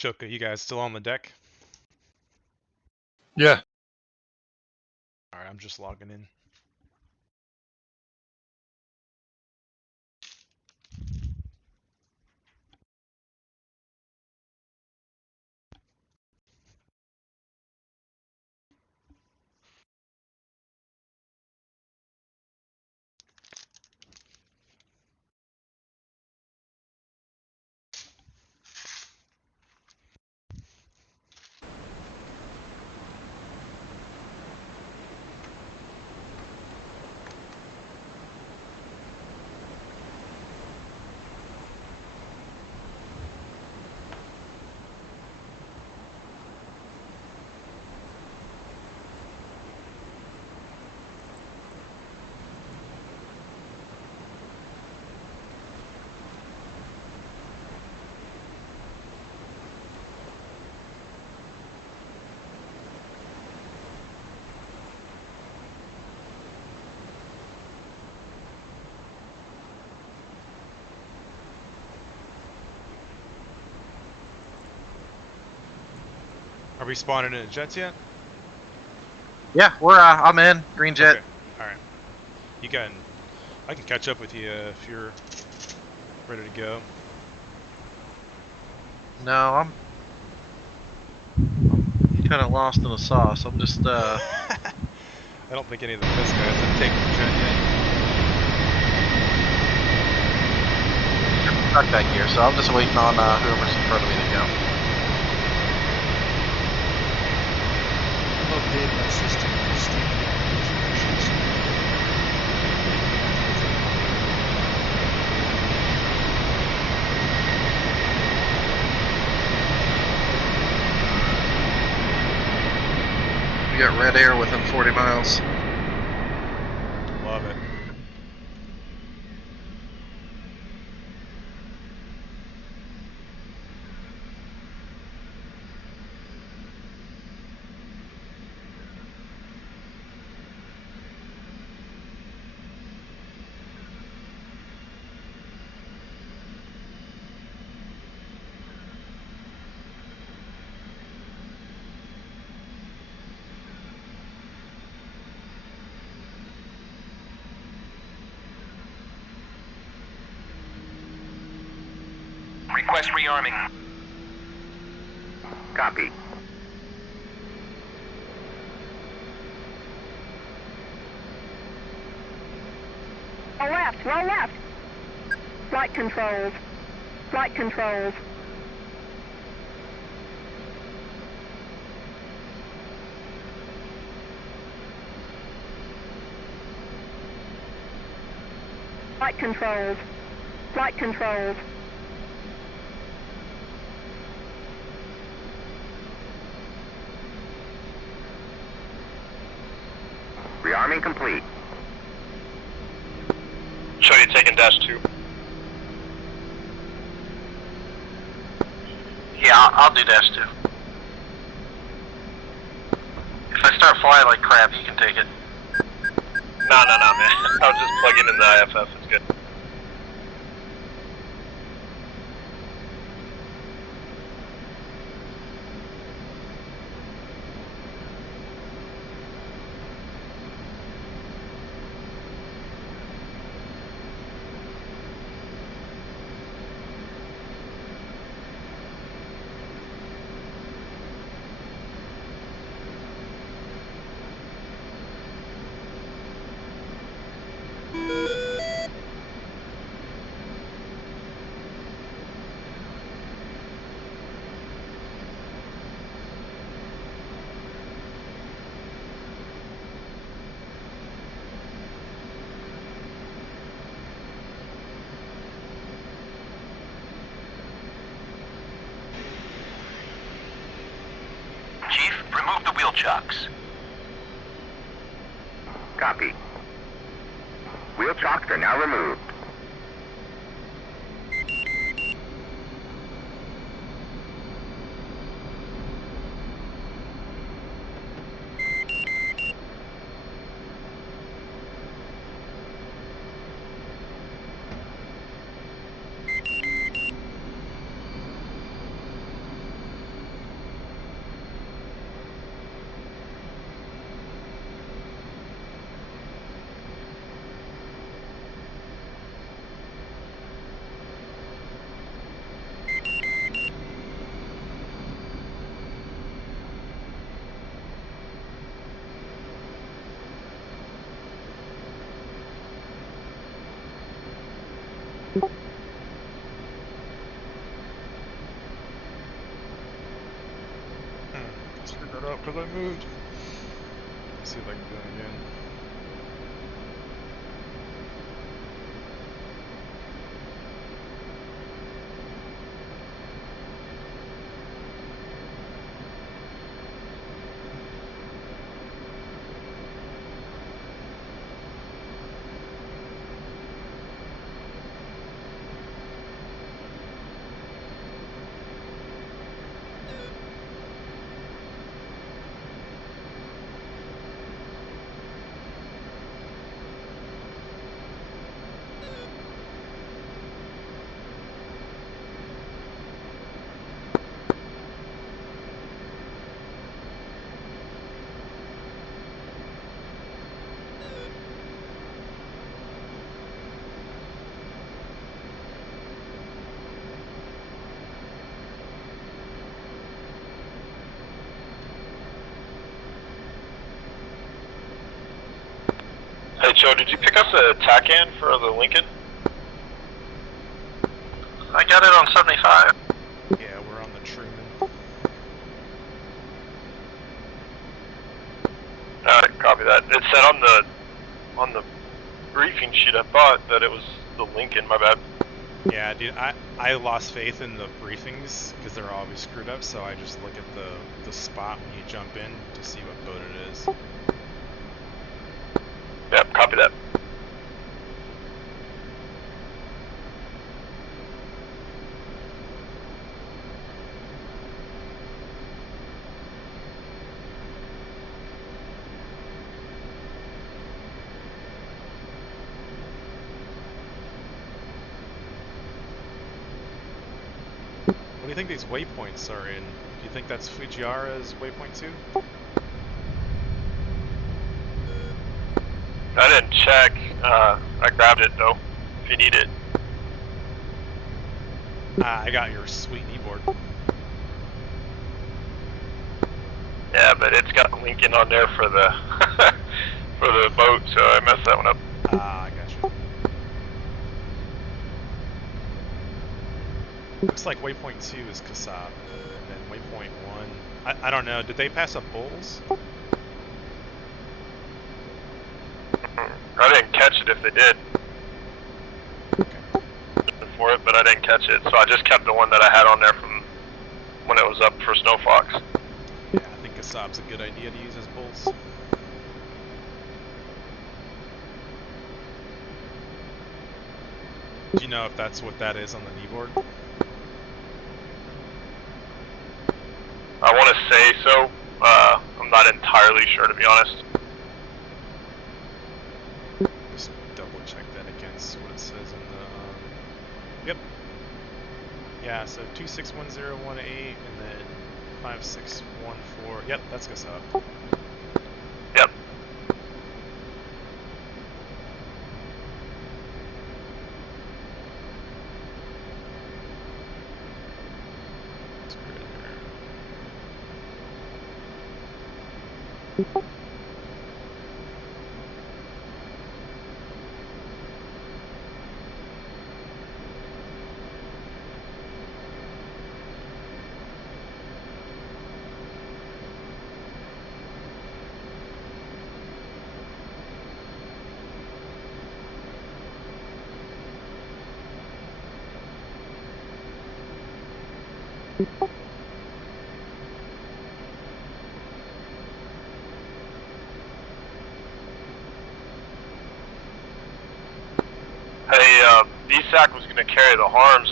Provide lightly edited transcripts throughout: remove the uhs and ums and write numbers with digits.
Choka, you guys still on the deck? Yeah. Alright, I'm just logging in. Are we spawning in jets yet? Yeah, I'm in. Green jet. Okay. Alright. I can catch up with you if you're ready to go. No, I'm kind of lost in the sauce. I'm just, I don't think any of the test guys have taken the jet yet. stuck back here, so I'm just waiting on whoever's in front of me to go. Update my system on Steam applications. We got red air within 40 miles. Love it. Request rearming. Copy. Roll left, roll left. Flight controls. Flight controls. Flight controls. Flight controls. Rearming complete. Show you taking -2. Yeah, I'll do -2. If I start flying like crap, you can take it. No, man. I was just plugging in the IFF. It's good. Chief, remove the wheel chocks. Copy. Wheel chocks are now removed. because I moved. Let's see if I can do it again. Hey Joe, did you pick up the TACAN for the Lincoln? I got it on 75. Yeah, we're on the Truman. Alright, copy that. It said on the briefing sheet, I thought that it was the Lincoln, my bad. Yeah, dude, I lost faith in the briefings because they're always screwed up, so I just look at the spot when you jump in to see what boat it is. Yep, copy that. What do you think these waypoints are in? Do you think that's Fujiwara's waypoint too? I didn't check. I grabbed it though, if you need it. I got your sweet kneeboard. Yeah, but it's got Lincoln on there for the for the boat, so I messed that one up. I gotcha. Looks like waypoint 2 is Kasab, and then waypoint 1... I don't know, did they pass up Bulls? I didn't catch it if they did. Okay. For it, but I didn't catch it, so I just kept the one that I had on there from when it was up for Snow Fox. Yeah, I think Kasab's a good idea to use as Bulls. Do you know if that's what that is on the kneeboard? I want to say so. I'm not entirely sure, to be honest. Just double check that against what it says in the... Yep. Yeah, so 261018 and then 5614. Yep, that's Kasab. Yep. Hey, BSAC was going to carry the harms.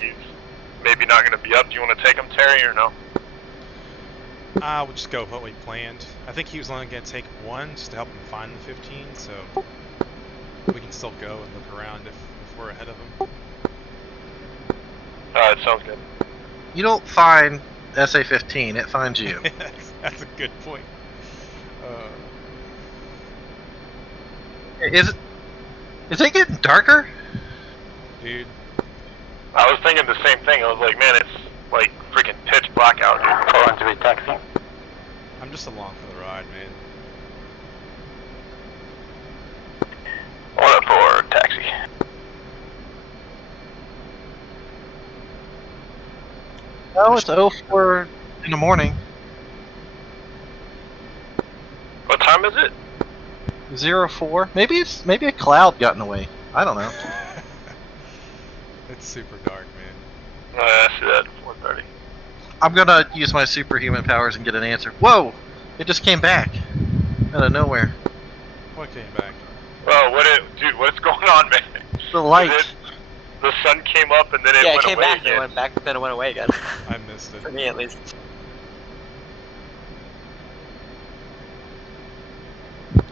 He's maybe not going to be up. Do you want to take him, Terry, or no? We'll just go with what we planned. I think he was only going to take one just to help him find the 15, so we can still go and look around if we're ahead of him. Alright, sounds good. You don't find SA-15, it finds you. That's a good point. Is it getting darker? Dude, I was thinking the same thing. I was like, man, it's like freaking pitch black out here. Calling to be taxi. I'm just along for the ride, man. Order for taxi. No, it's 04 in the morning. time is it? 04. Maybe a cloud got in the way. I don't know. It's super dark, man. Oh, yeah, I see that. 4:30. I'm gonna use my superhuman powers and get an answer. Whoa! It just came back out of nowhere. What came back? Oh, dude, what's going on, man? The light. The sun came up and then it Yeah, went it came away back, again. and it went back, then it went away again. I missed it. For me, at least.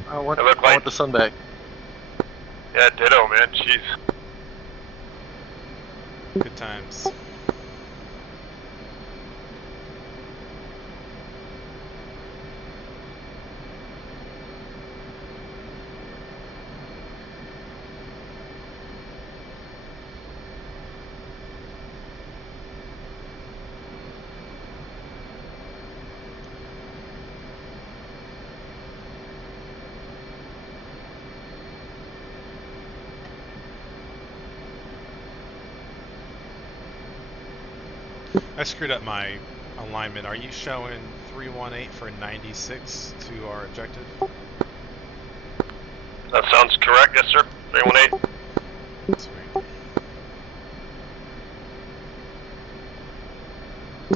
I want It looked like- the sun back. Yeah, ditto, man. Jeez. Good times. I screwed up my alignment. Are you showing 318 for 96 to our objective? That sounds correct, yes, sir. 318. Sweet.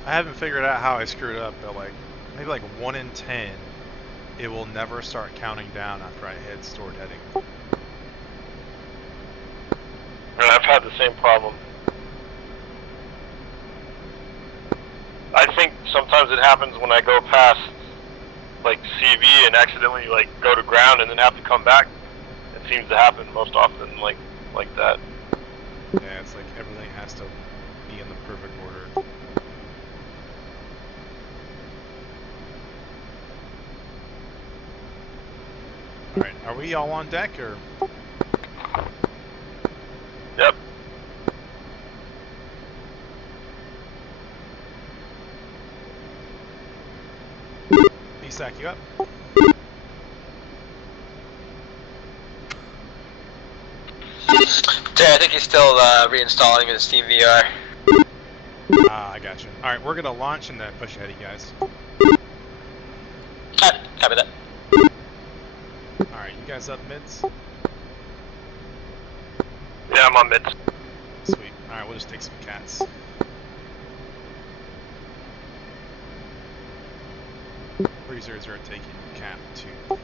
I haven't figured out how I screwed up, but like maybe like 1 in 10, it will never start counting down after I hit stored heading. And I've had the same problem. I think sometimes it happens when I go past like CV and accidentally like go to ground and then have to come back. It seems to happen most often like that. Yeah, it's like everything has to be in the perfect order. Alright, are we all on deck or? Yep. BSAC, you up? Terry, I think he's still reinstalling his Steam VR. Ah, I gotcha. Alright, we're gonna launch and then push ahead, you guys. Copy that. Alright, you guys up mids? Yeah, I'm on mids. Sweet. Alright, we'll just take some cats. Freezers are taking cap 2.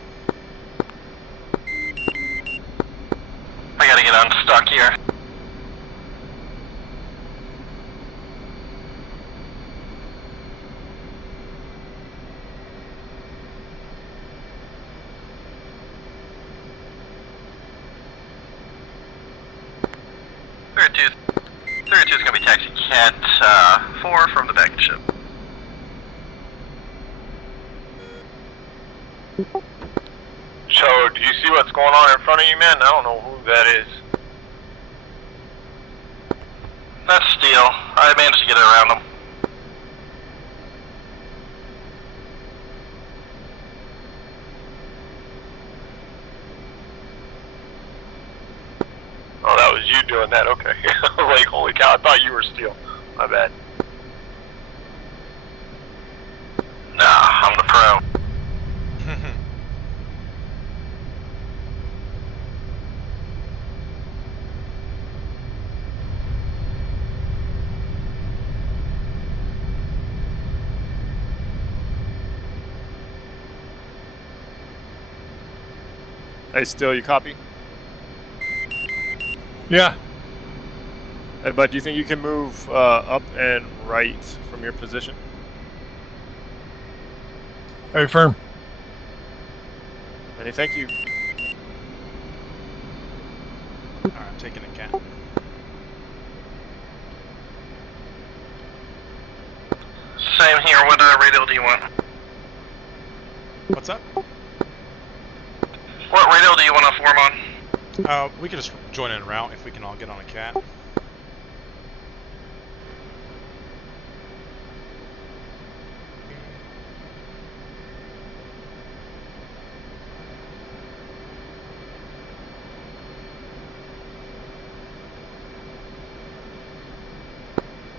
I gotta get unstuck here. Thirty-two is gonna be taxi cat 4 from the back of the ship. So, do you see what's going on in front of you, man? I don't know who that is. That's Steel. I managed to get around him. Oh, that was you doing that, okay. Like, holy cow, I thought you were Steel. My bad. Nah, I'm the pro. Hey, Still, you copy? Yeah. Hey, bud, do you think you can move up and right from your position? Hey, firm. Hey, thank you. Alright, I'm taking a cat. Same here. What radio do you want? What's up? What radio do you want to form on? We can just join in route if we can all get on a cat.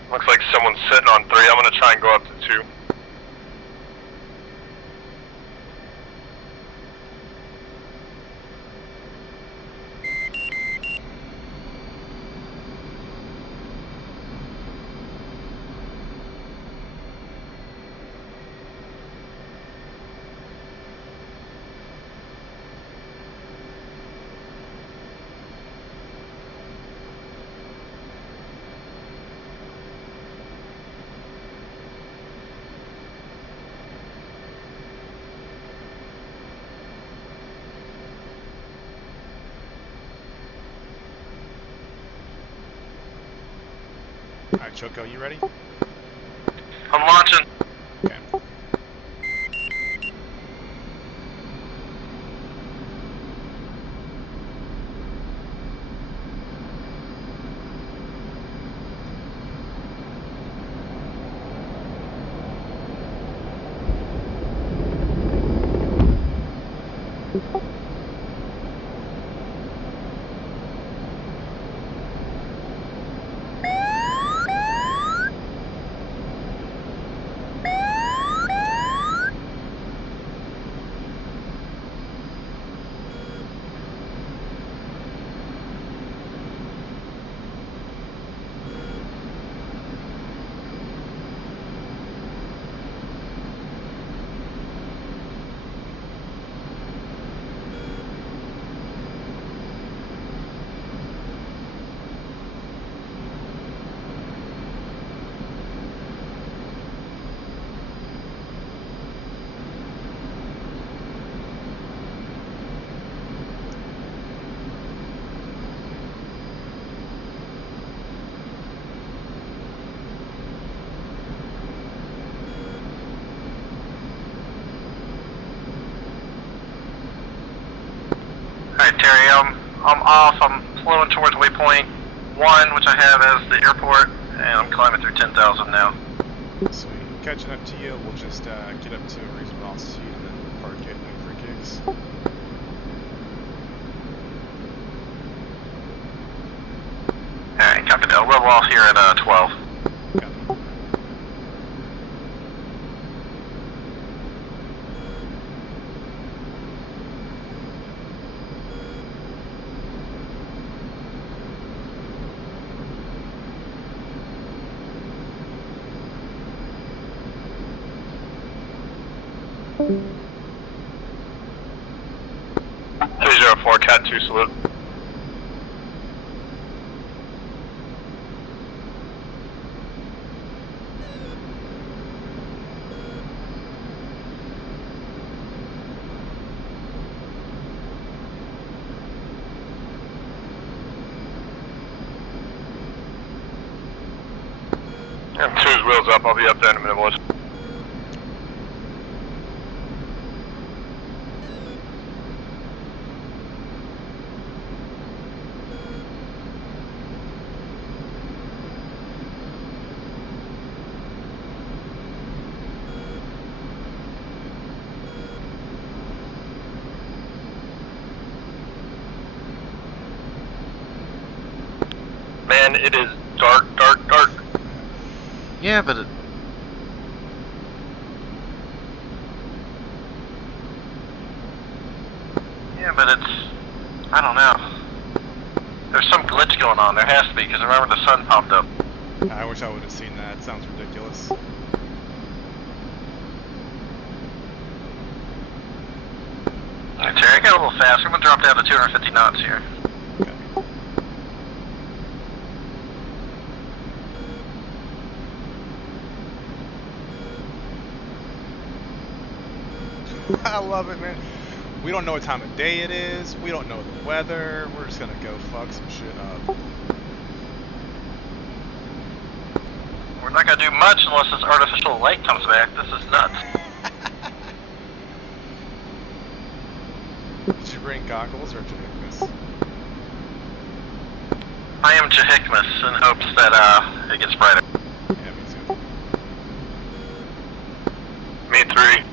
Looks like someone's sitting on 3. I'm gonna try and go up to 2. Alright, Choco, you ready? I'm launching. Okay. Alright, Terry, I'm off. I'm flowing towards waypoint 1, which I have as the airport, and I'm climbing through 10,000 now. Sweet. Catching up to you, we'll just get up to a reasonable altitude and then park it and wait for gigs. Alright, copy that. Level off here at 12. Copy. .304 Cat 2 salute. And 2's wheels up, I'll be up there in a minute, boys. Man, it is dark, dark, dark. Yeah, but it... Yeah, but it's... I don't know. There's some glitch going on. There has to be, because remember the sun popped up. I wish I would have seen that. It sounds ridiculous. Alright, Terry, I got a little fast. I'm going to drop down to 250 knots here. Okay. I love it, man. We don't know what time of day it is. We don't know the weather. We're just gonna go fuck some shit up. We're not going to do much unless this artificial light comes back. This is nuts. Did you bring goggles or Jahikmas? I am Jahikmas in hopes that it gets brighter. Yeah, me too. Me 3.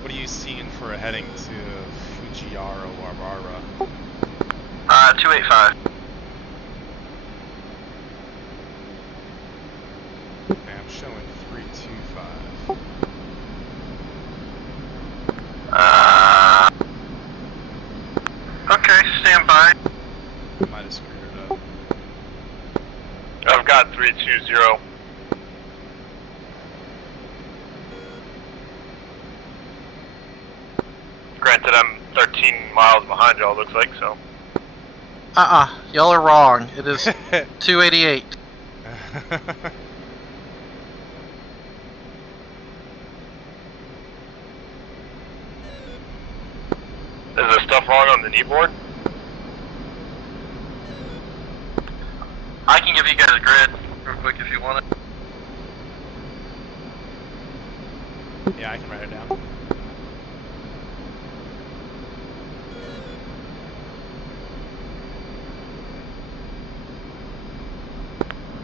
What are you seeing for a heading to Fujiara Warbara? 285. Okay, I'm showing 325. Okay, stand by. Might have screwed it up. I've got 320. Granted, I'm 13 miles behind y'all, looks like, so. Y'all are wrong. It is 288. Is there stuff wrong on the kneeboard? I can give you guys a grid real quick if you want it. Yeah, I can write it down.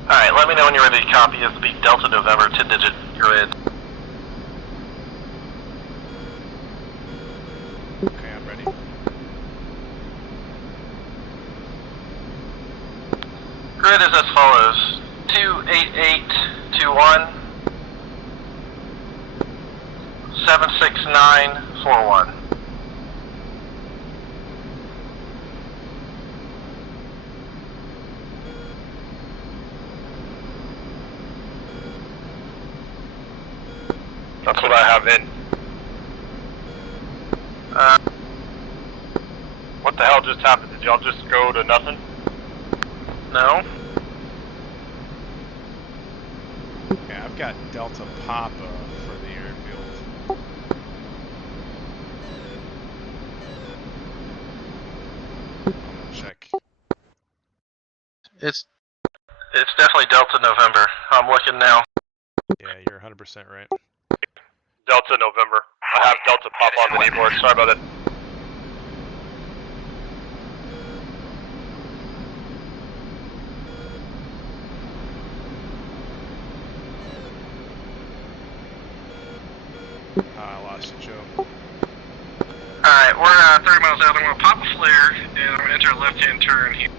Alright, let me know when you're ready to copy. It's the Delta November 10-digit grid. Okay, I'm ready. Grid is as follows: 28821 76941. That's what I have in. What the hell just happened? Did y'all just go to nothing? No? Okay, I've got Delta Papa for the airfield. I'm gonna check. It's definitely Delta November. I'm looking now. Yeah, you're 100% right. Delta November. I have Delta Pop on the keyboard. Sorry about that. I lost you, Joe. Alright, we're 30 miles out. I'm going to pop a flare and I'm going to enter a left-hand turn here.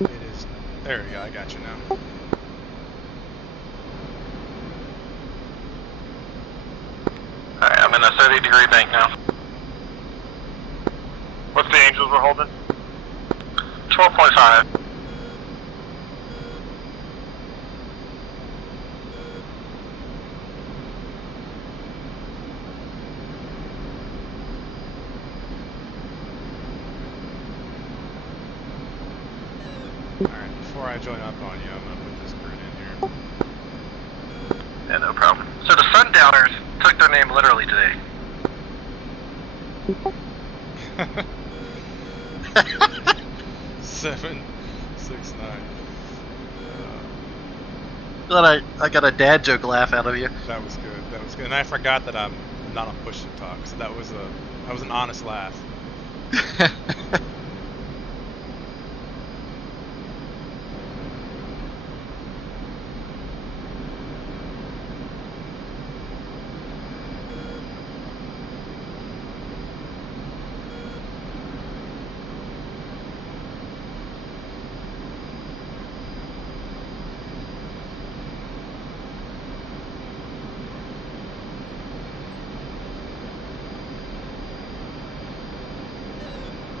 It is. There we go. I got you now. Alright, I'm in a 30-degree bank now. What's the angels we're holding? 12.5. Alright, before I join up on you, I'm gonna put this grid in here. Yeah, no problem. So the Sundowners took their name literally today. 769. Glad I got a dad joke laugh out of you. That was good. That was good. And I forgot that I'm not on push to talk, so that was an honest laugh.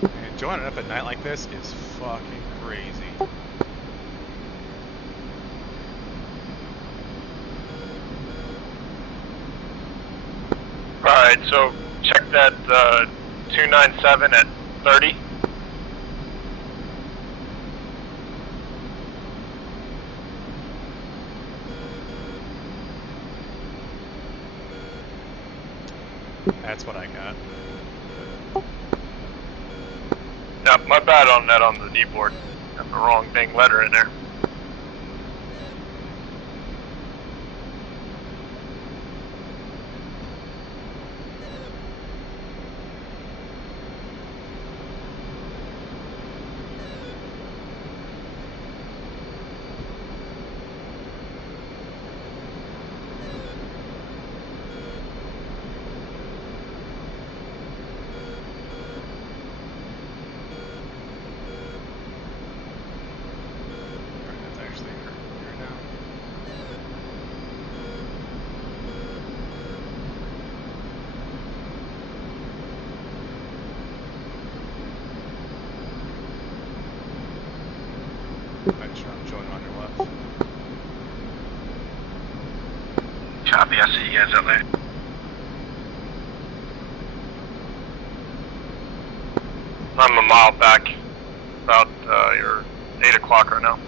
And joining up at night like this is fucking crazy. Alright, so check that 297 at 30. That's what I got. Yeah, my bad on that on the keyboard. Got the wrong dang letter in there. Alright, that's actually here now. Make sure I'm joining on your left. Copy, I see you guys out there. I'm a mile back, about your 8 o'clock right now.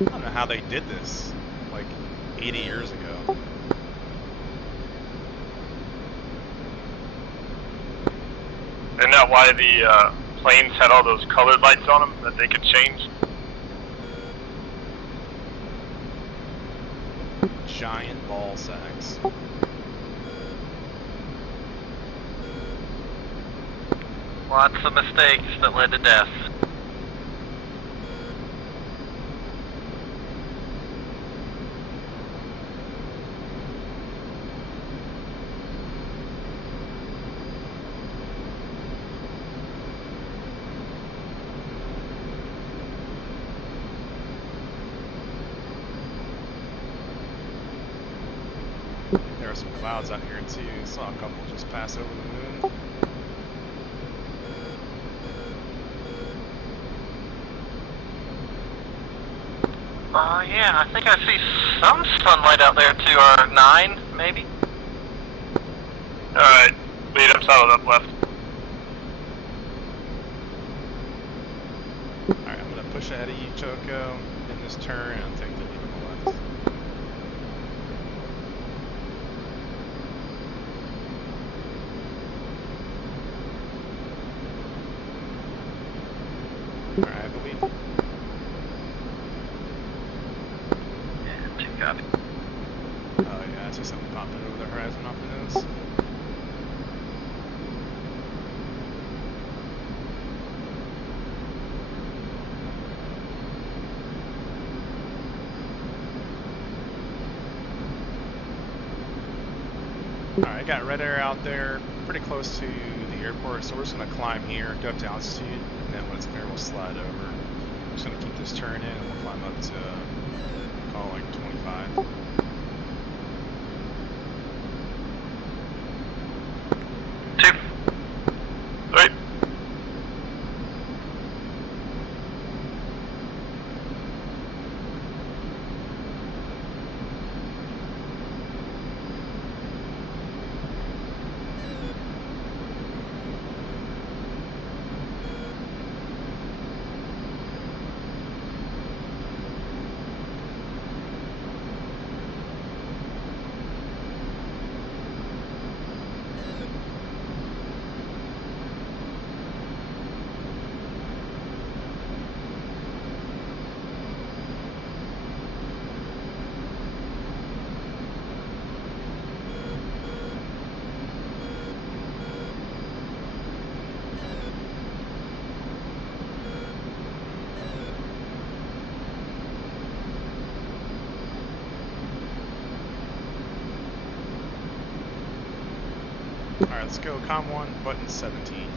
I don't know how they did this like 80 years ago. that why the planes had all those colored lights on them that they could change? Giant ball sacks. Lots of mistakes that led to death. There are some clouds out here too. Saw a couple just pass over the moon. Yeah, I think I see some sunlight out there to our 9, maybe. Alright, lead, I'm saddled up left. Alright, I'm gonna push ahead of you, Choco, in this turn, and I'll take the lead on the left. Alright, I have the lead. Yeah, 2 copy. Oh yeah, I see something popping over the horizon off the nose. Alright, I got red air out there, pretty close to the airport, so we're just going to climb here, go up to altitude, and then when it's clear, we'll slide over. I'm just going to keep this turn in, and we'll climb up to, call like 25. Right. Alright, let's go. Com 1, button 17.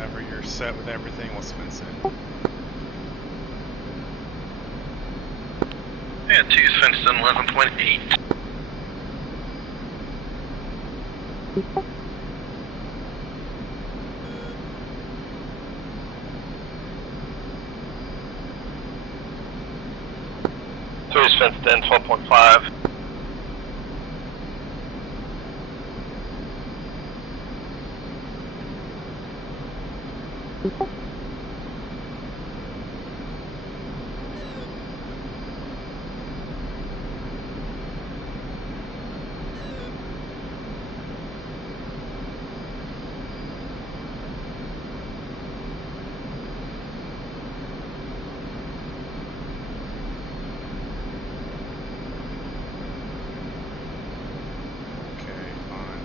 Whenever you're set with everything, we'll fence in. Yeah, 2's fenced in 11.8. Three's fenced in 12.5. Okay, fine.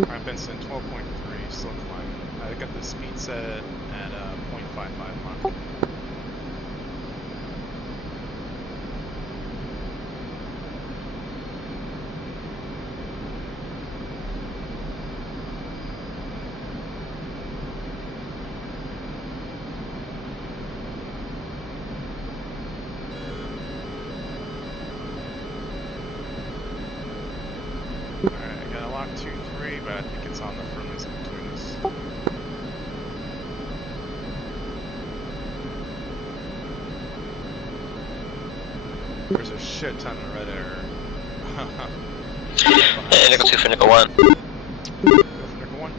Alright, Benson, 12.3, still climbing. I got the speed set at 0.55 Mach. but I think it's on the furnace between us. There's a shit ton of red air. Nickel 2 for Nickel 1. Go for Nickel 1.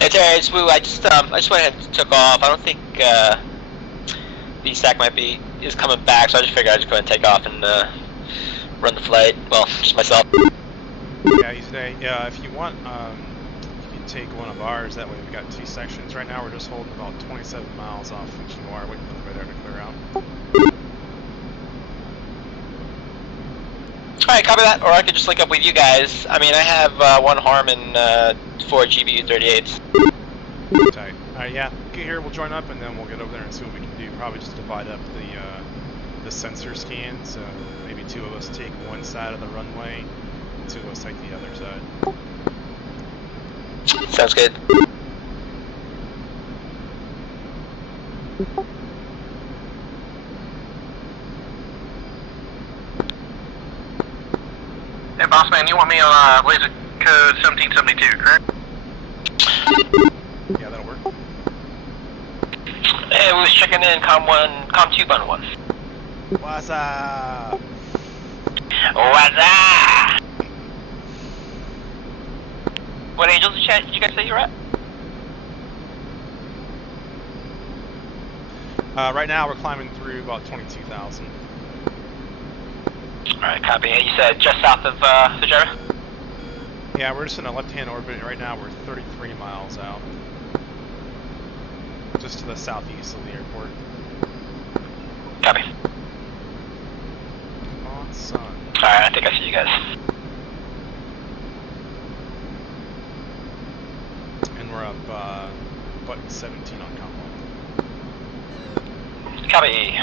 Hey Terry, it's Woo. I just went ahead and took off. I don't think B-Stack is coming back, so I just figured I'd just go ahead and take off and run the flight. Well, just myself. Yeah, he's there. Yeah, if you want, you can take one of ours. That way we've got 2 sections. Right now we're just holding about 27 miles off GR, waiting for the radar to clear out. Alright, copy that, or I could just link up with you guys. I mean, I have 1 harm and 4 GBU 38s. Tight. Alright, yeah, get here, we'll join up, and then we'll get over there and see what we can do. Probably just divide up the sensor scan, so maybe 2 of us take one side of the runway, and 2 of us take the other side. Sounds good. Hey, boss man, you want me on laser code 1772, correct? Yeah, that'll work. Hey, we was checking in, com 2 button 1. What's up? What's up? What angels did you guys say you're at? Right now we're climbing through about 22,000. Alright, copy. You said just south of Fujairah? Yeah, we're just in a left-hand orbit, and right now we're 33 miles out. Just to the southeast of the airport. Copy. Come on, son. Alright, I think I see you guys. And we're up button 17 on comp 1. Copy.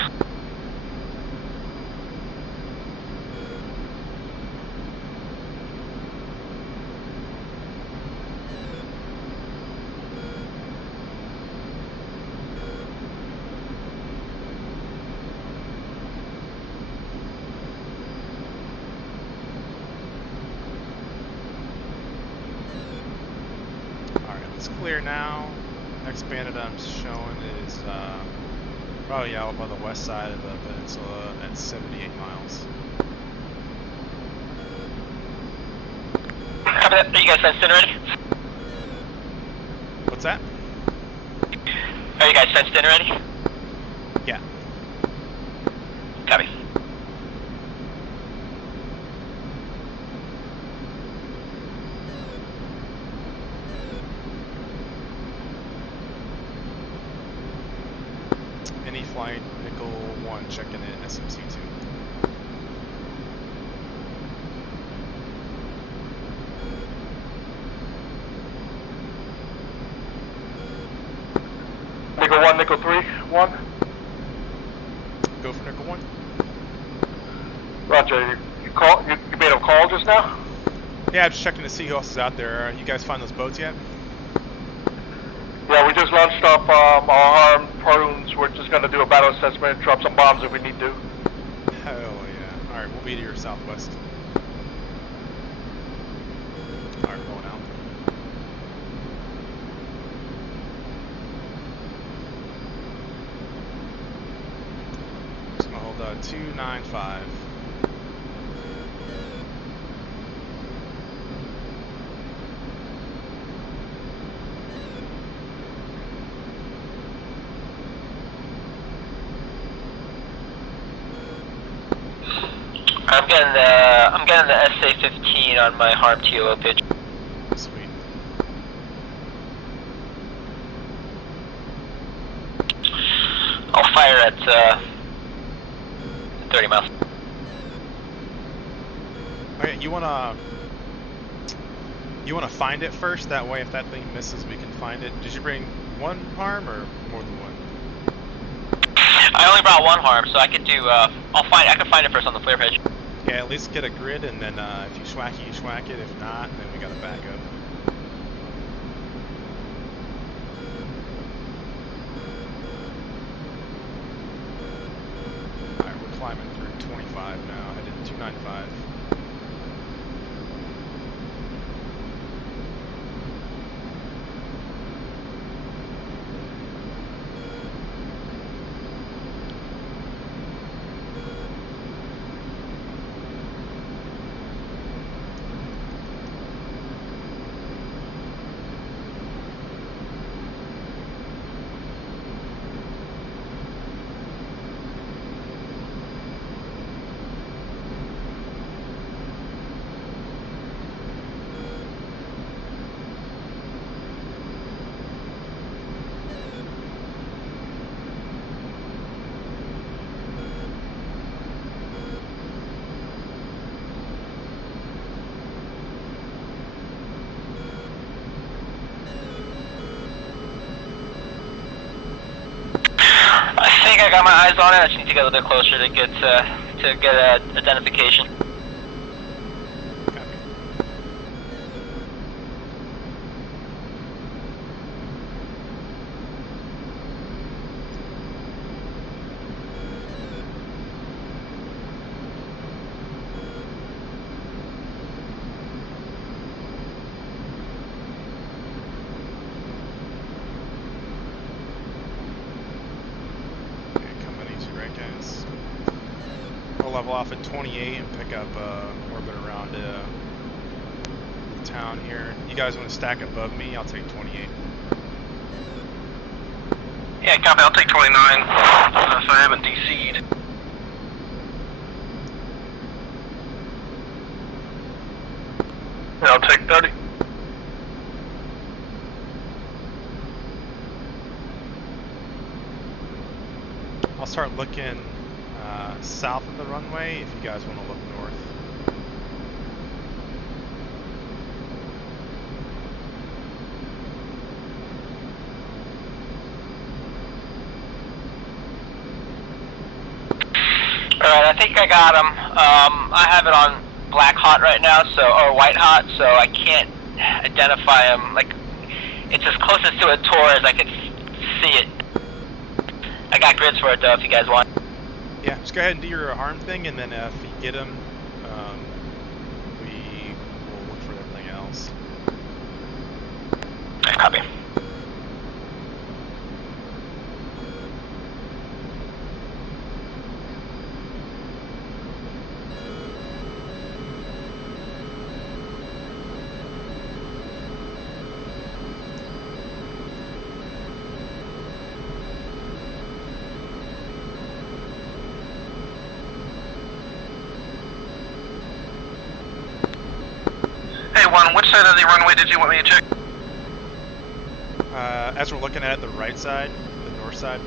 Clear now. Next bandit I'm showing is probably out by the west side of the peninsula at 78 miles. Copy that. Are you guys fenced in already? What's that? Are you guys fenced in already? Yeah. Copy. Any flight, Nickel 1 checking in, SMC 2. Nickel 1, Nickel 3, 1. Go for Nickel 1. Roger, you made a call just now? Yeah, I'm just checking to see who else is out there. You guys find those boats yet? Yeah, we just launched up our armed prunes. We're just going to do a battle assessment, drop some bombs if we need to. Hell yeah. Alright, we'll be to your southwest. Alright, going out. Just gonna hold 295. I'm getting the SA-15 on my harm TLO pitch. Sweet. I'll fire at 30 miles. Okay, you wanna find it first? That way, if that thing misses, we can find it. Did you bring 1 harm or more than 1? I only brought 1 harm, so I could do. I can find it first on the flare pitch. Yeah, at least get a grid, and then if you schwack it, you schwack it. If not, then we gotta back up. Alright, we're climbing through 25 now, headed to 295. think I got my eyes on it. I just need to get a little bit closer to get identification. Copy. Level off at 28 and pick up orbit around the town here. You guys want to stack above me? I'll take 28. Yeah, copy. I'll take 29. So I haven't DC'd. Yeah, I'll take 30. I'll start looking south of the runway if you guys want to look north. Alright, I think I got him. I have it on black hot right now, or white hot, so I can't identify him. Like, it's as closest to a tour as I can see it. I got grids for it though, if you guys want. Yeah, just go ahead and do your harm thing, and then if you get him, we will look for everything else. Copy. Which side of the runway did you want me to check? As we're looking at it, the right side, the north side.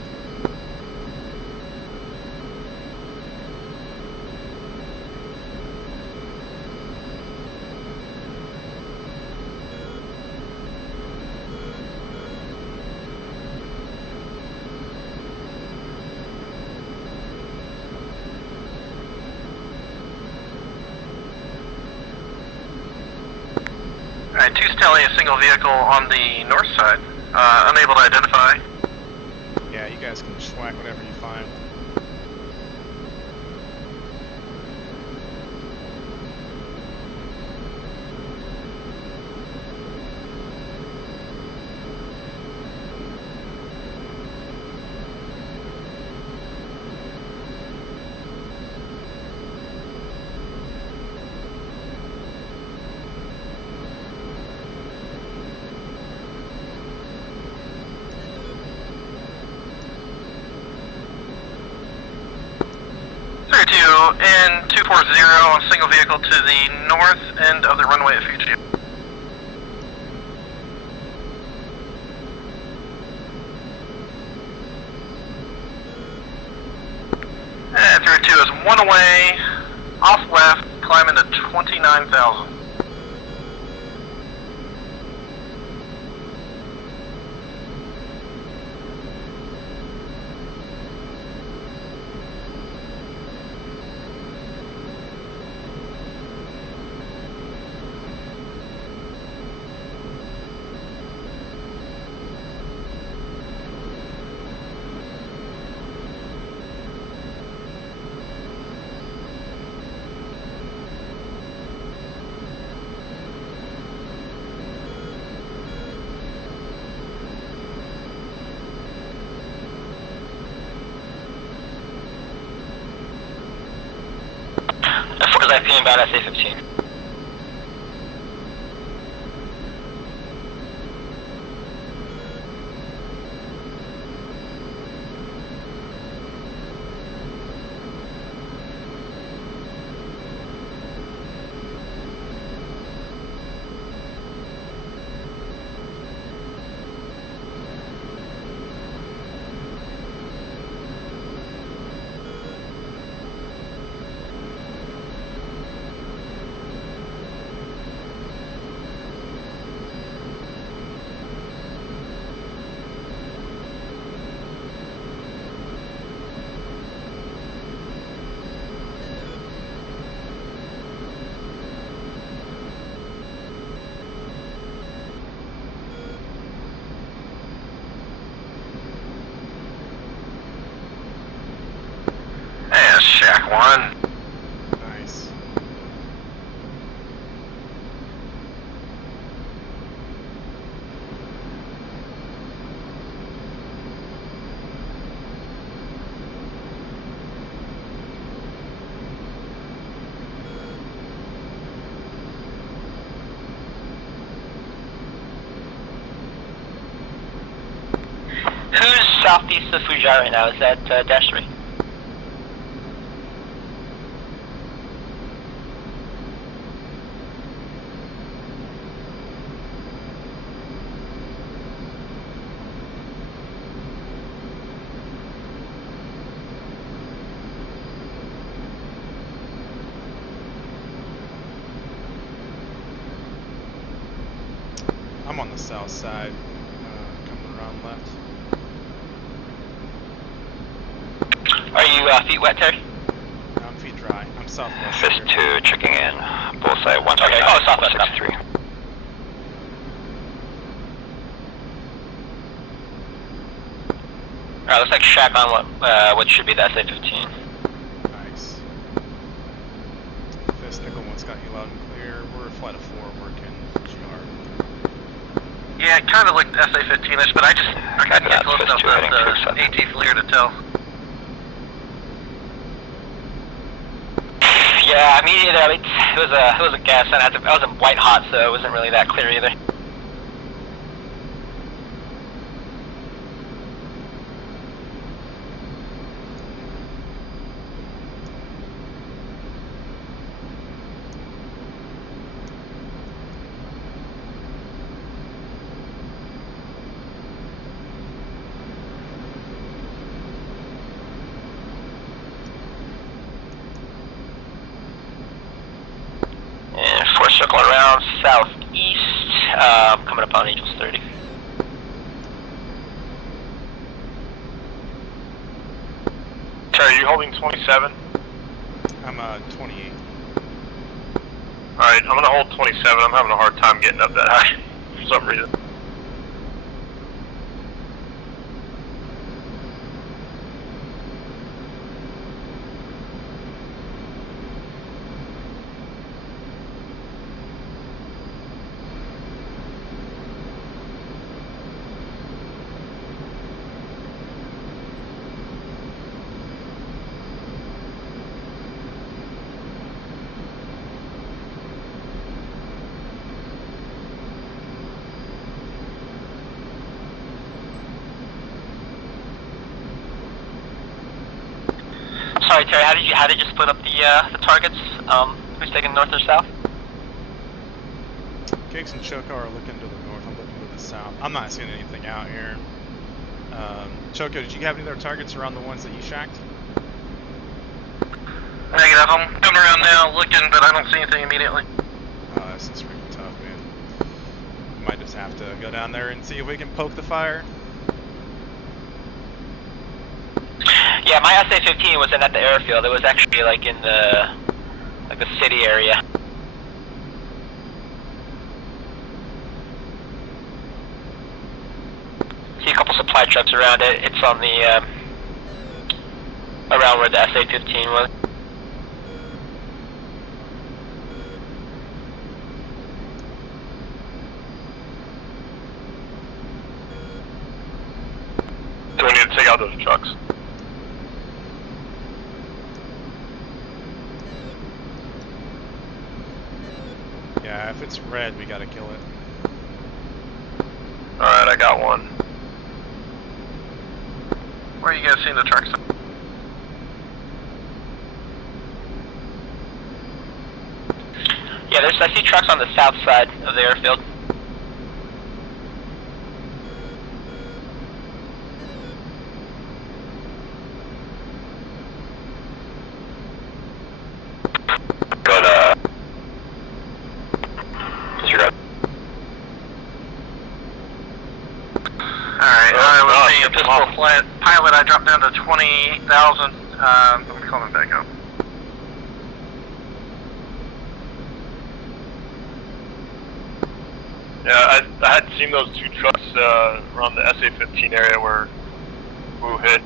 Alright, 2's telling a single vehicle on the north side. Unable to identify. Yeah, you guys can schwack whatever you find. And 240 on single vehicle to the north end of the runway at Fuji. And 32 is one away, off left, climbing to 29,000. About SA-15. one. Nice. Who's southeast of Fuji right now? Is that Dash 3? I'm on the south side, coming around left. Are you feet wet, Terry? I'm feet dry. I'm southwest. Fist here. 2 checking in. Bullseye 129. Okay. Oh, southwest. 63. Alright, looks like shack on what should be the SA-15. Nice. Fist nickel one's got you loud and clear. We're flight of 4 working GR. Yeah, it kind of looked SA-15ish, but I couldn't get close enough to the AT FLIR to tell. Yeah, me either. I mean, it was a gas, and I was in white hot, so it wasn't really that clear either. And 4 circling around southeast, coming up on Angels 30. Terry, you holding 27? I'm 28. Alright, I'm gonna hold 27. I'm having a hard time getting up that high for some reason. Sorry, Terry. How did you split up the targets? Who's taking north or south? Cakes and Choco are looking to the north. I'm looking to the south. I'm not seeing anything out here. Choco, did you have any other targets around the ones that you shacked? Negative. I'm coming around now looking, but I don't see anything immediately. Oh, this is freaking tough, man. We might just have to go down there and see if we can poke the fire. Yeah, my SA-15 wasn't at the airfield. It was actually like in the city area. See a couple supply trucks around it. It's on the around where the SA-15 was. Do we need to take out those trucks? Yeah, if it's red, we gotta kill it. Alright, I got one. Where are you guys seeing the trucks? Yeah, I see trucks on the south side of the airfield. Good, disregard. Alright, I was being a come pistol on. flat pilot. I dropped down to 28,000. I'm coming back up. Yeah, I had seen those two trucks around the SA-15 area where Wu hit.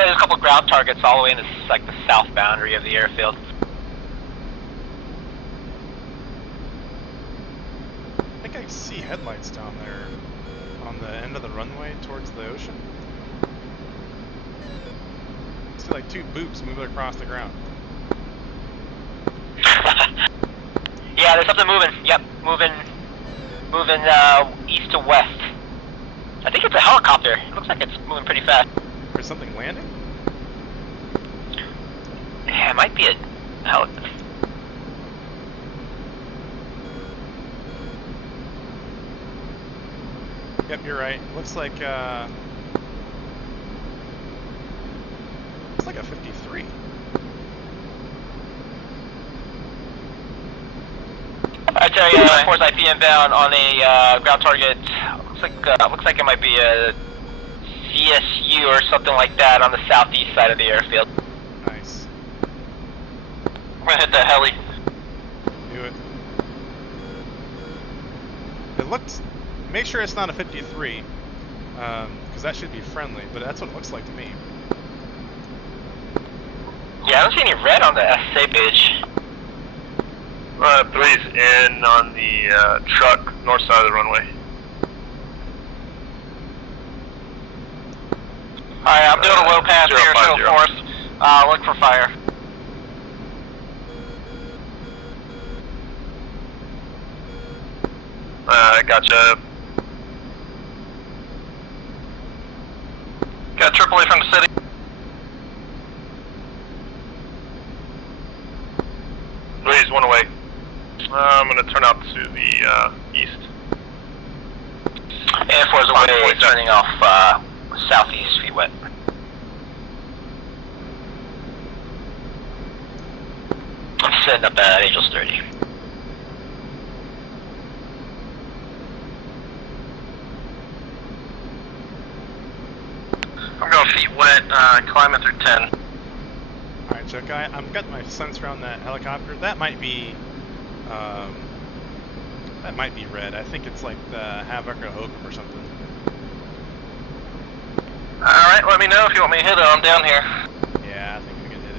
Yeah, there's a couple ground targets all the way in like the south boundary of the airfield. I think I see headlights down there on the end of the runway towards the ocean. I see like two boobs moving across the ground. Yeah, there's something moving. Yep, moving east to west. I think it's a helicopter. It looks like it's moving pretty fast. Is something landing? Yeah, it might be a helicopter. Yep, you're right. Looks like a 53. I tell you, force IP inbound on a ground target. Looks like it might be a CSU or something like that on the southeast side of the airfield. Nice. I'm gonna hit that heli. Do it. It looks. Make sure it's not a 53, because that should be friendly. But that's what it looks like to me. Yeah, I don't see any red on the SA page. 3's in on the truck north side of the runway. Alright, I'm doing a low pass here, show 050. force. Look for fire. Gotcha. Got Tripoli from the city. Three's one away. I'm gonna turn out to the east. Air Force away, turning off southeast, feet wet. I'm setting up at Angels 30. I'm going feet wet, climbing through 10. Alright, Chuck, I've got my sensor on that helicopter. That might be red. I think it's like the Havoc or Hokum or something. Alright, let me know if you want me to hit it. I'm down here. Yeah, I think we can hit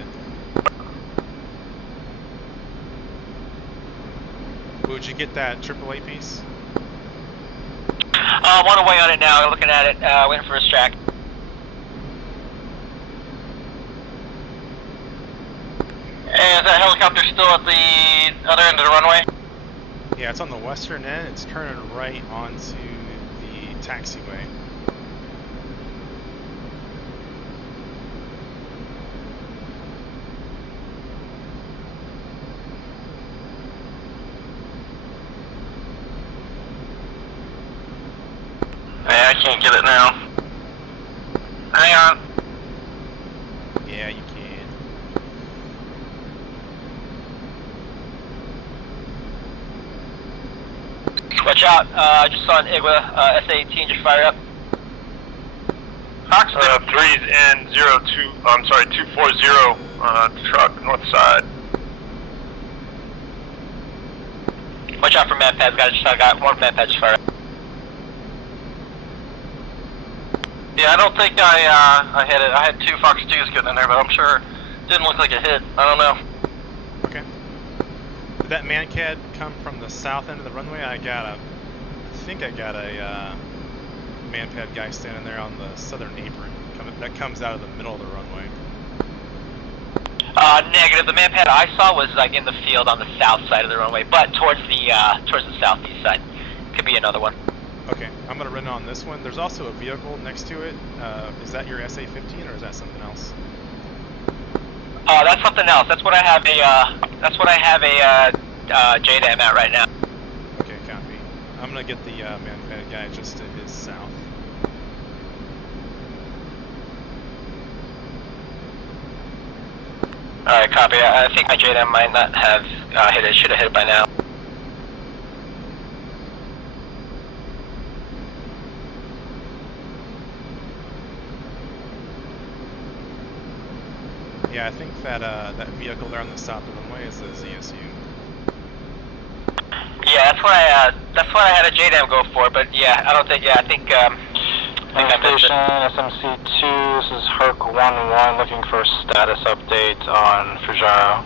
it. Would you get that AAA piece? One away on it now, looking at it, waiting for his track. And is that helicopter still at the other end of the runway? Yeah, it's on the western end. It's turning right onto the taxiway. Yeah, I can't get it now. Hang on. Yeah, you can. Watch out, just saw an IGWA, SA-18 just fire up. Fox, 3's in 240, truck north side. Watch out for map pads, I got one map pad just fire up. yeah, I don't think I hit it. I had two Fox 2s getting in there, but I'm sure it didn't look like a hit. I don't know. Okay. Did that ManCAD come from the south end of the runway? I think I got a ManPad guy standing there on the southern apron. That comes out of the middle of the runway. Negative. The man pad I saw was like in the field on the south side of the runway, but towards the southeast side. Could be another one. Okay, I'm gonna run on this one. There's also a vehicle next to it. Is that your SA-15 or is that something else? That's something else. That's what I have a JDAM at right now. Okay, copy. I'm gonna get the ManPad guy just to his south. Alright, copy. I think my JDAM might not have hit it. Should have hit it by now. Yeah, I think that that vehicle there on the south of the runway is the ZSU. Yeah, that's what I had a JDAM go for. But yeah, I don't think. Yeah, I think Station, SMC2, this is Herc 1-1, looking for a status update on Fujaro.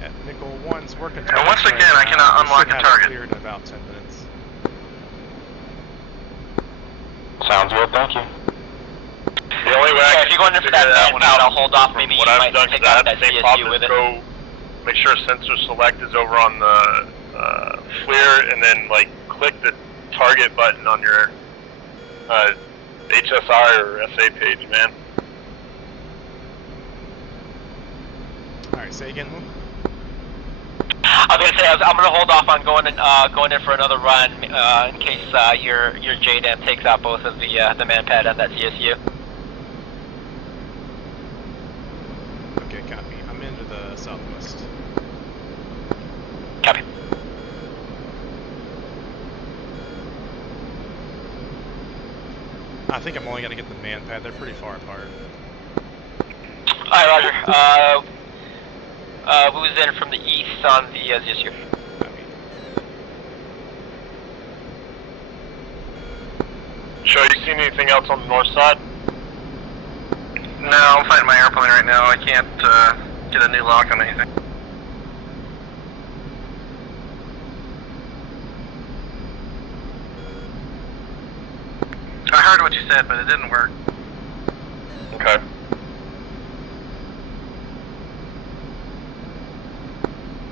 At Nickel 1's working. And once again, I cannot unlock a target. Cleared in about 10 minutes. Sounds good, thank you. The only way I if you're going in for that man pad, I'll hold off. Maybe you might pick up that CSU with it. Go make sure sensor select is over on the FLIR, and then like click the target button on your HSI or SA page, man. Alright, say again, Lou? I was gonna say I'm gonna hold off on going in for another run in case your JDAM takes out both of the man pad and that CSU. Okay, copy. I'm into the southwest. Copy. I think I'm only gonna get the man pad. They're pretty far apart. Alright, Roger. Who's in from the east on the ZSU? Show you seen anything else on the north side? No, I'm fighting my airplane right now. I can't get a new lock on anything. I heard what you said, but it didn't work. Okay.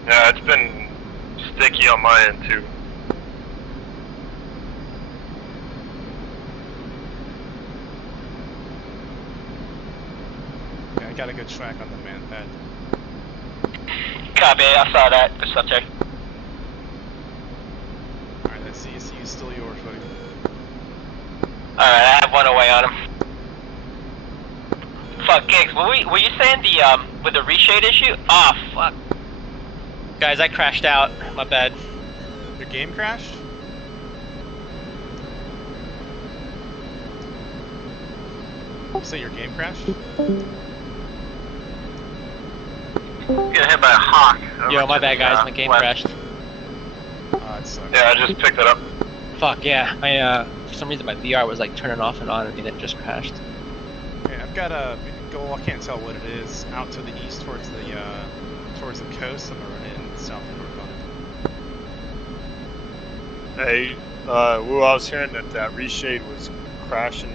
Yeah, it's been sticky on my end too. Yeah, I got a good track on the man pad. Copy, I saw that. Good stuff, check. Alright, that CSU is still yours, buddy. Alright, I have one away on him. Fuck, Gigs, were you saying the, with the reshade issue? Oh, fuck. Guys, I crashed out. My bad. Your game crashed? You say your game crashed? Get hit by a hawk. Yo, my bad, guys. My game crashed. It sucks. Yeah, I just picked it up. Fuck, yeah. I, for some reason my VR was like turning off and on and it just crashed. Okay, I've got a goal, I can't tell what it is, out to the east towards the coast. I'm gonna run in south and north on it. Hey, Woo, I was hearing that reshade was crashing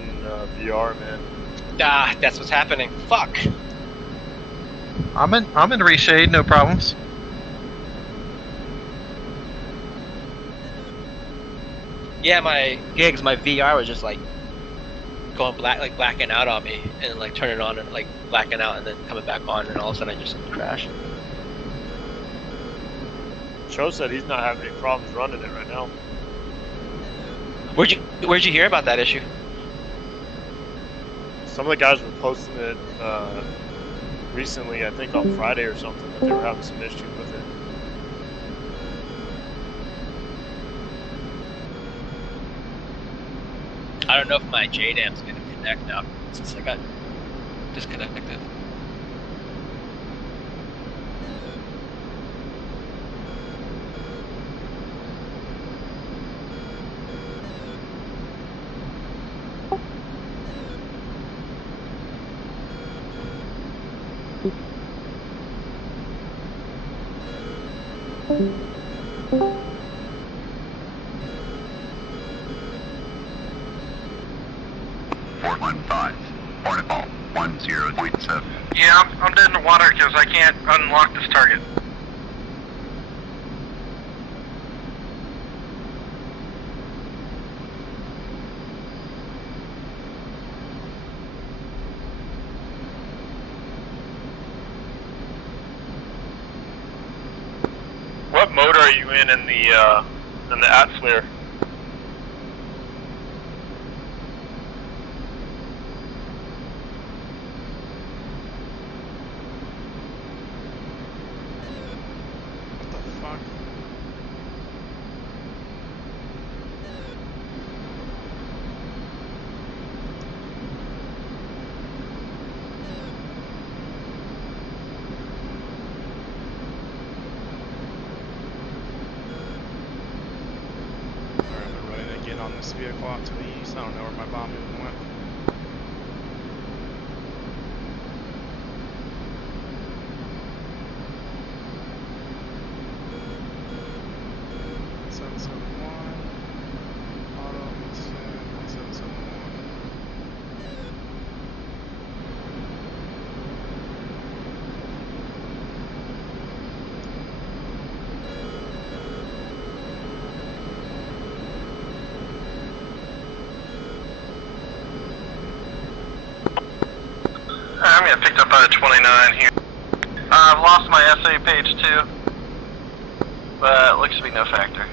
VR, man. Ah, that's what's happening. Fuck. I'm in reshade, no problems. Yeah, my Gigs, my VR was just like going black, like blacking out on me, and like turning on and like blacking out, and then coming back on, and all of a sudden I just crashed. Cho said he's not having any problems running it right now. Where'd you hear about that issue? Some of the guys were posting it recently, I think on Friday or something, that they were having some issues with it. I don't know if my JDAM's gonna connect now since I got disconnected. Yeah, I'm dead in the water because I can't unlock this target. What mode are you in the ATSLIR? vehicle out to the east. I don't know where my bomb even went. I'm getting picked up by the 29 here. I've lost my SA page too, but it looks to be no factor.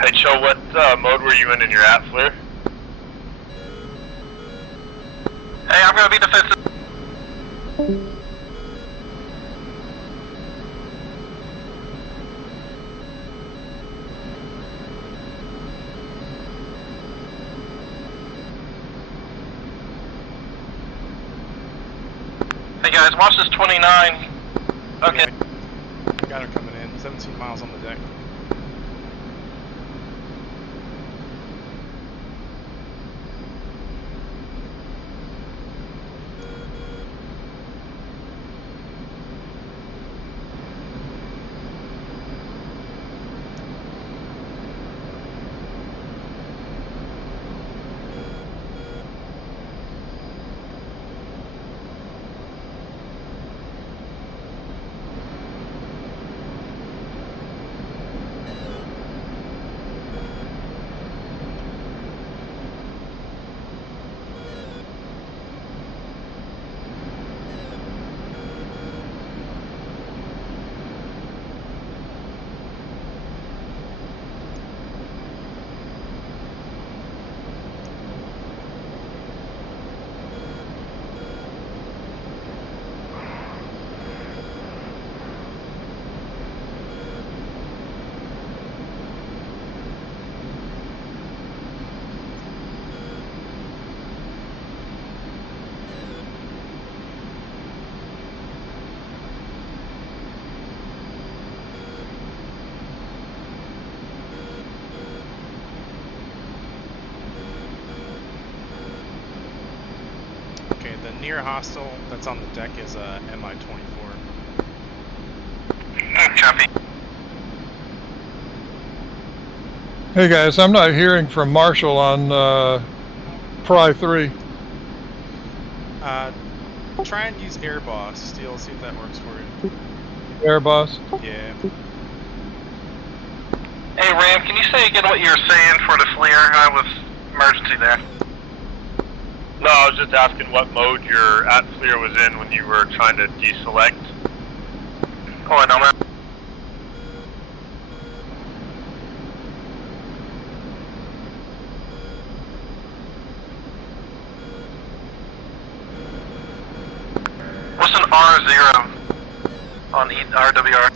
Hey, Cho, what mode were you in your at flare? Hey, I'm gonna be defensive. Hey guys, watch this 29. Okay. I got her coming in. 17 miles on the deck. Near hostile that's on the deck is a MI-24. Copy. Hey guys, I'm not hearing from Marshall on Pry 3. Try and use Air Boss, Steel, see if that works for you. Air Boss? Yeah. Hey Ram, can you say again what you were saying for the FLIR? I was emergency there. No, I was just asking what mode your at FLIR was in when you were trying to deselect. Oh, I know, man. What's an R0 on RWR?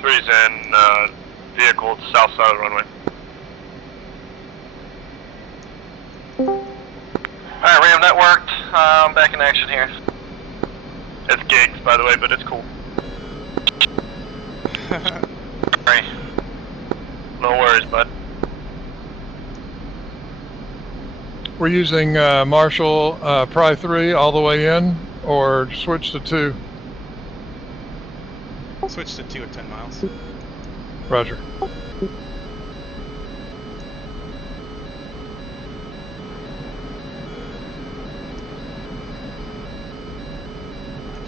Three's in vehicle south side of the runway. Alright, Ram, that worked. I'm back in action here. It's gigs, by the way, but it's cool. Sorry. No worries, bud. We're using Marshall Pry 3 all the way in, or switch to 2? Switch to 2 at 10 miles. Roger.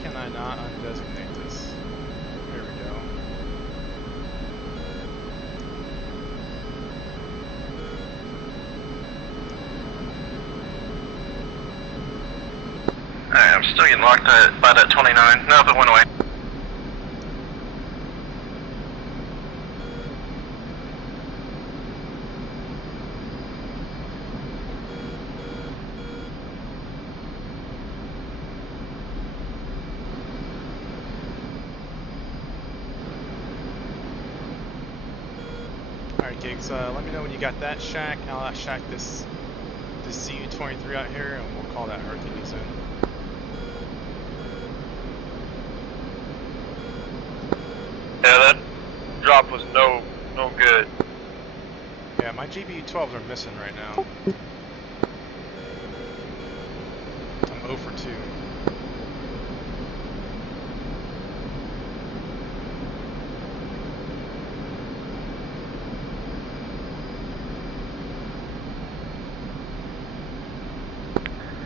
Can I not undesignate this? Still getting locked by that 29. Nope, it went away. Alright, Gigs, let me know when you got that shack. I'll shack this CU-23 out here, and we'll call that Hercules in. Yeah, that drop was no good. Yeah, my GBU-12s are missing right now. I'm 0 for 2.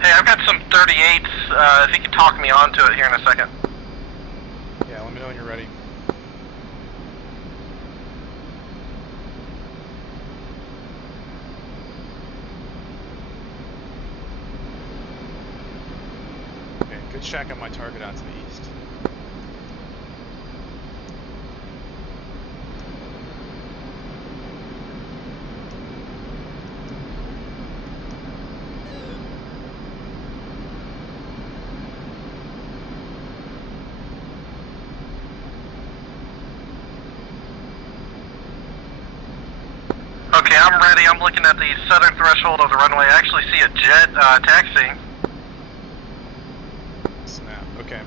Hey, I've got some 38s. If you can talk me onto it here in a second. Yeah, let me know when you're ready. Okay, good shack on my target out to the east. Okay, I'm ready. I'm looking at the southern threshold of the runway. I actually see a jet taxiing. Snap. Okay.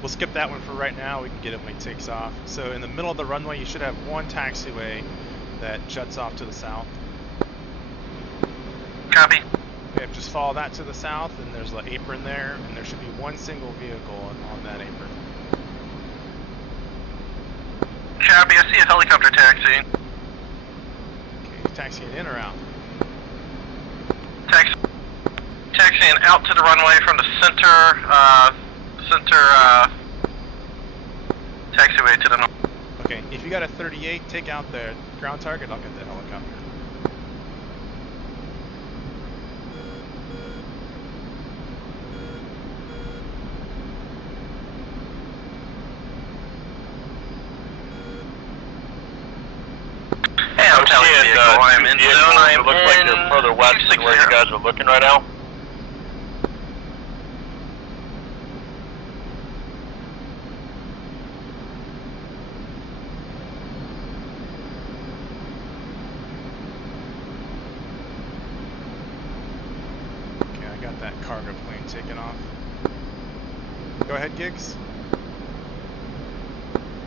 We'll skip that one for right now. We can get it when he takes off. So in the middle of the runway, you should have one taxiway that juts off to the south. Copy. Okay, just follow that to the south, and there's an apron there, and there should be one single vehicle on that apron. Copy. I see a helicopter taxiing. Okay, taxiing in or out? Taxiing out to the runway from the center taxiway to the north. Okay, if you got a 38, take out the ground target, I'll get the helicopter. Hey, I'm telling you, I am in zone. I am It looks like they're further west than where you guys are looking right now. Okay, I got that cargo plane taken off. Go ahead, Gigs.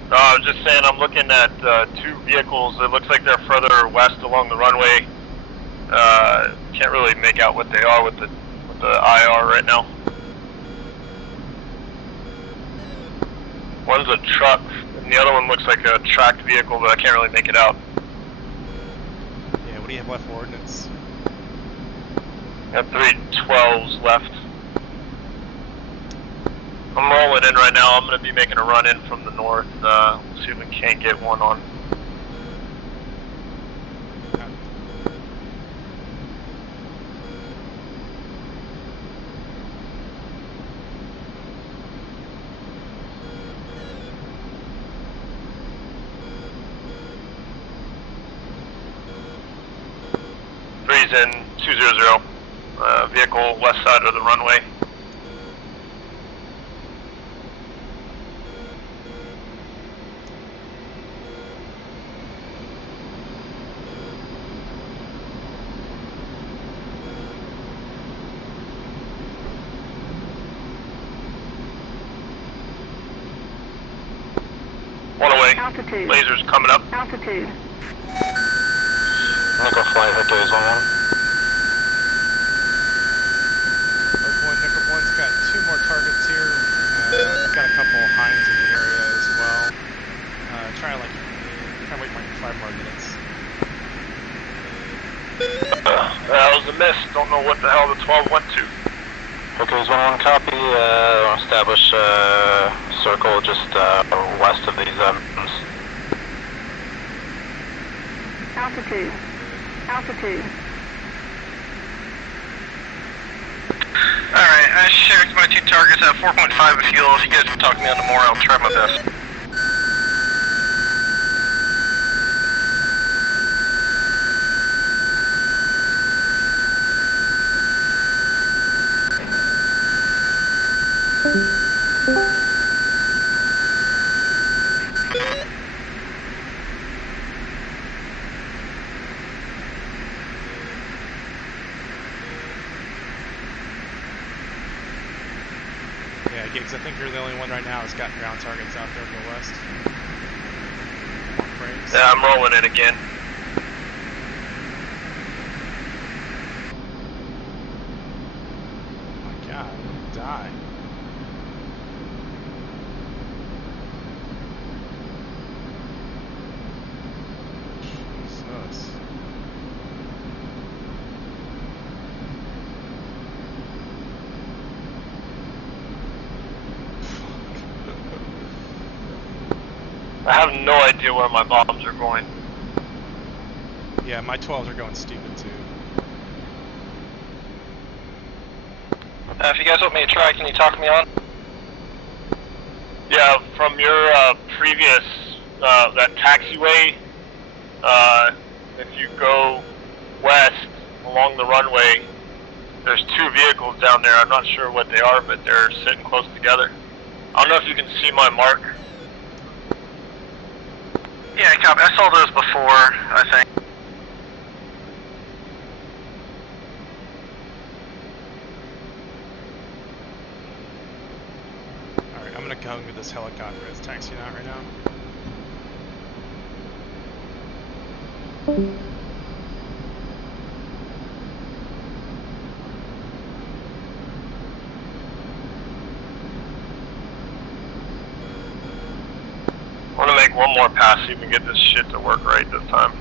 I was just saying, I'm looking at two vehicles. It looks like they're further west along the runway. Can't really make out what they are with the IR right now. One's a truck, and the other one looks like a tracked vehicle, but I can't really make it out. Yeah, what do you have left for ordnance? Got 3 12s left. I'm rolling in right now. I'm going to be making a run in from the north. See if we can't get one on. Three's in 200. Vehicle west side of the runway. One away. Altitude. Lasers coming up. Altitude. Nickel flight, Hercules 1-1. Nickel 1's got 2 more targets here. I've got a couple Hinds in the area as well. Try and wait for 5 more minutes. That was a miss. Don't know what the hell the 12 went to. Hercules 1-1, copy. Establish circle just west of these mountains. Altitude. Altitude. Alright, I sharing my 2 targets at 4.5 of fuel. If you guys can talk me on the more, I'll try my best. Yeah, Gigs, I think you're the only one right now that's got ground targets out there in the west. Frames. Yeah, I'm rolling it again. Oh my god, I'm gonna die. Jesus. I have no idea where my bombs are going. Yeah, my 12s are going stupid too. If you guys want me to try, can you talk me on? Yeah, from your previous, that taxiway, if you go west along the runway, there's 2 vehicles down there. I'm not sure what they are, but they're sitting close together. I don't know if you can see my mark. Yeah, copy. I saw those before, I think. Alright, I'm gonna go with this helicopter that's taxiing out right now. I want to make one more pass so you can get this shit to work right this time.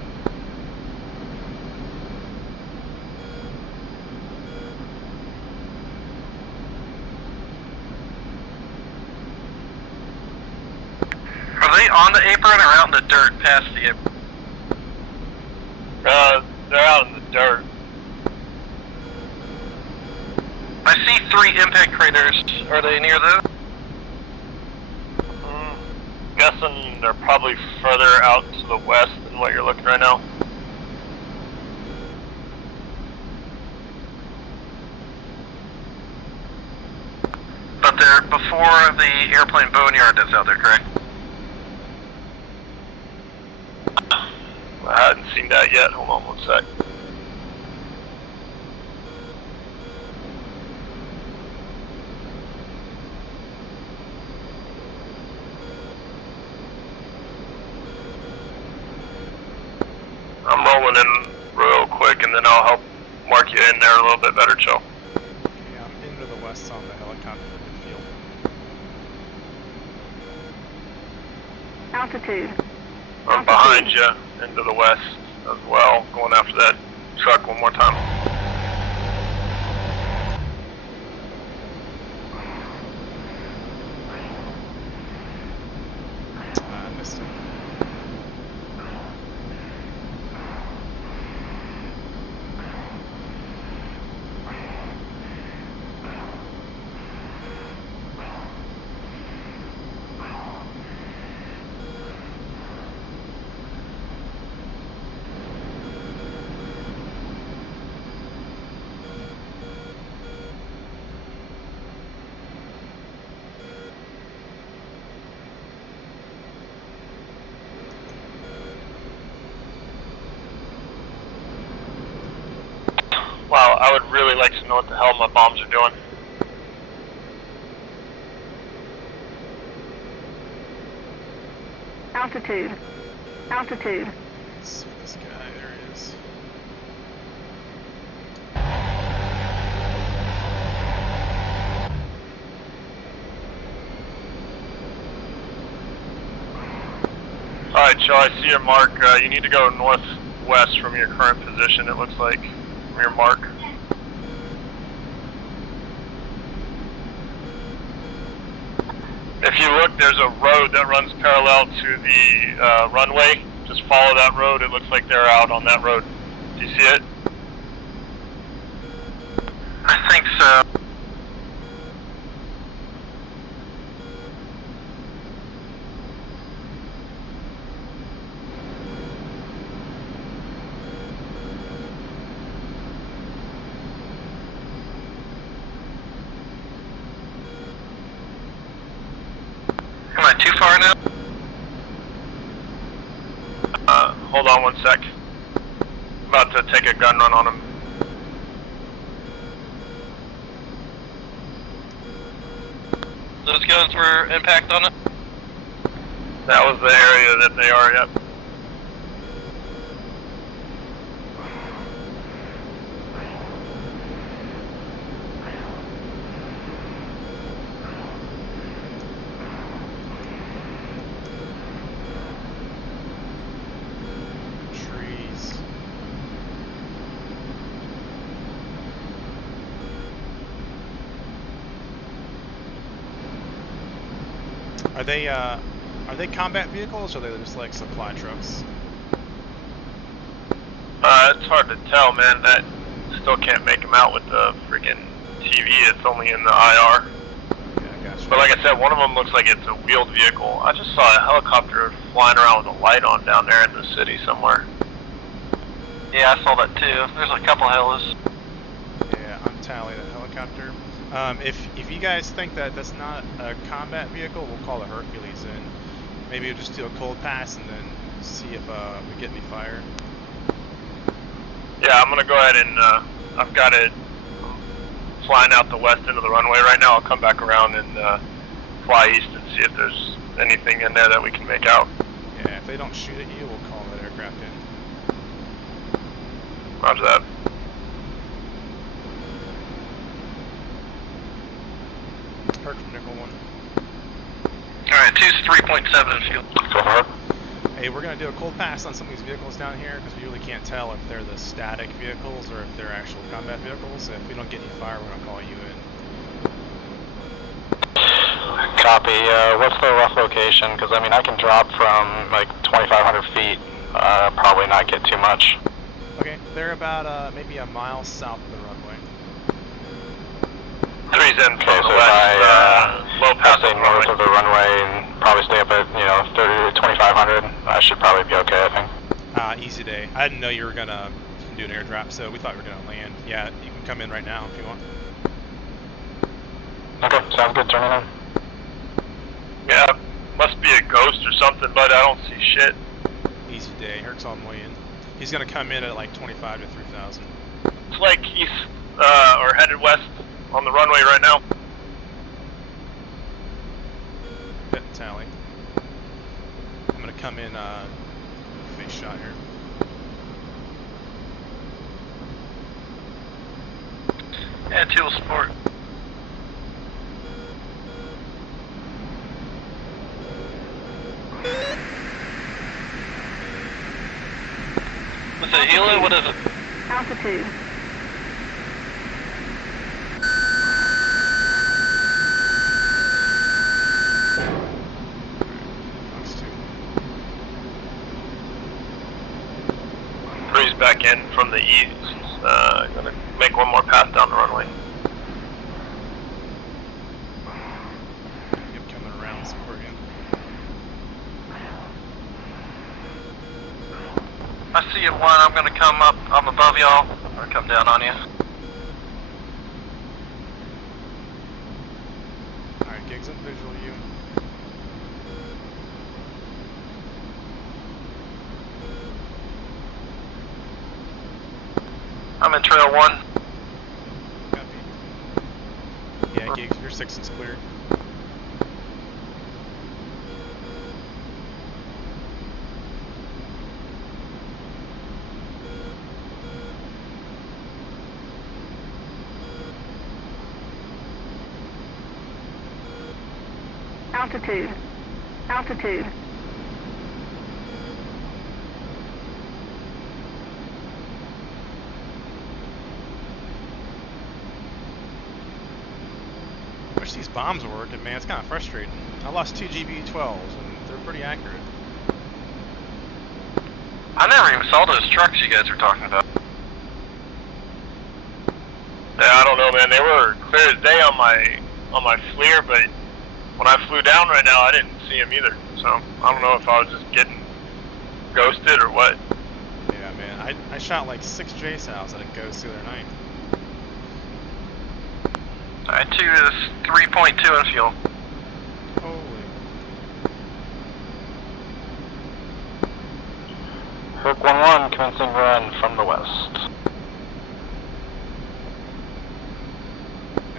Are they on the apron or out in the dirt past the apron? They're out in the dirt. I see 3 impact craters. Are they near those? Guessing they're probably further out to the west than what you're looking right now. But they're before the airplane boneyard that's out there, correct? I hadn't seen that yet. Hold on one sec. I'm rolling in real quick and then I'll help mark you in there a little bit better, Joe. Yeah, I'm into the west on the helicopter field. Altitude. I'm behind you into the west as well, going after that truck one more time. I missed it. Wow, I would really like to know what the hell my bombs are doing. Altitude. Altitude. Let's see this guy, there he is. Alright, Joe, I see your mark. You need to go northwest from your current position, it looks like, from your mark. If you look, there's a road that runs parallel to the runway. Just follow that road. It looks like they're out on that road. Do you see it? I think so. too far now? Hold on 1 sec. About to take a gun run on him. Those guns were impact on it? That was the area that they are, yep. Trees. Are they combat vehicles, or are they just like supply trucks? It's hard to tell, man. That still can't make them out with the freaking TV. It's only in the IR. Yeah, gotcha. But like I said, one of them looks like it's a wheeled vehicle. I just saw a helicopter flying around with a light on down there in the city somewhere. Yeah, I saw that too. There's a couple helis. Yeah, I'm Tally, the helicopter. If you guys think that that's not a combat vehicle, we'll call the Hercules in. Maybe we'll just do a cold pass and then see if we get any fire. Yeah, I'm gonna go ahead and I've got it flying out the west end of the runway right now. I'll come back around and fly east and see if there's anything in there that we can make out. Yeah, if they don't shoot at you, we'll call that aircraft in. Roger that. Heard from Nickel 1. Alright, 2's 3.7 in fuel. Go ahead. Hey, we're going to do a cold pass on some of these vehicles down here because we really can't tell if they're the static vehicles or if they're actual combat vehicles. If we don't get any fire, we're going to call you in. Copy. What's the rough location? Because I mean, I can drop from like 2,500 feet. Probably not get too much. Okay, they're about maybe a mile south of the runway. 3's in Okay, from so the if west, low I pass stay on the north runway. of the runway and probably stay up at 30 to 2,500, I should probably be okay, I think. Easy day. I didn't know you were going to do an airdrop, so we thought we were going to land. Yeah, you can come in right now if you want. Okay, sounds good. Turn it in. Yeah, must be a ghost or something, but I don't see shit. Easy day. Herc's on the way in. He's going to come in at like 25 to 3,000. It's like he's or headed west on the runway right now. Bit tally. I'm going to come in face shot here. Yeah, 2 will support. With the helo, what is it? Altitude. Breeze back in from the east. Gonna make one more pass down the runway. Yep, coming around, support you. I see you at 1. I'm gonna come up. I'm above y'all. I'm gonna come down on you. Alright, gigs up visual you. I'm in trail 1. Copy. Yeah, gigs, your 6 is clear. Altitude. Altitude. Wish these bombs were working, man. It's kind of frustrating. I lost 2 GBE-12s, and they're pretty accurate. I never even saw those trucks you guys were talking about. Yeah, I don't know, man. They were clear as day on my FLIR, but when I flew down right now, I didn't see them either. So I don't know if I was just getting ghosted or what. Yeah, man. I shot like 6 JSOWs at a ghost the other night. Alright, 2 is 3.2 in fuel. Holy. Herc 1-1, commencing run from the west.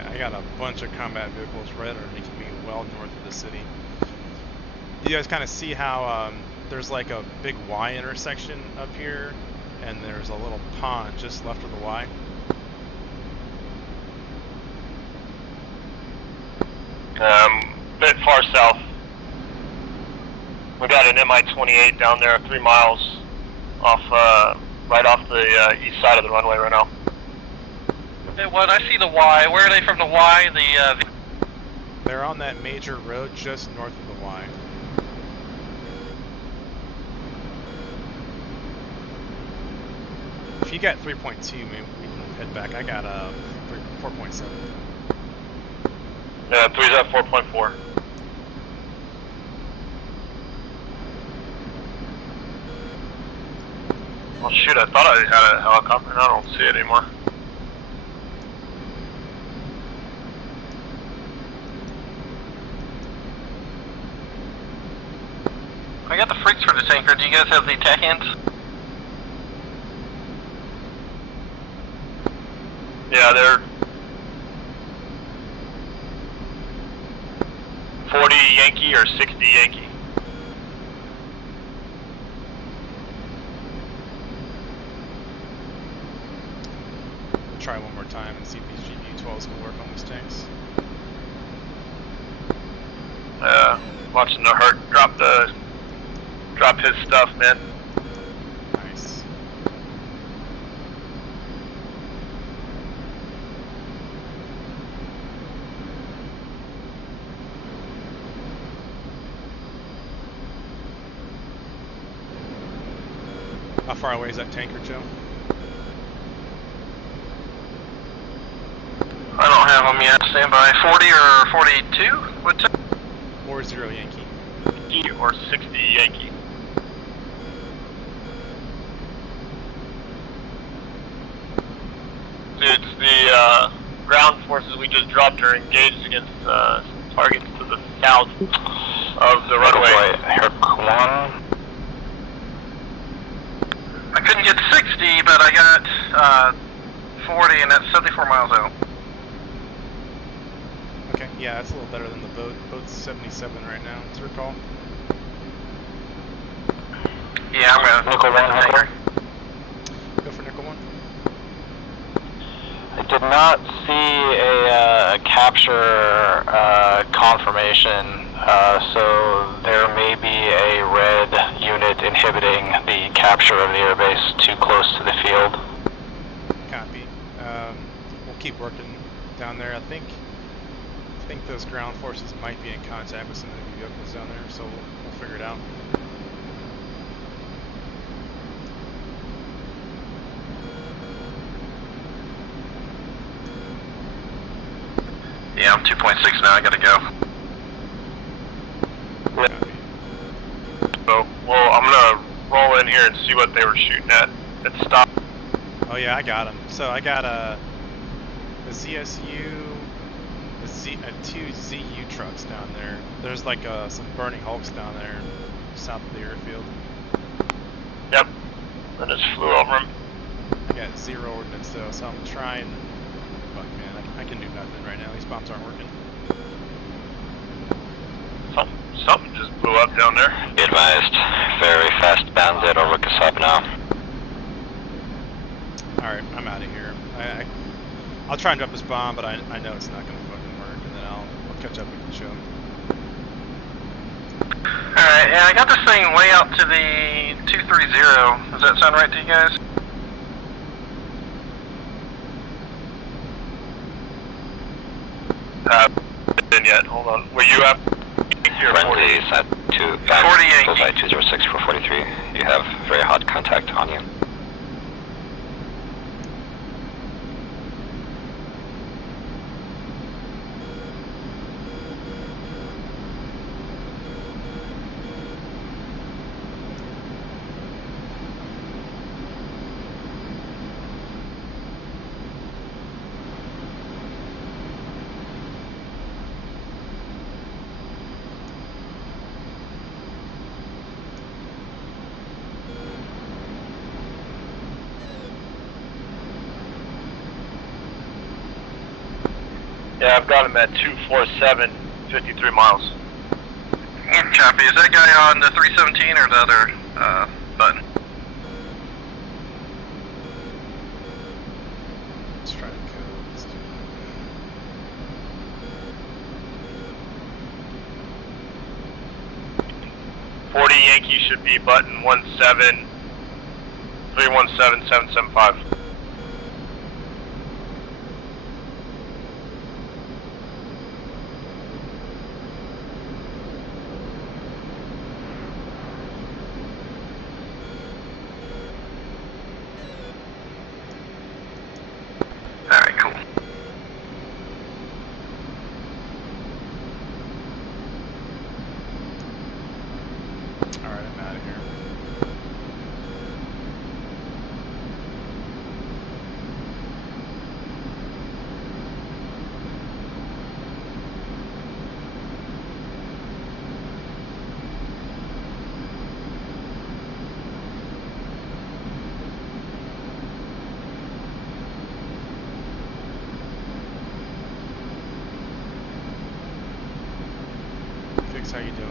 I got a bunch of combat vehicles right underneath me, well north of the city. You guys kind of see how there's like a big Y intersection up here, and there's a little pond just left of the Y. Bit far south. We got an Mi-28 down there 3 miles off, right off the east side of the runway right now. Hey, what? I see the Y. Where are they from the Y? They're on that major road just north of the Y. If you got 3.2, maybe we can head back. I got 4.7. Yeah, 3's at 4.4. Well, shoot, I thought I had a helicopter, and I don't see it anymore. I got the freaks for the tanker. Do you guys have the tack ends? Yeah, they're 40 Yankee or 60 Yankee. Try one more time and see if these GP-12s can work on these tanks. Watching the Herc drop his stuff, man. Nice. How far away is that tanker, Joe? I don't have them yet. Stand by. 40 or 42? What's it? 40 Yankee. Or 60 Yankee. It's the ground forces we just dropped are engaged against targets to the south of the runway. Herc 1. I couldn't get 60, but I got 40, and that's 74 miles out. Okay, yeah, that's a little better than the boat. Boat's 77 right now, to recall. Yeah, I'm gonna Nickel 1, tanker. Go for Nickel 1. I did not see a capture confirmation, so there may be a red unit inhibiting the capture of the airbase too close to the field. Copy. We'll keep working down there. I think those ground forces might be in contact with some enemy vehicles down there, so we'll figure it out. Yeah, I'm 2.6 now. I gotta go. Copy. So, well, I'm gonna roll in here and see what they were shooting at. It stopped. Oh yeah, I got them. So I got a ZSU, two ZU trucks down there. There's like some burning hulks down there south of the airfield. Yep. I just flew over them. I got 0 ordnance though, so I'm trying. Fuck man, I can do nothing right now. These bombs aren't working. Something just blew up down there. Be advised, very fast bandit over Kasab now. Alright, I'm out of here. I'll try and drop this bomb, but I know it's not going to fucking work, and then I'll catch up with the show. Alright, yeah, I got this thing way out to the 230. Does that sound right to you guys? Didn't yet. Hold on. Were you at 40 at 206 for 43. You have very hot contact on you. Yeah, I've got him at 247, 53 miles. Copy. Is that guy on the 317 or the other button? Let's try to code. Let's do that. 40 Yankee should be button 317-775. Alright, cool. Alright, I'm out of here. Fix, how you doing?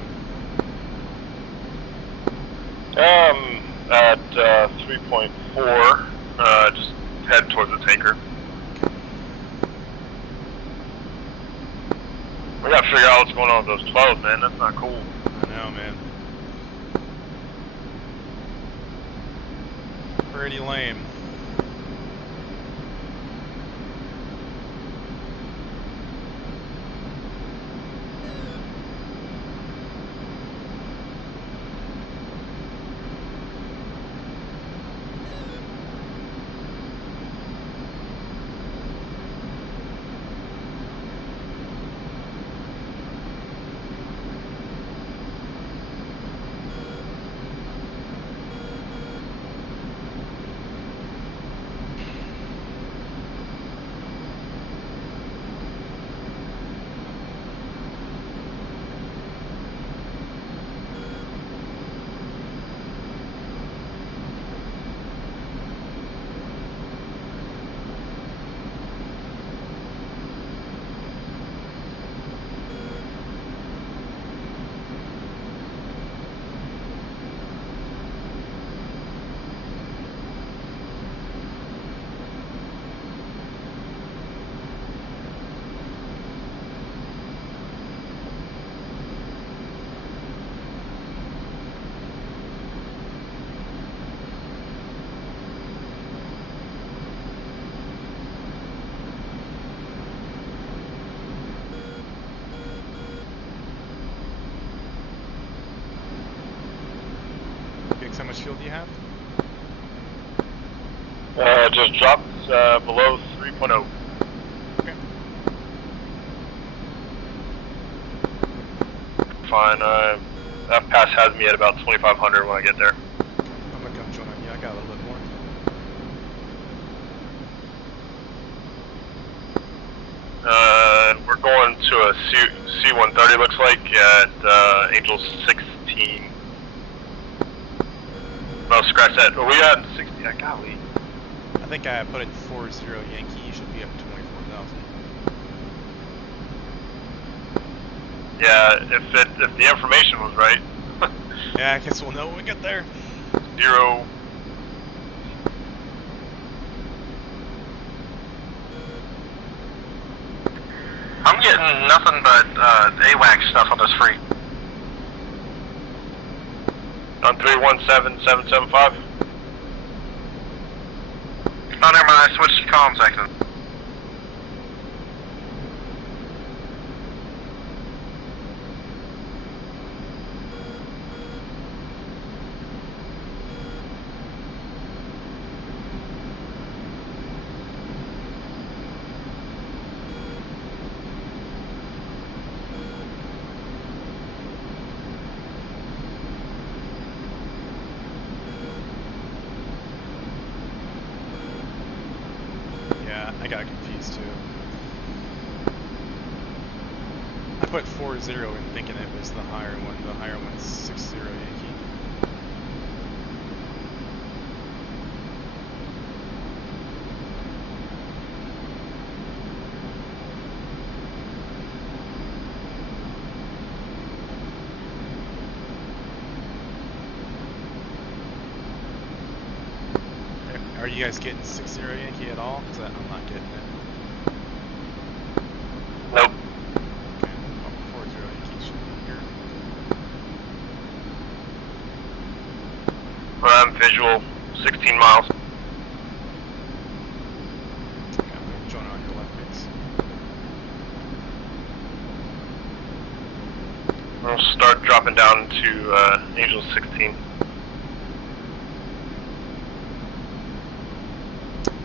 At 3.4, just head towards the tanker. We gotta figure out what's going on with those 12s, man. That's not cool. I know, man. Pretty lame. How much fuel do you have? Just dropped below 3.0. Okay. Fine. That pass has me at about 2,500 when I get there. I'm gonna come join on you. I got a little bit more. We're going to a C-130, looks like, at Angel 16. No, scratch that. Are we at 60? Golly. I think I put it 40 Yankee. You should be up to 24,000. Yeah, if the information was right. Yeah, I guess we'll know when we get there. 0. I'm getting nothing but AWACS stuff on this free. On 317-775. Oh, never mind. I switched to comms accident. I got confused too. I put 40 in thinking it was the higher one. The higher one's 60 Yankee. Are you guys getting 60 Yankee at all? Because I'm not getting it. Nope. Okay. Oh, 40 Yankee should be here. I'm visual, 16 miles. Okay, I'm going to join on your left base. We'll start dropping down to Angel 16.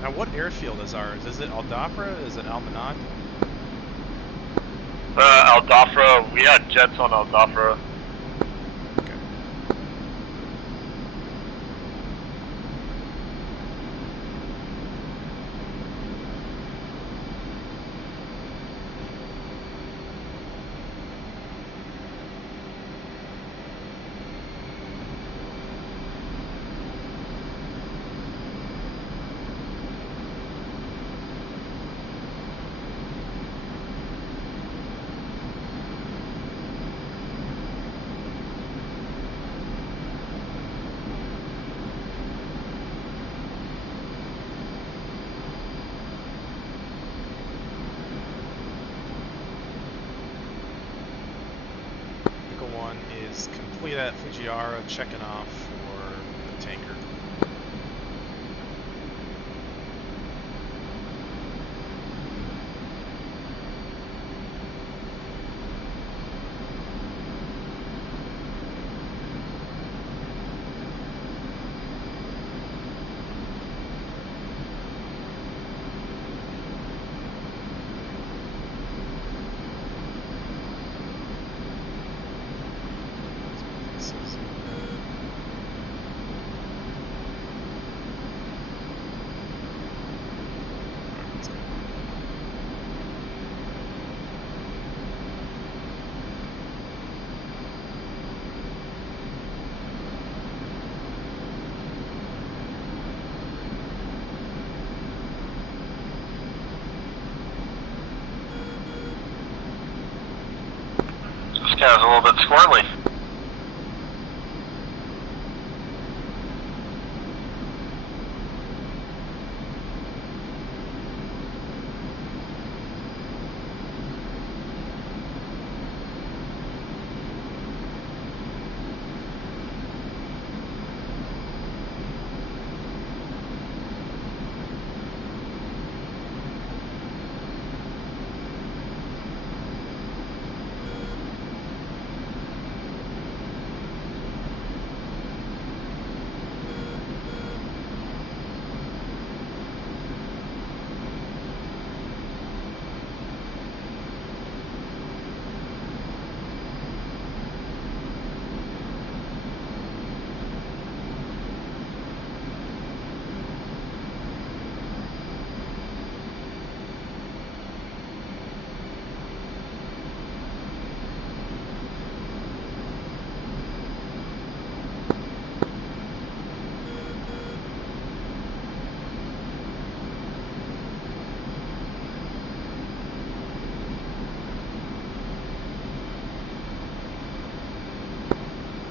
Now, what airfield is ours? Is it Al Dhafra? Is it Al Manad? Al Dhafra, we had jets on Al Dhafra. Okay. One is complete at Fujiara, checking off for the tanker. This guy's a little bit squirrely.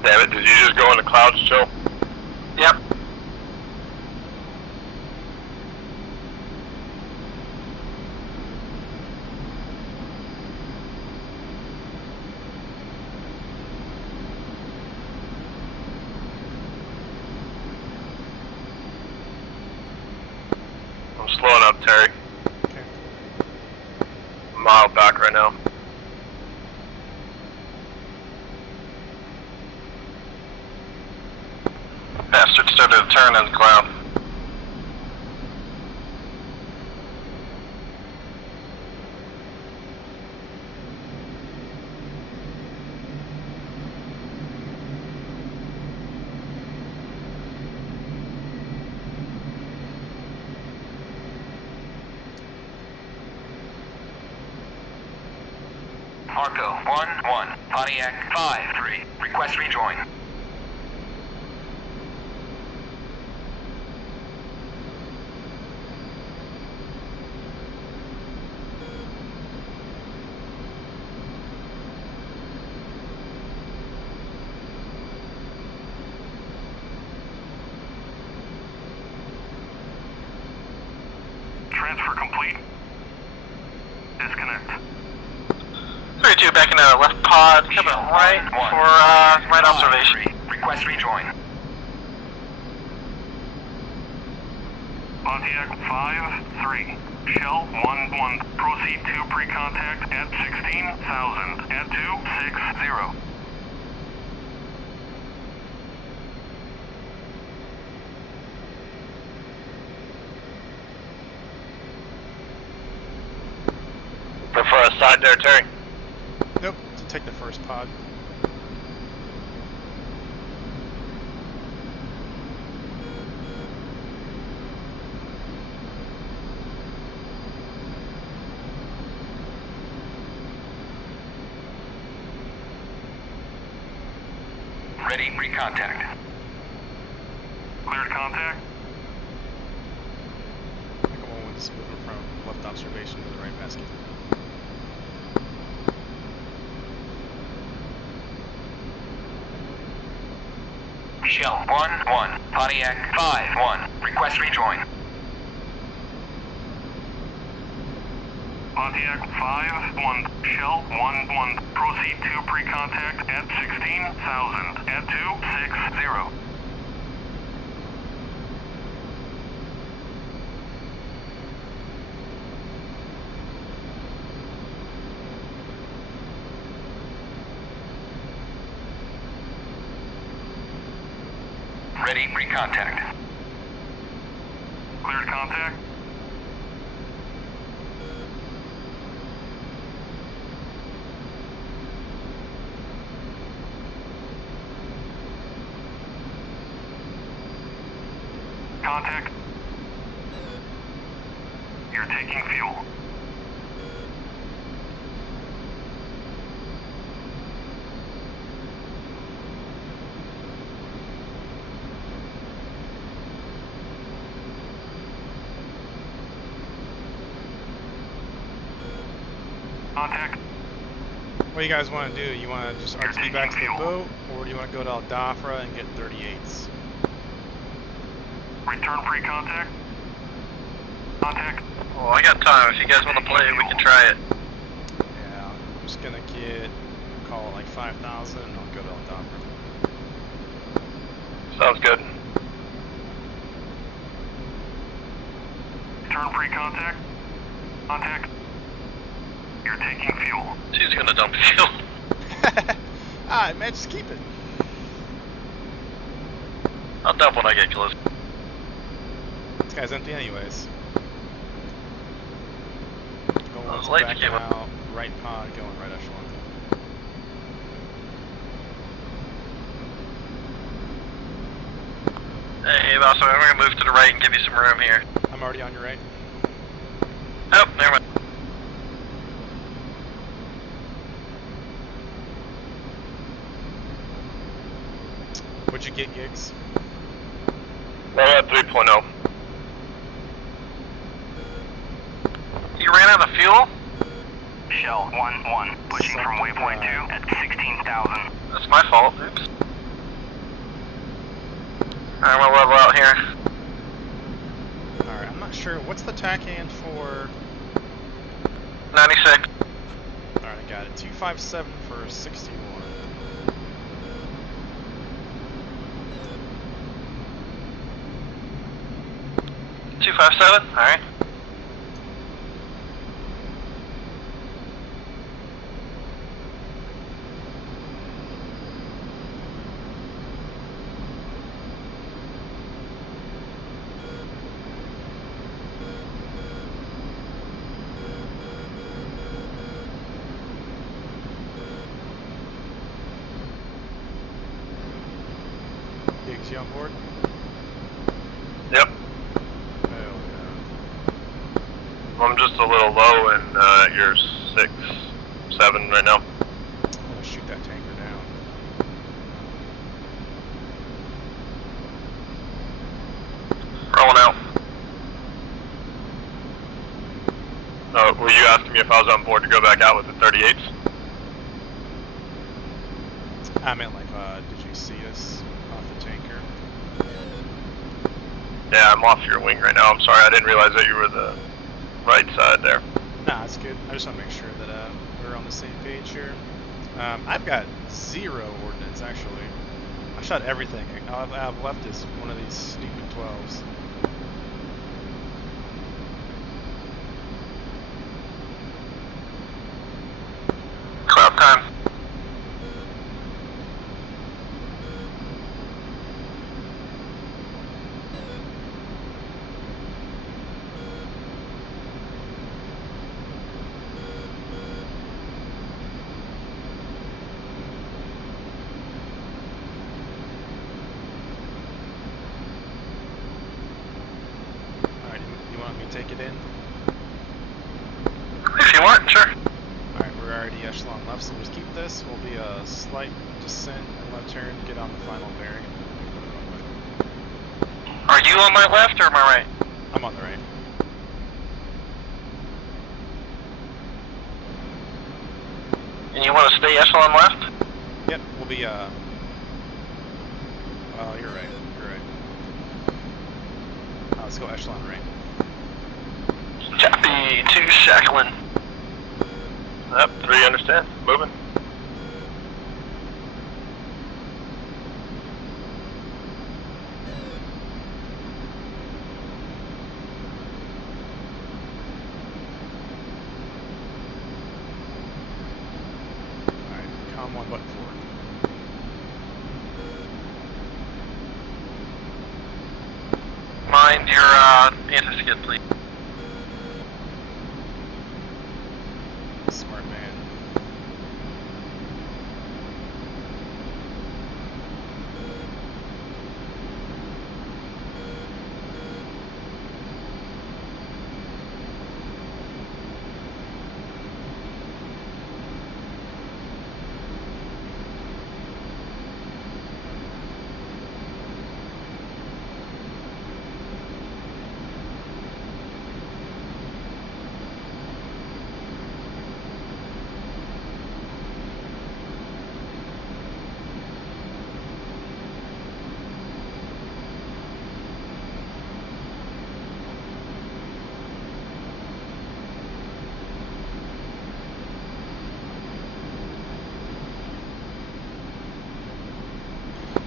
Damn it, did you just go in the clouds, Joe? Yep. I'm slowing up, Terry. Okay. A mile back right now. Bastard started to turn in the cloud. Marco 1-1, Pontiac 5-3, request rejoin. Transfer complete. Disconnect. 32 back in the left pod, coming right for right observation. Request rejoin. Pontiac 5-3. Shell 1-1. Proceed to pre-contact at 16,000 at 260. Prefer a side there, Terry. Nope, to take the first pod. Ready, pre-contact. Cleared contact. Echo 1 just moving from left observation to the right basket. Shell 1-1. Pontiac 5-1. Request rejoin. Pontiac 5-1. Shell 1-1. Proceed to pre-contact at 16,000 at 260. Ready, pre-contact. Cleared contact. Contact. You're taking fuel. Contact. What do you guys want to do? You want to just RTB back to the boat, or do you want to go to Al Dafra and get 38s? Return pre-contact. Contact. Oh, I got time. If you guys want to play, we can try it. Yeah, I'm just gonna get, call it like 5,000, and I'll go to Al Dafra. Sounds good. Return pre-contact. Contact. You're taking fuel. She's gonna dump fuel. Alright, man, just keep it. I'll dump when I get close. This guy's empty anyways. Going Oh, once the lights back came up. out, right pod, going right echelon. Hey, boss, I'm gonna move to the right and give you some room here. I'm already on your right. Oh, never mind. What'd you get, Gigs? I'm at 3.0. You ran out of fuel? Shell 1-1. Pushing from waypoint 2 at 16,000. That's my fault. Oops. I'm gonna level out here. Alright, I'm not sure. What's the tack hand for? 96. Alright, I got it. 257 for 61. 257? Alright. Gigs, you on board? Yep. Hell I'm just a little low in your 6-7 right now. yeah. I'm gonna shoot that tanker down. Rolling out. Were you asking me if I was on board to go back out with the 38s? I meant like, did you see us off the tanker? Yeah, I'm off your wing right now. I'm sorry, I didn't realize that you were the right side there. Nah, that's good. I just want to make sure that we're on the same page here. I've got 0 ordnance, actually. I shot everything. I've left is one of these stupid 12s. Cloud time. Alright, you want me to take it in? If you want, sure. Alright, we're already echelon left, so we'll just keep this. We'll be a slight descent and left turn, get on the final bearing. Are you on my left or my right? I'm on the right. And you want to stay echelon left? Yep, we'll be, oh, you're right, you're right. Let's go echelon right. Copy 2 Shackling. Yep, 3 understand. Moving. Alright, com 1 button forward. Mind your anti-skid, please. Smart man.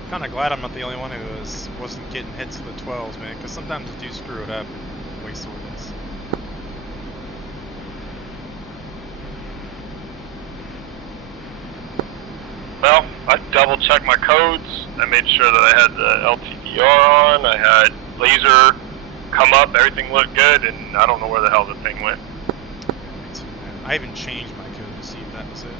Kind of glad I'm not the only one who wasn't getting hits with the 12s, man, because sometimes you do screw it up and waste ordnance. Well, I double checked my codes. I made sure that I had the LTDR on. I had laser come up. Everything looked good, and I don't know where the hell the thing went. Me too, man. I even changed my code to see if that was it.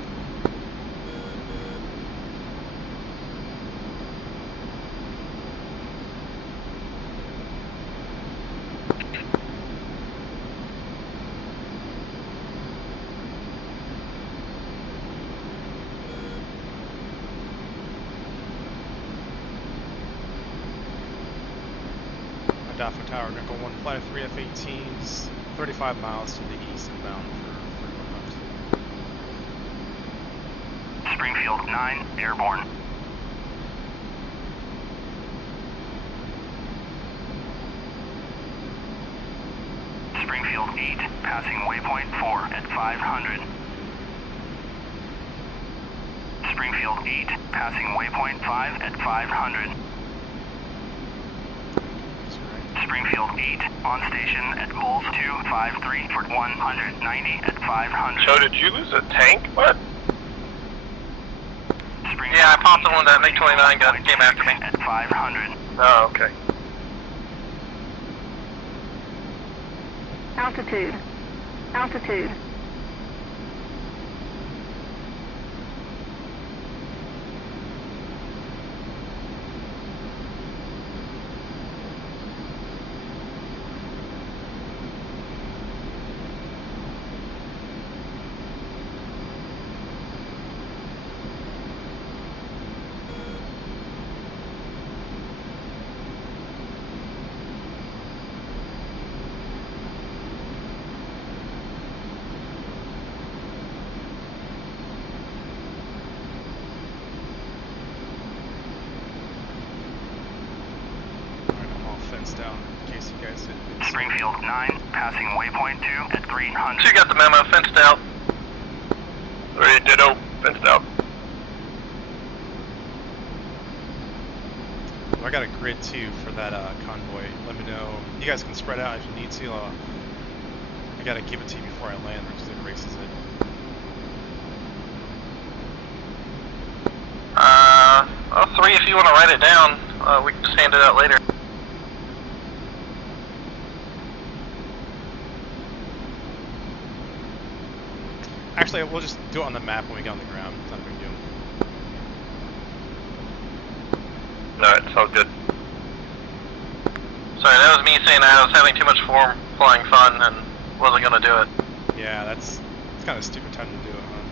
Daphne Tower, Nickel 1, flight of 3 F-18s, 35 miles to the east and bound for Plymouth. Springfield 9, airborne. Springfield 8, passing waypoint 4 at 500. Springfield 8, passing waypoint 5 at 500. Springfield 8, on station at Bulls 253 for 190 at 500. So did you lose a tank? What? Yeah, I popped the one that MiG-29 gun came after me. At 500. Oh, okay. Altitude. Altitude. Alright, I'm all fenced down in case you guys hit me. Springfield 9, passing waypoint 2 at 300. 2 got the memo, fenced out. 3 ditto, fenced out. I got a grid too for that convoy. Let me know. You guys can spread out if you need to. I gotta give it to you before I land, because it erases it. 3 if you want to write it down. We can just hand it out later. Actually, we'll just do it on the map when we get on the ground. It's not a big deal. Alright, sounds good. Sorry, that was me saying I was having too much form flying fun and wasn't going to do it. Yeah, it's kind of a stupid time to do it, huh?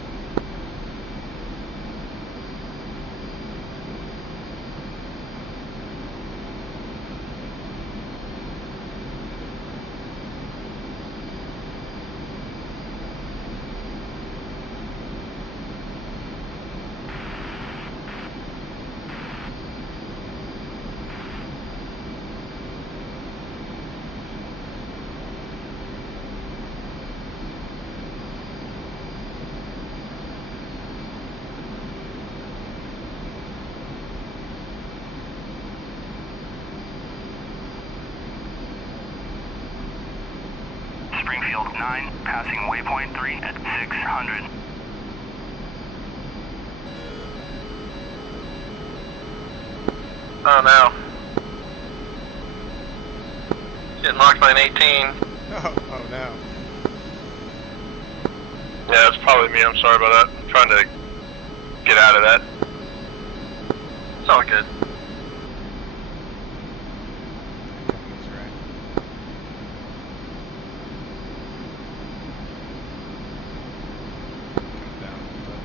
Springfield 9, passing waypoint 3 at 600. Oh no. Getting locked by an 18. Oh no. Yeah, it's probably me, I'm sorry about that. I'm trying to get out of that. It's all good. That's right. Come down a little bit.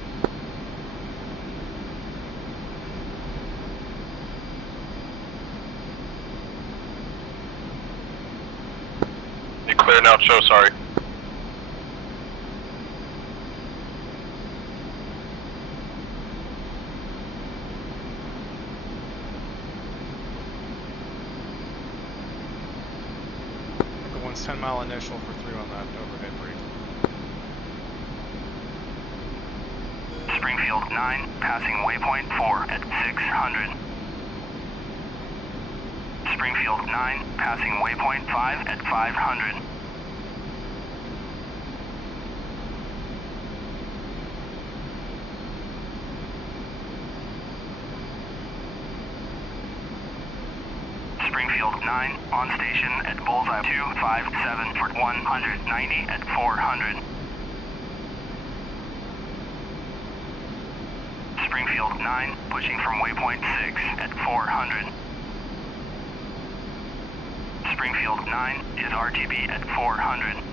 You clear now, Joe, sorry. The one's 10-mile initial for 3 on that overhead brake. Springfield 9, passing waypoint 4 at 600. Springfield 9, passing waypoint 5 at 500. Springfield 9, on station at bullseye 257 for 190 at 400. Springfield 9, pushing from waypoint 6 at 400. Springfield 9 is RTB at 400.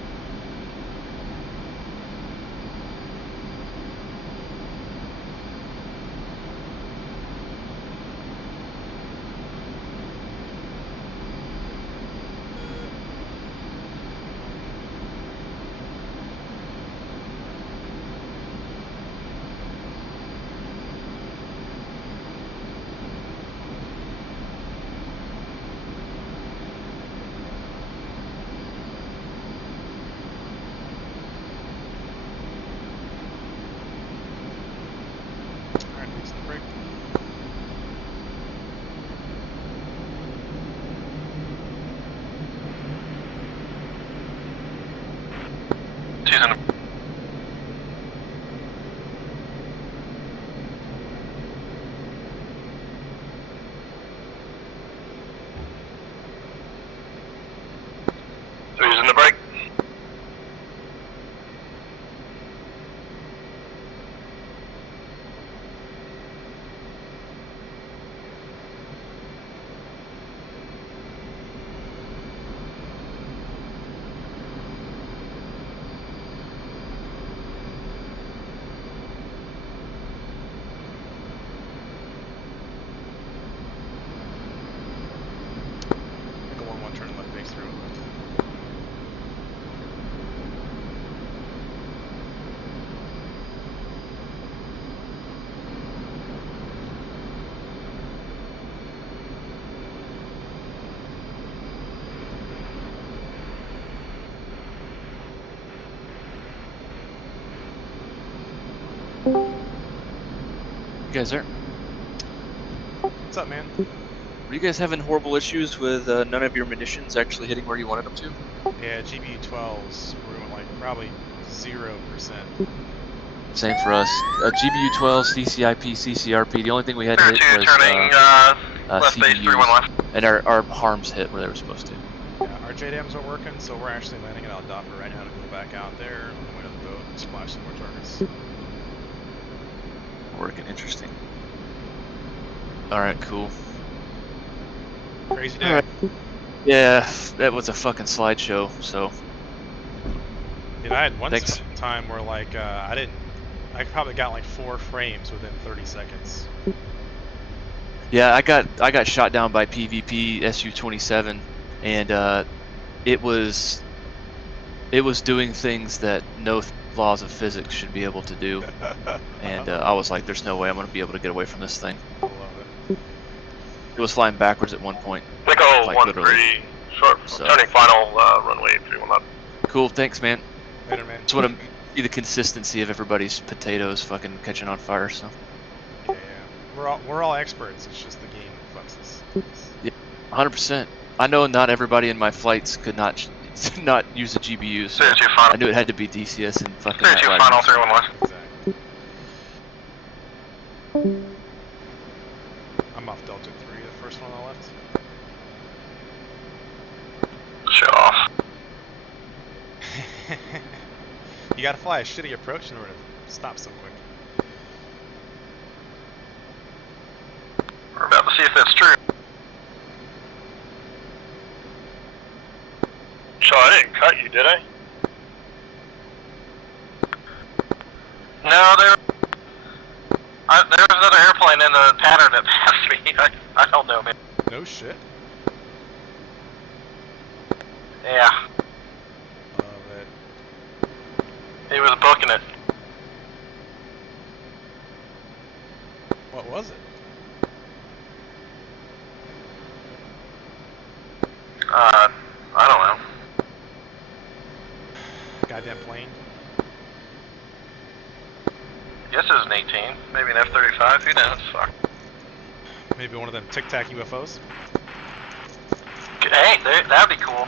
Alright, release the brake. She's in the... Three's in the brake. guys there? What's up, man? Were you guys having horrible issues with none of your munitions actually hitting where you wanted them to? Yeah, GBU-12s were like probably 0%. Same for us. GBU-12, CCIP, CCRP. The only thing we had hit was turning left base 3-1 left. And our harms hit where they were supposed to. Yeah, our JDAMs are working, so we're actually landing at Al Dapper right now to go back out there on the way to the boat and splash some more targets. Working, interesting. Alright, cool. Crazy day. Yeah, that was a fucking slideshow, so. Dude, I had one time where like, I probably got like 4 frames within 30 seconds. Yeah, I got shot down by PvP Su-27, and it was doing things that no laws of physics should be able to do, and I was like, "There's no way I'm gonna be able to get away from this thing." I love it. It was flying backwards at one point. Take a like 1-3 short, so. turning final runway 31 up. Cool, thanks, man. Later, man. It's what I'm. The consistency of everybody's potatoes fucking catching on fire. So. Yeah. We're all experts. It's just the game that fucks us. Yeah, 100%. I know not everybody in my flights could not use a GBU, so I knew it had to be DCS and fucking. Final 3-1 left. Exactly. I'm off Delta 3, the first one I left. Show off. You gotta fly a shitty approach in order to stop so quick. We're about to see if that's true. So I didn't cut you, did I? No, there was another airplane in the pattern that passed me. I don't know, man. No shit. Yeah. Love it. He was booking it. What was it? I don't know. Goddamn plane. Guess it was an 18. Maybe an F-35. Who knows? Fuck. Maybe one of them Tic Tac UFOs. Hey, that'd be cool.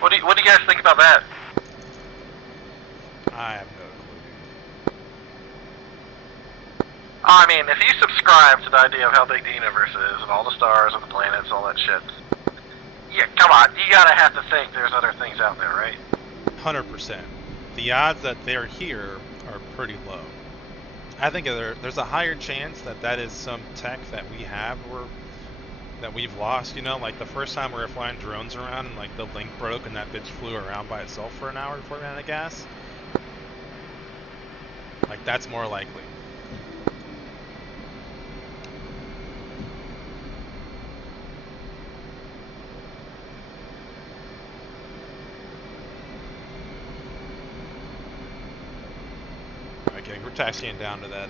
What do you guys think about that? I have no clue. I mean, if you subscribe to the idea of how big the universe is and all the stars and the planets, all that shit, yeah, come on, you gotta have to think there's other things out there, right? 100%. The odds that they're here are pretty low. I think there's a higher chance that that is some tech that we have or that we've lost. You know, like the first time we were flying drones around and like the link broke and that bitch flew around by itself for an hour before it ran out of gas. Like that's more likely. Okay, we're taxiing down to that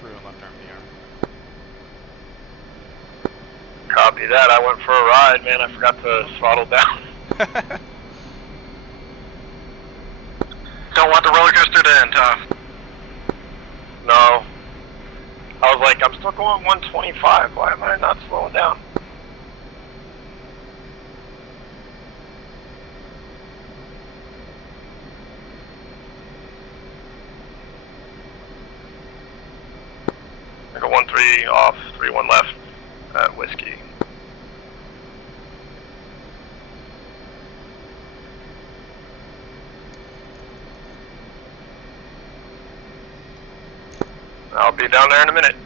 through and left arm of the arm. Copy that. I went for a ride, man. I forgot to throttle down. Don't want the roller coaster to end, huh? No. I was like, I'm still going 125. Why am I not slowing down? I got 1-3 off, 3-1 left at Whiskey. I'll be down there in a minute.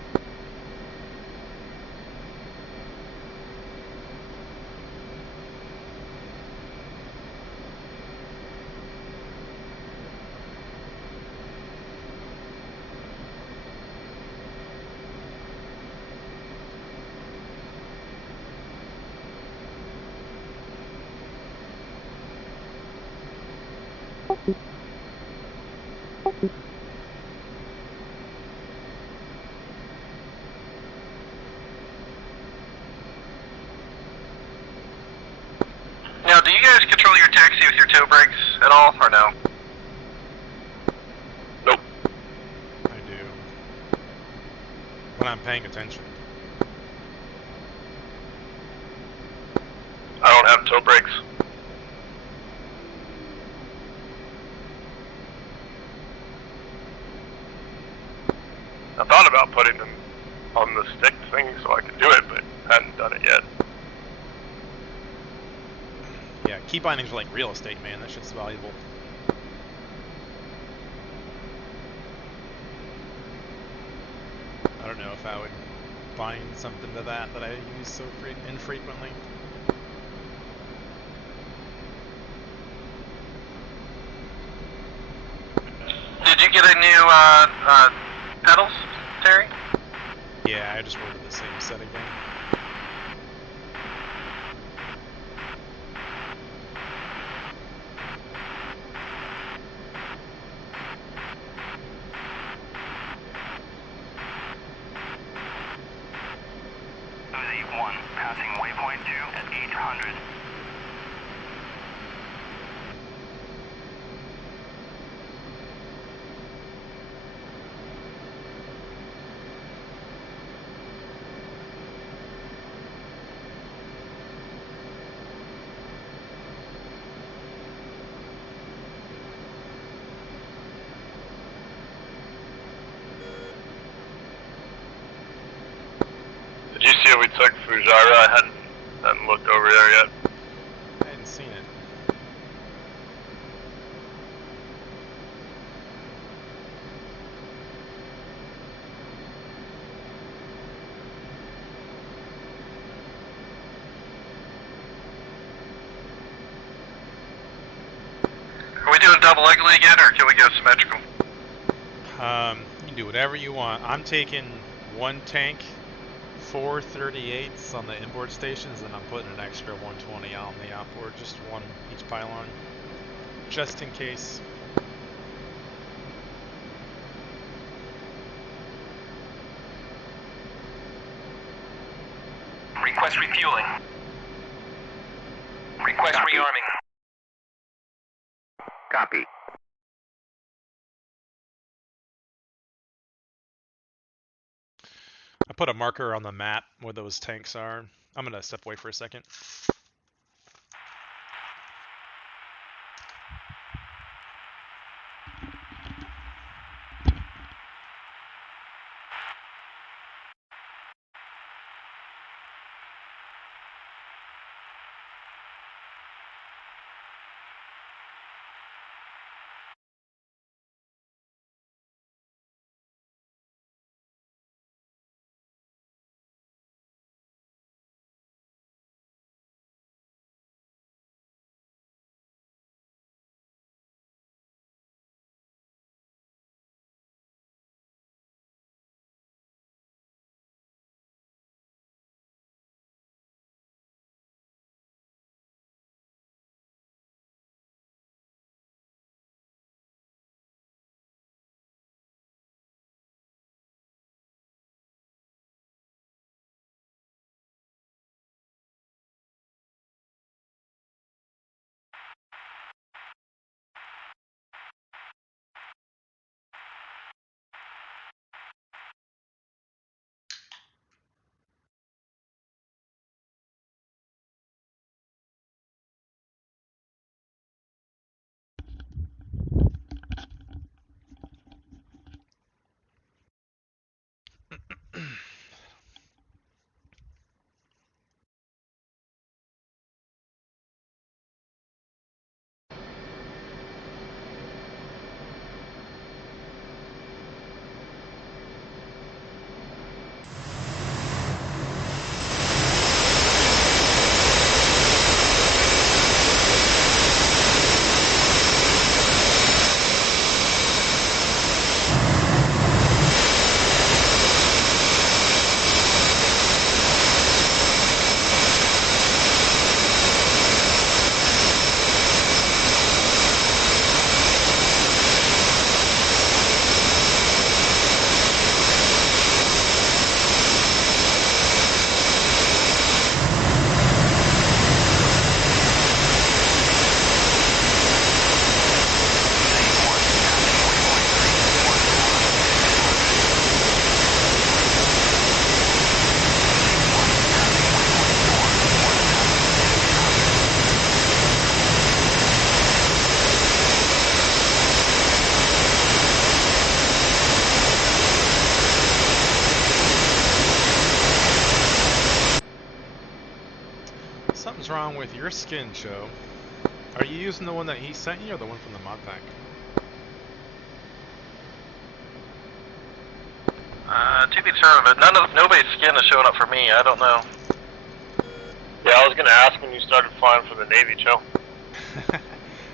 Now, do you guys control your taxi with your toe brakes at all, or no? Nope. I do. when I'm paying attention. I don't have toe brakes. I thought about putting them on the stick thing so I could do it, but hadn't done it yet. Yeah, key bindings are like real estate, man. That shit's valuable. I don't know if I would bind something to that I use so infrequently. Did you get a new pedals, Terry? Yeah, I just ordered the same set again. Uzi 1, passing waypoint 2 at 800. Did you see what we took Fujairah? I hadn't looked over there yet. I hadn't seen it. Are we doing double ugly again, or can we go symmetrical? You can do whatever you want. I'm taking one tank, 4 38s on the inboard stations, and I'm putting an extra 120 on the outboard, just one each pylon, just in case. Request refueling. Request rearming. Copy. I put a marker on the map where those tanks are. I'm gonna step away for a second. something's wrong with your skin, Joe. Are you using the one that he sent you or the one from the mod pack? To be determined, but nobody's skin is showing up for me. I don't know. Yeah, I was gonna ask when you started flying for the Navy, Joe.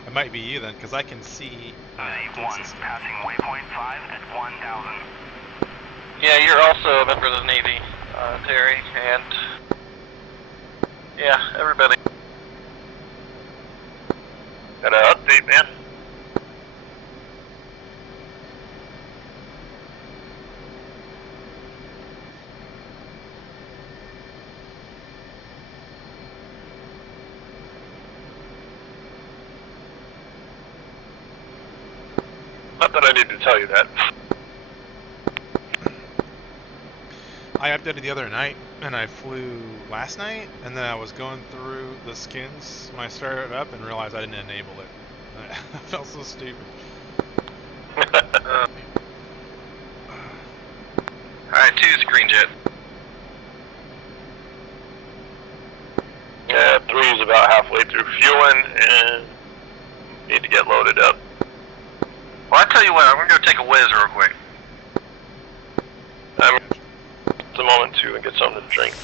It might be you then, because I can see. Wave 1, passing waypoint 5 at 1,000. Yeah, you're also a member of the Navy, Terry, and yeah, everybody. Got an update, man. Not that I need to tell you that. I updated the other night, and I flew last night, and then I was going through the skins when I started up and realized I didn't enable it. I felt so stupid. Alright, 2 screen jet. Yeah, 3 is about halfway through fueling and need to get loaded up. Well, I tell you what, I'm gonna go take a whiz real quick. I'm at the moment too and get something to drink.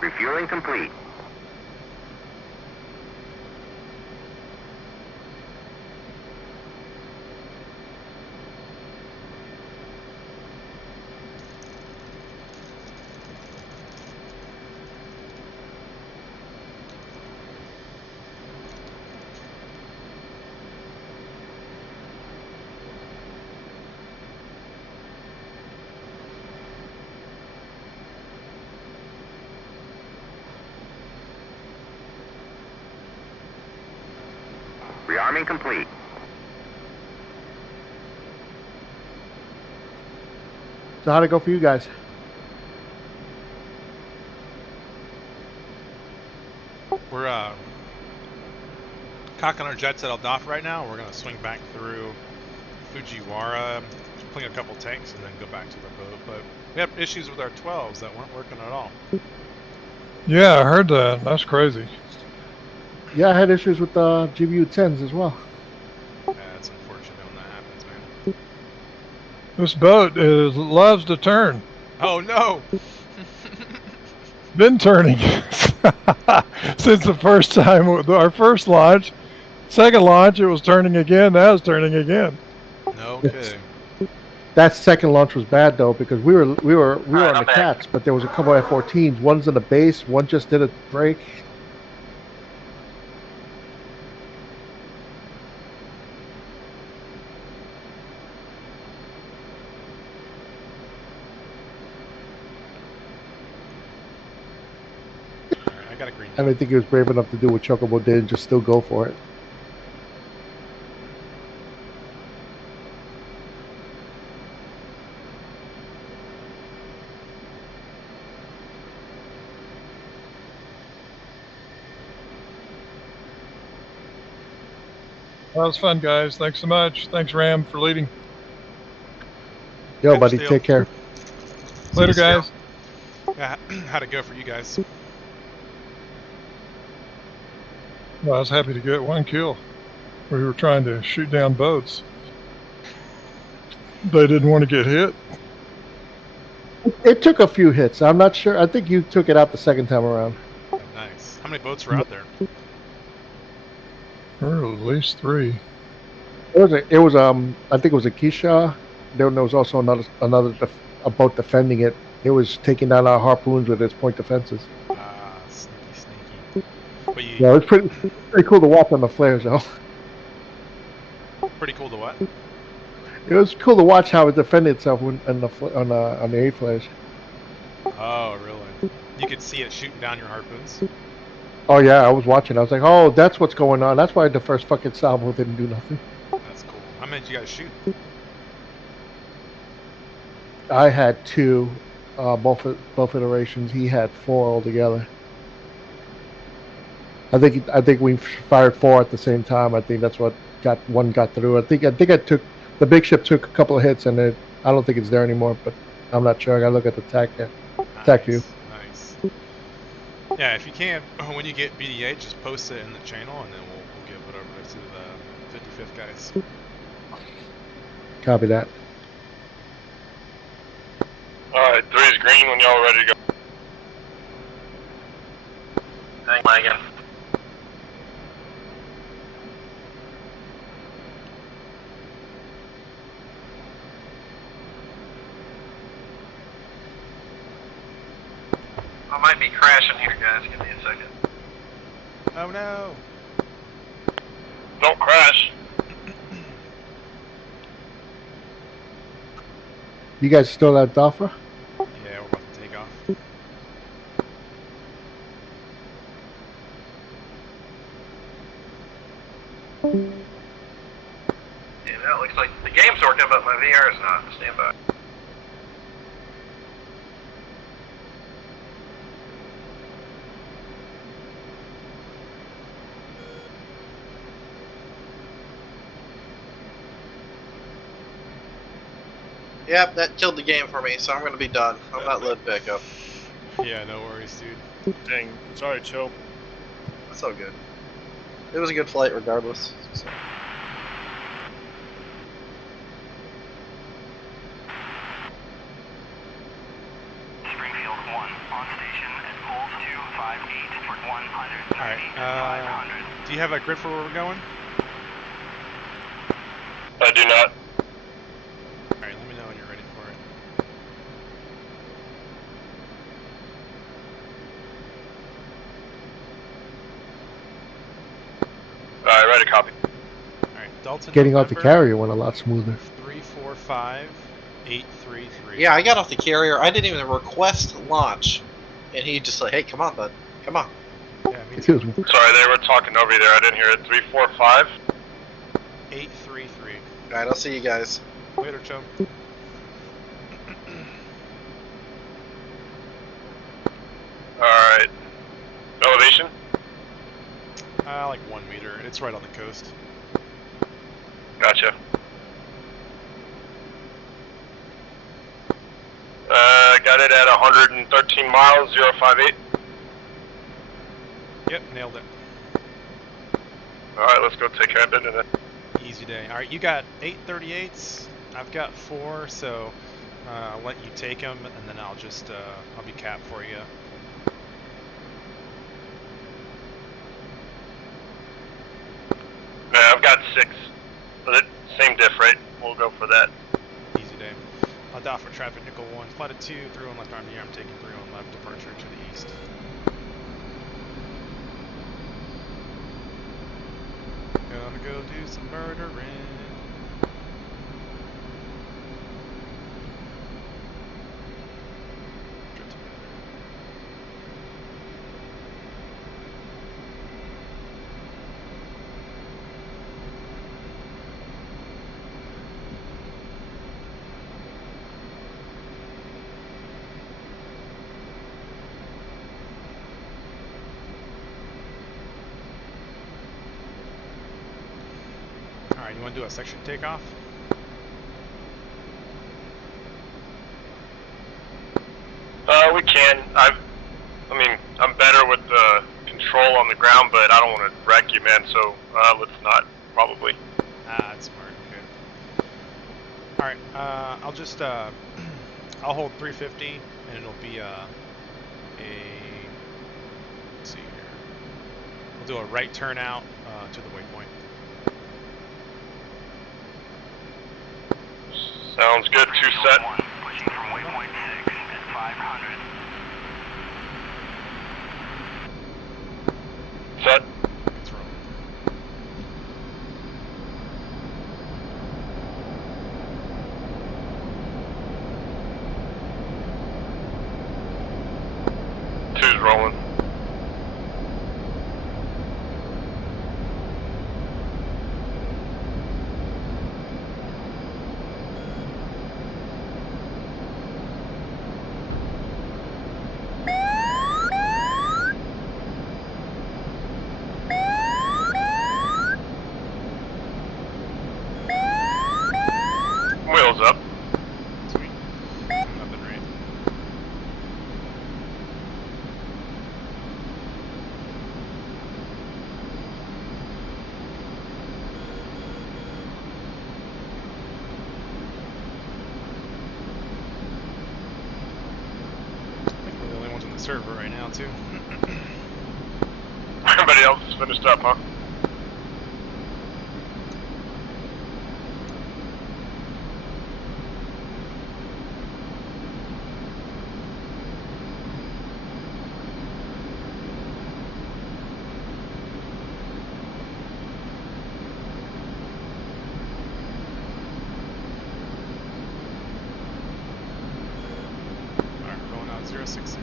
Refueling complete. Rearming complete. So how'd it go for you guys? We're cocking our jets at El Daf right now. We're gonna swing back through Fujiwara, clean a couple tanks, and then go back to the boat. But we have issues with our 12s that weren't working at all. Yeah, I heard that. That's crazy. Yeah, I had issues with the GBU 10s as well. Yeah, it's unfortunate when that happens, man. This boat loves to turn. Oh no! Been turning since the first time, our first launch. Second launch, it was turning again. Now it's turning again. No kidding. That second launch was bad though because we were on the Cats, but there was a couple of F-14s. One's in the base, one just did a break. I got a green. I don't think he was brave enough to do what Chocobo did and just still go for it. That was fun, guys. Thanks so much. Thanks, Ram, for leading. Yo, Good buddy, deal. take care. Later, guys. Yeah, how'd it go for you guys? Well, I was happy to get one kill. We were trying to shoot down boats. They didn't want to get hit. It took a few hits. I'm not sure. I think you took it out the second time around. Oh, nice. How many boats were out there? There were at least 3. It was I think it was a Keisha. There was also a boat defending it. It was taking down our harpoons with its point defenses. Sneaky. But Yeah, it was pretty cool to watch on the flares though. Pretty cool to what? It was cool to watch how it defended itself on the A flares. Oh, really? You could see it shooting down your harpoons? Oh yeah, I was watching. I was like, oh, that's what's going on. That's why the first fucking salvo didn't do nothing. That's cool. How many did you guys shoot? I had 2, both iterations. He had 4 altogether. I think we fired 4 at the same time. I think that's what got through. I think I took the big ship took a couple of hits, and I don't think it's there anymore. But I'm not sure. I gotta look at the TAC view. Nice. Yeah, if you can, when you get BDA, just post it in the channel, and then we'll give it over to the 55th guys. Copy that. Alright, 3's green when y'all ready to go. Hang on again. I might be crashing here, guys. Give me a second. Oh no! Don't crash. You guys still at Dofra? Yeah, we're about to take off. Yeah, that looks like the game's working, but my VR is not. Stand by. Yep, that killed the game for me, so I'm gonna be done. I'm not lit pickup. Yeah, no worries, dude. Dang, sorry, Chill. That's all good. It was a good flight regardless. So. Springfield 1 on station at Bulls 258 for 190 Alright, 500. do you have a grid for where we're going? I do not. Alright, let me know when you're ready for it. Alright, ready, copy. Alright, Dalton. Getting off the carrier went a lot smoother. 345833. Yeah, I got off the carrier. I didn't even request launch, and he just like, "Hey, come on, bud, come on." Yeah, me too. Sorry, they were talking over you there. I didn't hear it. 345. 833. All right, I'll see you guys. Later, Joe. Alright. Elevation? Like 1 meter. It's right on the coast. Gotcha. Got it at 113 miles, 058. Yep, nailed it. Alright, let's go take care of business. Easy day. Alright, you got 838s. I've got 4, so I'll let you take them, and then I'll just, I'll be capped for you. Yeah, I've got 6. Same diff, right? We'll go for that. Easy day. I'll dial for traffic, Nickel 1, flight of 2, 3 on left arm near, I'm taking 3 on left, departure to the east. Gonna go do some murdering. Alright, you want to do a section takeoff? We can. I mean, I'm better with the control on the ground, but I don't want to wreck you, man, so let's not, probably. Ah, that's smart. Okay. Alright, I'll just, I'll hold 350, and it'll be, let's see here. We'll do a right turn out, to the waypoint. Sounds good. 2 set. Pushing from waypoint 6 at 500. Set. It's rolling. Two's rolling. server right now too. Everybody else is finished up, huh? Alright, we're going out 060.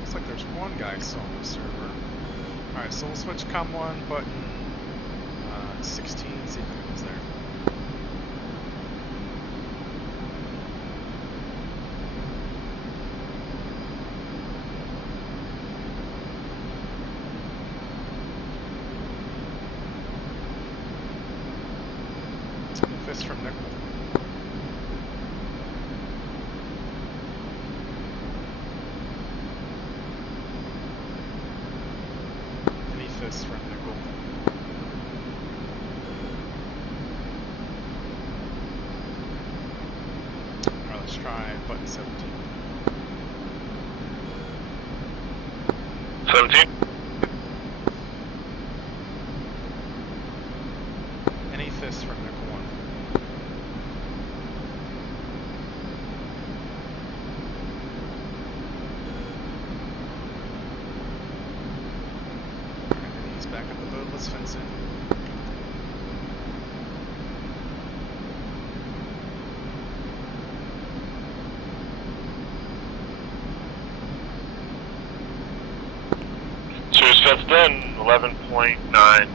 Looks like there's one guy still on the server. Alright, so we'll switch COM1 button 16, see if anyone's there. Fist from Nickel. Any fists from Nickel. Alright, let's try button 17. 17? Any fists from Nickel 1. Alright, he's back at the boat, let's fence in. Cheers, fenced in, 11.9. Alright,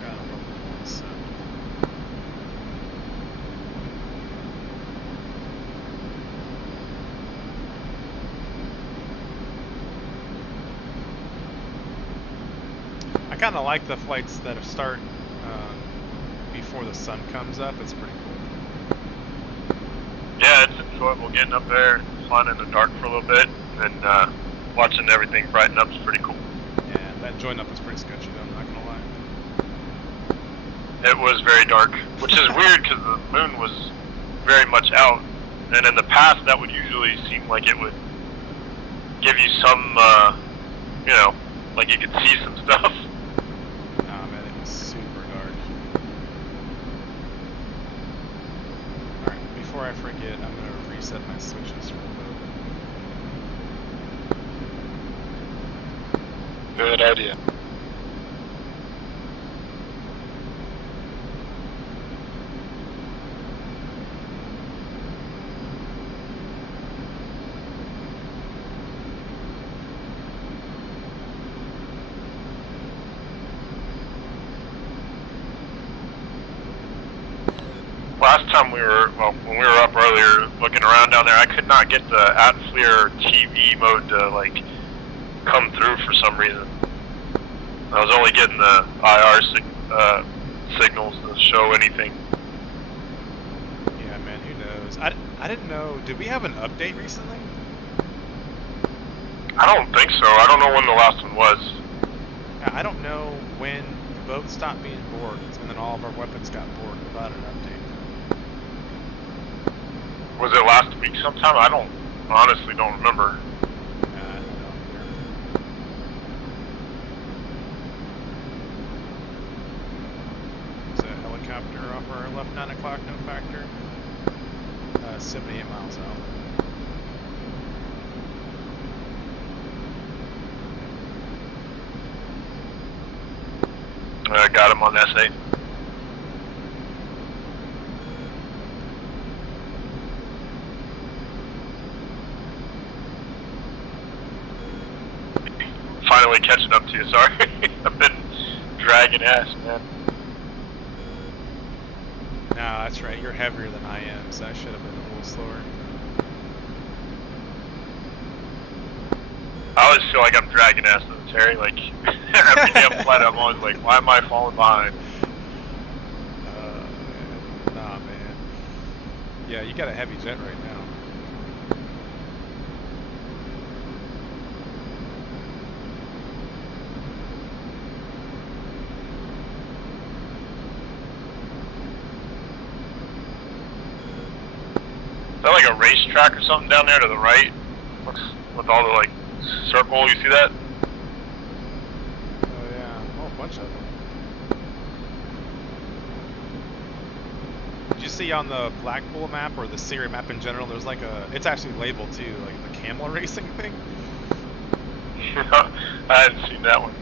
got a 11.7. I kind of like the flights that start before the sun comes up. It's pretty cool. Yeah, it's enjoyable getting up there and flying in the dark for a little bit, and watching everything brighten up is pretty cool. Yeah, that join up is pretty sketchy though, I'm not gonna lie. It was very dark, which is weird because the moon was very much out, and in the past that would usually seem like it would give you some, you know, like you could see some stuff. Nah, man, it was super dark. Alright, before I forget, I'm gonna reset my switches real quick. Good idea. Last time we were, well, when we were up earlier looking around down there, I could not get the AtFleer TV mode to, like, come through for some reason. I was only getting the IR signals to show anything. Yeah, man, who knows? I didn't know, did we have an update recently? I don't think so. I don't know when the last one was. Yeah, I don't know when the boat stopped being bored, and then all of our weapons got bored without an update. Was it last week sometime? I honestly don't remember. I don't know. There's a helicopter off our left 9 o'clock, no factor. 78 miles out. I got him on S8. finally catching up to you. Sorry, I've been dragging ass, man. No, that's right. You're heavier than I am, so I should have been a little slower. I always feel like I'm dragging ass though, Terry. Like every damn flight, I'm always like, why am I falling behind? Nah, man. Yeah, you got a heavy jet right now. Is that like a racetrack or something down there to the right? With all the like circle, you see that? Oh yeah, a whole bunch of them. Did you see on the Black Bull map or the Syria map in general? There's like a, it's actually labeled too, like the camel racing thing. Yeah, I hadn't seen that one.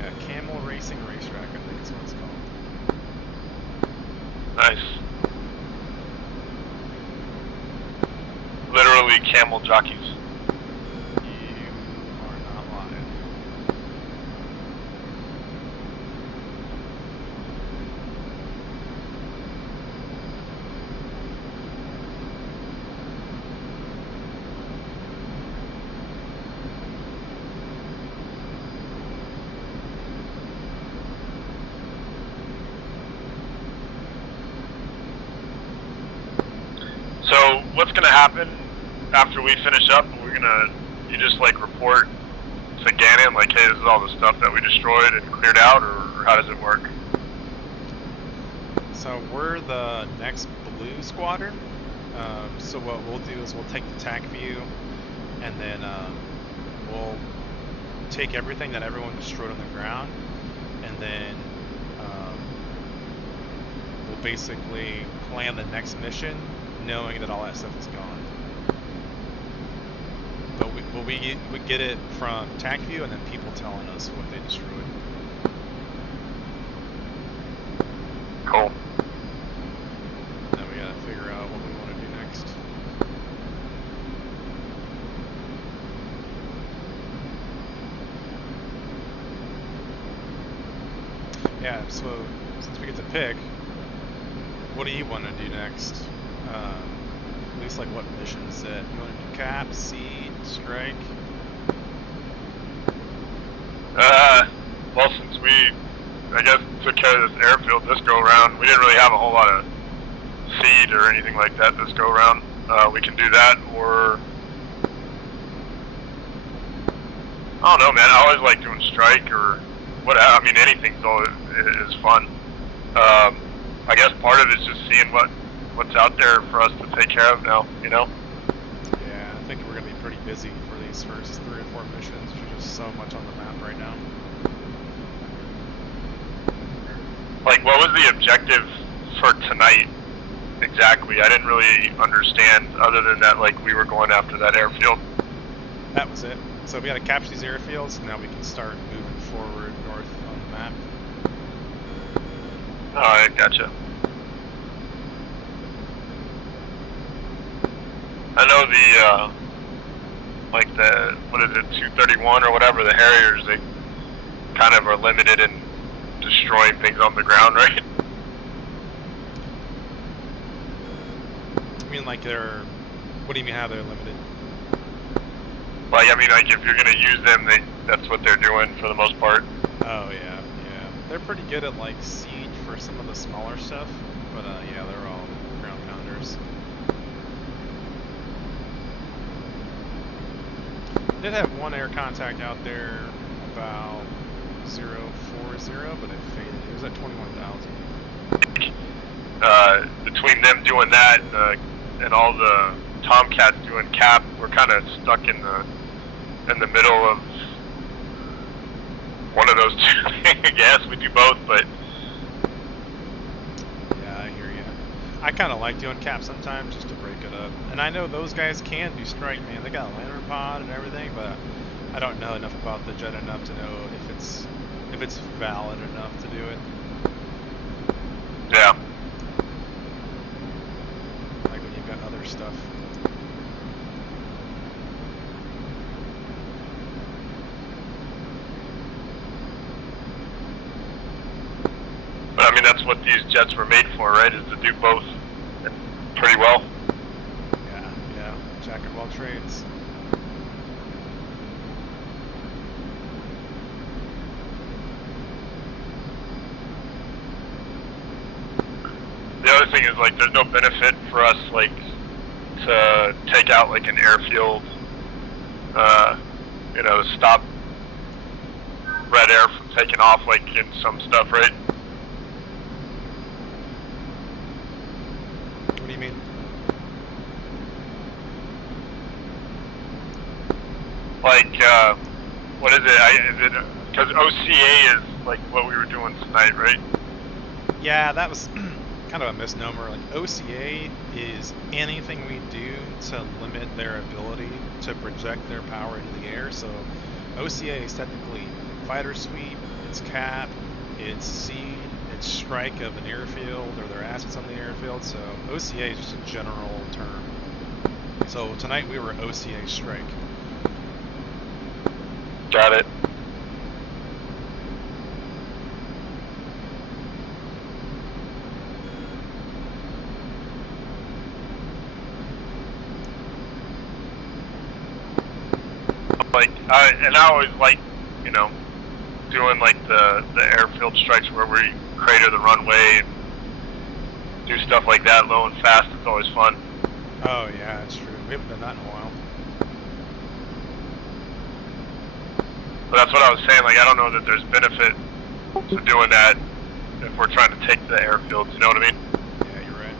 Yeah, camel racing racetrack, I think is what it's called. Nice. Literally camel jockeys. You are not lying. So what's gonna happen after we finish up? You just like report to Gannon like, hey, this is all the stuff that we destroyed and cleared out, or how does it work? So we're the next blue squadron. So what we'll do is we'll take the TAC view, and then we'll take everything that everyone destroyed on the ground, and then we'll basically plan the next mission, knowing that all that stuff is gone. But we get it from TAC view, and then people telling us what they destroyed. Cool. Now we gotta figure out what we want to do next. Yeah, so since we get to pick, what do you want to do next? At least like what mission is it? You want to do cap, seed, strike? Well, since we, I guess, took care of this airfield this go around, we didn't really have a whole lot of seed or anything like that this go around. We can do that, or I don't know, man. I always like doing strike or what. I mean, anything's is fun. I guess part of it is just seeing what's out there for us to take care of now, you know? Yeah, I think we're going to be pretty busy for these first 3 or 4 missions. There's just so much on the map right now. Like, what was the objective for tonight exactly? I didn't really understand, other than that, like, we were going after that airfield. That was it. So we got to capture these airfields, and now we can start moving forward north on the map. Oh, I gotcha. I know what is it, 231 or whatever, the Harriers, they kind of are limited in destroying things on the ground, right? I mean, like what do you mean how they're limited? Like, I mean, like, if you're going to use them, that's what they're doing for the most part. Oh, yeah. They're pretty good at, like, siege for some of the smaller stuff, but, yeah, they're all ground pounders. Did have one air contact out there about 040, but it faded. It was at 21,000. Between them doing that and all the Tomcats doing cap, we're kind of stuck in the middle of one of those two. I guess we do both, but yeah, I hear you. I kind of like doing cap sometimes just to break it up. And I know those guys can do strike, man. They got a lantern pod and everything, but I don't know enough about the jet enough to know if it's valid enough to do it. Yeah. Like when you've got other stuff. But I mean, that's what these jets were made for, right? Is to do both pretty well. Yeah, jack of all trades. The other thing is, like, there's no benefit for us, like, to take out, like, an airfield, you know, to stop Red Air from taking off, like, in some stuff, right? What do you mean? Like, what is it? Because OCA is, like, what we were doing tonight, right? Yeah, that was kind of a misnomer. Like, OCA is anything we do to limit their ability to project their power into the air. So OCA is technically fighter sweep, it's cap, it's seed, it's strike of an airfield or their assets on the airfield. So OCA is just a general term. So tonight we were OCA strike. Got it. Like, I always like, you know, doing like the airfield strikes where we crater the runway and do stuff like that low and fast. It's always fun. Oh yeah, that's true. We haven't done that in a while. But that's what I was saying. Like, I don't know that there's benefit to doing that if we're trying to take the airfields. You know what I mean? Yeah, you're right.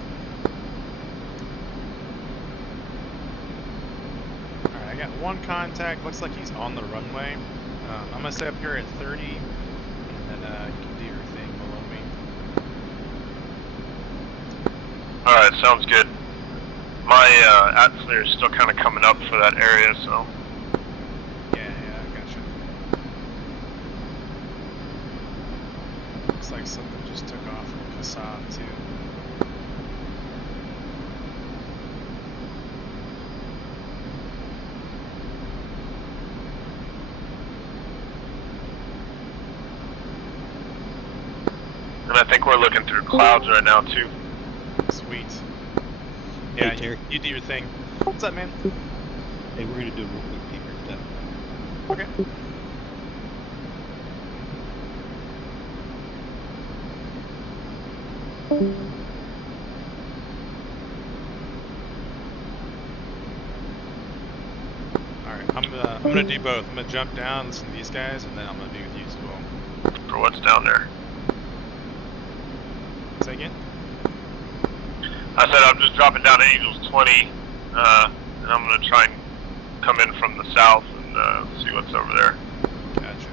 Alright, I got one contact. Looks like he's on the runway. I'm going to stay up here at 30, and then you can do your thing below me. Alright, sounds good. My atmosphere is still kind of coming up for that area, so... Yeah, I gotcha. Looks like something just took off from Kasab, too. And I think we're looking through clouds right now, too. Sweet. Yeah, Hey, Terry. you do your thing. What's up, man? Hey, we're gonna do a real quick peeper stuff. Okay. Alright, I'm gonna do both. I'm gonna jump down, listen to these guys, and then I'm gonna be with you as well. For what's down there. Say again? I said I'm just dropping down to Angels 20, and I'm going to try and come in from the south and see what's over there. Gotcha.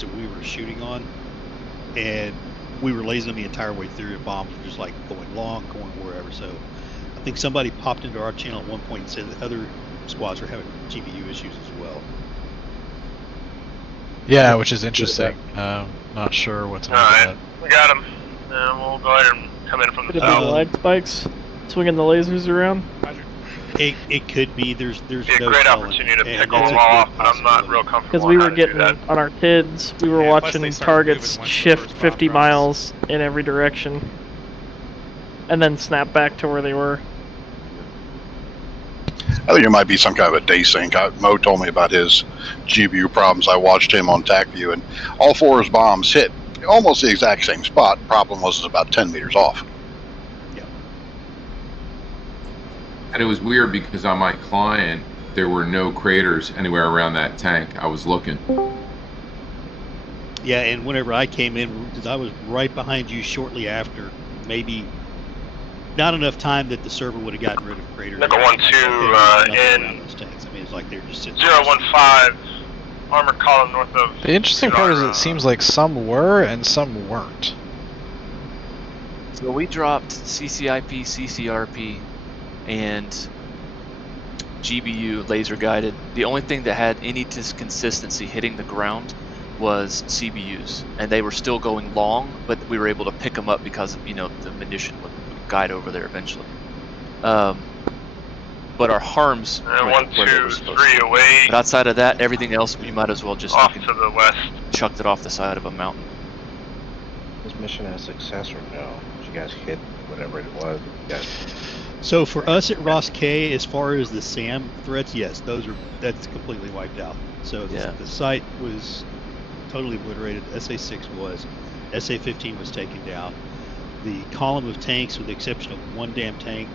That we were shooting on, and we were lasing them the entire way through, and bombs were just like going long, going wherever. So I think somebody popped into our channel at one point and said that other squads were having GPU issues as well. Yeah, which is interesting. Not sure what's on Alright, we got him. We'll go ahead and come in from the Could it be the south. lag spikes? Swinging the lasers around? It could be. There's Be a no great telling. opportunity to And pick them that's a all good off, but I'm not real comfortable Because we on were how to do getting that. on our TIDs, we were Yeah, plus watching they start targets moving once the shift first bomb 50 drops. miles in every direction, and then snap back to where they were. I think it might be some kind of a desync. Mo told me about his GPU problems. I watched him on TACView, and all 4 of his bombs hit almost the exact same spot. Problem was it's about 10 meters off. And it was weird because on my client, there were no craters anywhere around that tank. I was looking. Yeah, and whenever I came in, because I was right behind you shortly after, maybe not enough time that the server would have gotten rid of craters. Nickel 1-2 in those tanks. I mean, it's like they're just sitting 015, armor column north of. The interesting part is it seems like some were and some weren't. So we dropped CCIP, CCRP, and GBU laser guided. The only thing that had any consistency hitting the ground was CBUs, and they were still going long, but we were able to pick them up because of, the munition would guide over there eventually. But our harms went where they were supposed to. away. But outside of that, everything else we might as well just off to the west. Chucked it off the side of a mountain. Was mission a success or no? Did you guys hit whatever it was? So for us at Ross K, as far as the SAM threats, yes, that's completely wiped out. So the site was totally obliterated. SA6 was, SA15 was taken down. The column of tanks, with the exception of one damn tank,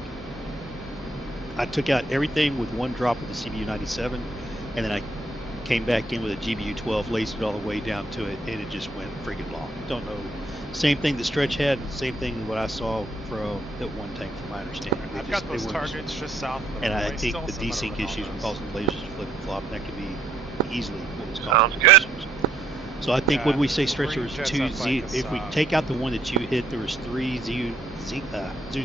I took out everything with one drop of the CBU-97, and then I came back in with a GBU-12, laced it all the way down to it, and it just went freaking long. Don't know. Same thing the Stretch had, same thing what I saw from that one tank, from my understanding. I've got those targets just south of the and I runway think still, the so desync issues were causing lasers to flip and flop, and that could be easily what was causing. Sounds good. So I think when we say Stretch, there was jets two up Z. like If we take out the one that you hit, there was 3 Zeus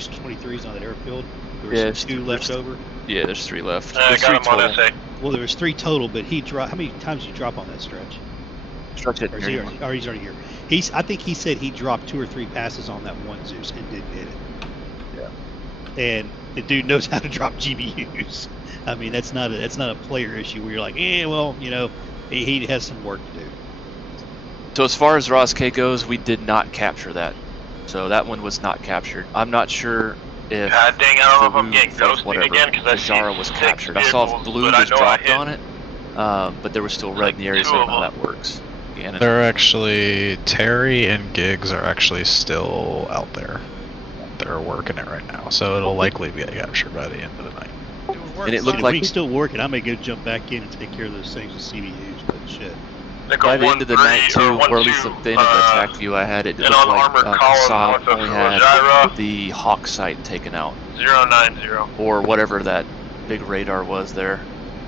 23s on that airfield. There was 2 left over. Yeah, there's 3 left. I There's got 3 him on total. SA. Well, there was 3 total, but he dropped. How many times did you drop on that Stretch? Stretch hit Or is he already, or he's already here. I think he said he dropped 2 or 3 passes on that one Zeus and didn't hit it. Yeah. And the dude knows how to drop GBUs. I mean, that's not a player issue where you're like, well, he has some work to do. So as far as Ross K goes, we did not capture that. So that one was not captured. I'm not sure if God dang, I don't know if I'm getting ghosting whatever, again because I see Zara was 6 captured. I saw vehicles, blue but was I know I dropped hit on it, but there was still red in the area, so I don't know how that works. Gannon. They're actually, Terry and Giggs are actually still out there. They're working it right now, so it'll likely be captured by the end of the night. And it looked if like we can still work it, I may go jump back in and take care of those things with CBUs, but shit. By the end of the night too, or at least the end of the attack view I had, it looked like Saab only had the Hawk site taken out. 090. Or whatever that big radar was there.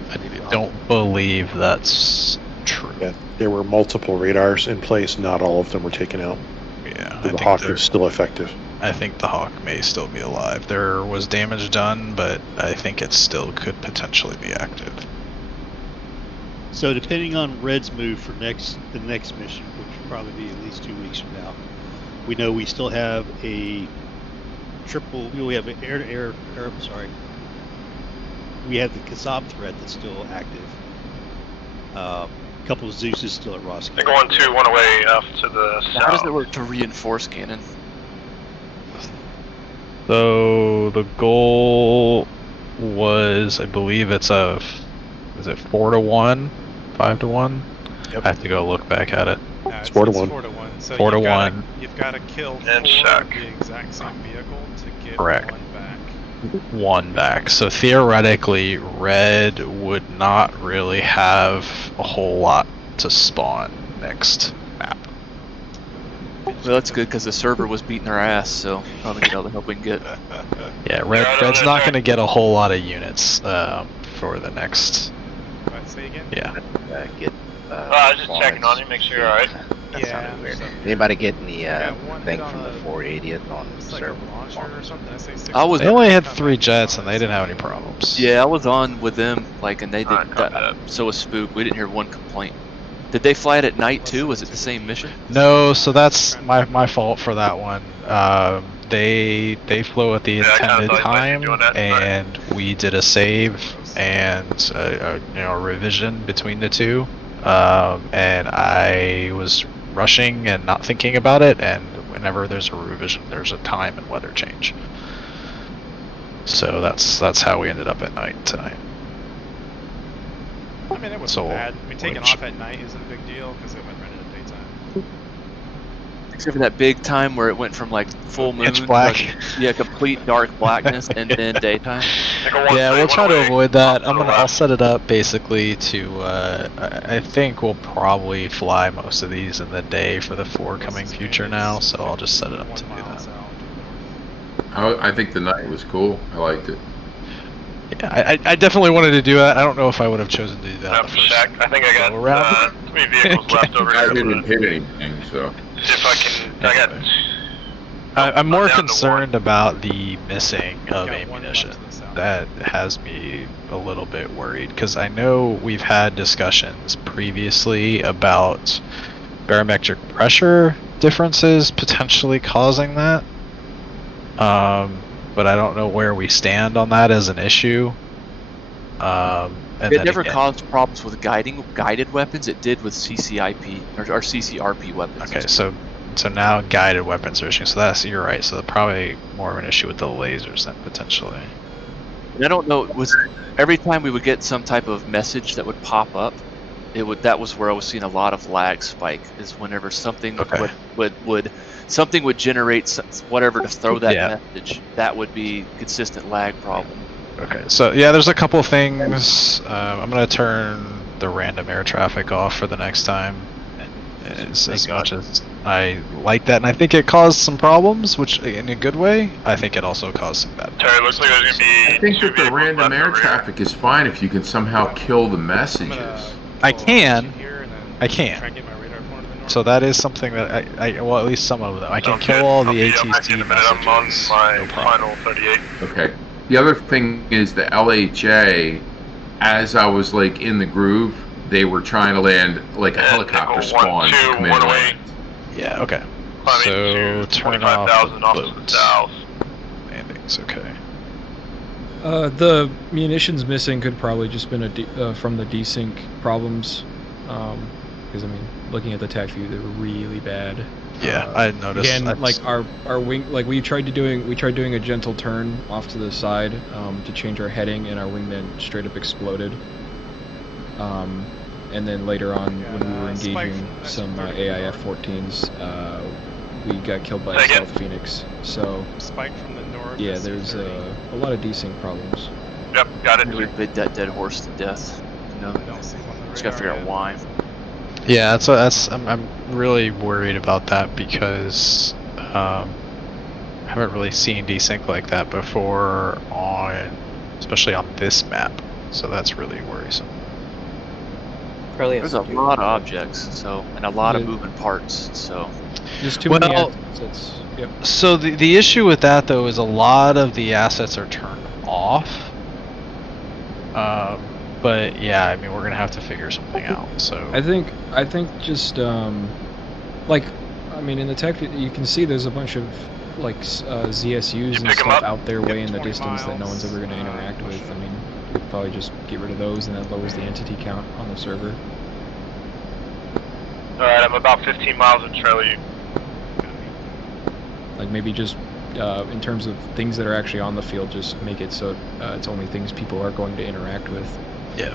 I don't believe that's true. Yeah, there were multiple radars in place. Not all of them were taken out. Yeah, the Hawk is still effective. I think the Hawk may still be alive. There was damage done, but I think it still could potentially be active. So depending on Red's move for the next mission, which will probably be at least 2 weeks from now, we know we still have a we have an air-to-air, we have the Kasab threat that's still active. A couple of Zeus still at Ross. They're going 2, 1 away off to the south. How does it work to reinforce cannon? So the goal was, I believe is it 4 to 1, 5 to 1? Yep. I have to go look back at it. It's 4 to 1. 4 to 1. So 4 to 1. You've got to kill 4 and of the exact same vehicle to get Correct. 1 back. 1 back. So theoretically, Red would not really have a whole lot to spawn next map. Well, that's good because the server was beating our ass, so probably get all the help we can get. Yeah, Red's not going to get a whole lot of units for the next. What, say again? Yeah. I was just checking on you, make sure you're alright. Yeah. Anybody getting the thing from the 480th on the server? They only had 3 jets and they didn't have any problems. Yeah, I was on with them, and they did. So was Spook. We didn't hear one complaint. Did they fly it at night too? Was it the same mission? No, so that's my fault for that one. They flew at the intended time, and we did a save and a revision between the 2. And I was rushing and not thinking about it, and whenever there's a revision, there's a time and weather change. So that's how we ended up at night tonight. I mean, it wasn't So, bad. I mean, taking off at night isn't a big deal because it went right into daytime. Except for that big time where it went from like full moon, Pitch black. yeah, complete dark blackness, and then daytime. Yeah, we'll try to avoid that. I'll set it up basically to. I think we'll probably fly most of these in the day for the forthcoming future now, so I'll just set it up to do that. I think the night was cool. I liked it. Yeah, I definitely wanted to do that. I don't know if I would have chosen to do that. The first I think I got too many vehicles left over I here. didn't hit anything, so. See if I can. I got. I'm more concerned about the missing of ammunition. That has me a little bit worried because I know we've had discussions previously about barometric pressure differences potentially causing that. But I don't know where we stand on that as an issue. And it never caused problems with guided weapons. It did with CCIP or CCRP weapons. Okay, so now guided weapons are issue. So you're right. So probably more of an issue with the lasers then potentially. And I don't know. Was every time we would get some type of message that would pop up, that was where I was seeing a lot of lag spike. Is whenever something something would generate whatever to throw that message. That would be consistent lag problem. Okay, so yeah, there's a couple things. I'm gonna turn the random air traffic off for the next time. As much as I like that, and I think it caused some problems, which in a good way. I think it also caused some bad. Terry, looks like there's gonna be. I think that the random air traffic is fine if you can somehow kill the messages. I can. So that is something that well, at least some of them. I can kill all the ATC messages. I'm on my final 38. Okay. The other thing is the LHA. As I was like in the groove, they were trying to land like a helicopter spawn. Yeah. Okay. So turn off the boats. Landings. Okay. The munitions missing could probably just been from the desync problems. Because I mean, looking at the TAC view, they were really bad. Yeah, I noticed. Again, like our wing, like we tried doing a gentle turn off to the side to change our heading, and our wing then straight up exploded. And then later on, when we were engaging some AIF 14s, we got killed by a Stealth Phoenix. So spike from the north. Yeah, there's a lot of desync problems. Yep, got it. We bit that dead horse to death. You know, just gotta figure out why. Yeah, I'm really worried about that because I haven't really seen desync like that before especially on this map. So that's really worrisome. There's a lot of objects, and a lot of moving parts, so. There's too many assets. Yep. So the issue with that though is a lot of the assets are turned off. But yeah, I mean we're gonna have to figure something out. So I think just like I mean in the tech you can see there's a bunch of like ZSUs and stuff out there way in the distance that no one's ever gonna interact with. I mean you could probably just get rid of those and that lowers the entity count on the server. Alright, I'm about 15 miles in trailer. Like maybe just in terms of things that are actually on the field, just make it so it's only things people are going to interact with. Yeah.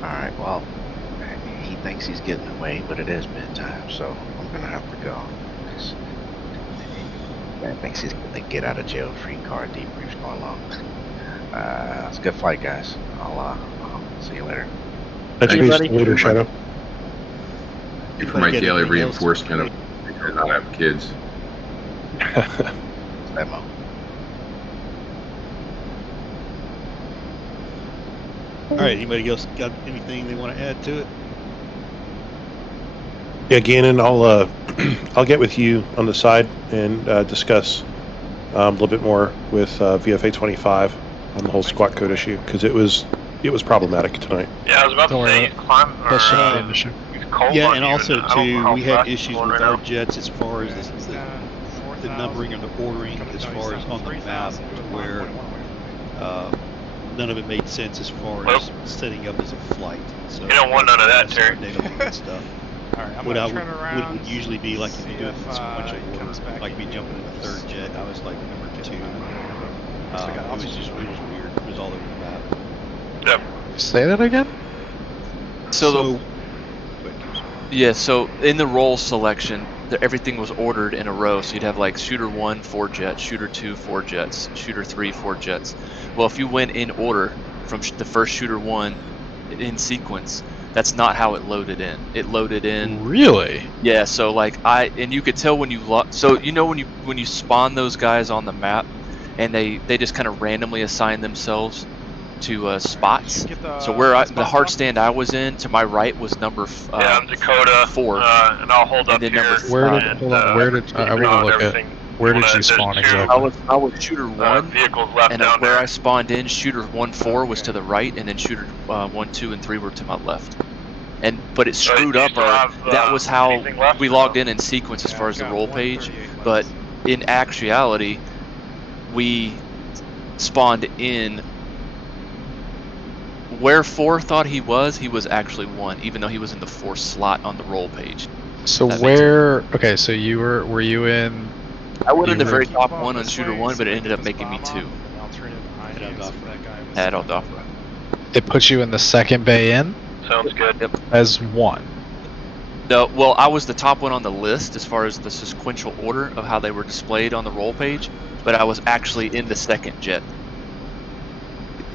Alright, well, he thinks he's getting away, but it is bedtime, so I'm gonna have to go. Man thinks he's gonna get out of jail free card debrief's going long. It's a good fight, guys. I'll see you later. Thanks later, Shadow. For my daily reinforcement of I not have kids. Demo. Alright, anybody else got anything they want to add to it? Yeah, Gannon, I'll get with you on the side and discuss a little bit more with VFA 25 on the whole squat code issue because it was problematic tonight. Yeah, I was about to say he's cold. Yeah, and also too, we had issues with our jets as far as the numbering and the ordering as far as on the map, to where none of it made sense as far as setting up as a flight. So you don't want none of that, Terry. Stuff. Alright, I'm what gonna I turn around. would usually be like if you do it in if, sequential he comes order, back like me in jumping in the yellows. third jet, I was like number 2. It was just, it was weird. It was all over the map. Yep. Say that again? So in the role selection, everything was ordered in a row. So you'd have like shooter 1, 4 jets, shooter 2, 4 jets, shooter 3, 4 jets. Well, if you went in order from the first shooter 1 in sequence, that's not how it loaded in. It loaded in. Really? Yeah. So like and you could tell when you so you know when you spawn those guys on the map, and they just kind of randomly assign themselves to spots. So where the hard stand I was in, to my right was number I'm Dakota, 4, and I'll hold up then here. number 5. Where did I want to look at? Where did you spawn exactly? I was shooter 1, vehicles left and down where there. I spawned in, shooter 1-4 was to the right, and then shooter 1, 2, and 3 were to my left. But it screwed up that was how we logged in sequence as far as the roll page. But in actuality, we spawned in where 4 thought he was actually 1, even though he was in the 4 slot on the roll page. So where? Okay, so were you in? I went in the very top one on shooter 1, but it ended up making me 2. At Aldofra. It put you in the second bay in? Sounds good. Yep. As 1. No, well, I was the top one on the list as far as the sequential order of how they were displayed on the roll page, but I was actually in the second jet.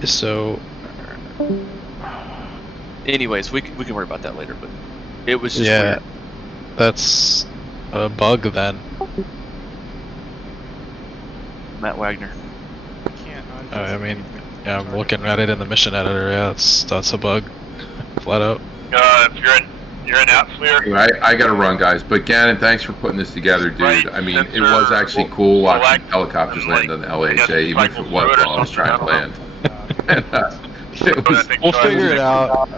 So, anyways, we can worry about that later, but it was just weird. That's a bug then. Matt Wagner. I mean, yeah, I'm looking at it in the mission editor. Yeah, that's a bug, flat out. If you're in atmosphere. I gotta run, guys. But Gannon, thanks for putting this together, dude. I mean, it was actually cool watching helicopters land on the LHA, even if it was while I was trying to land. We'll figure it out.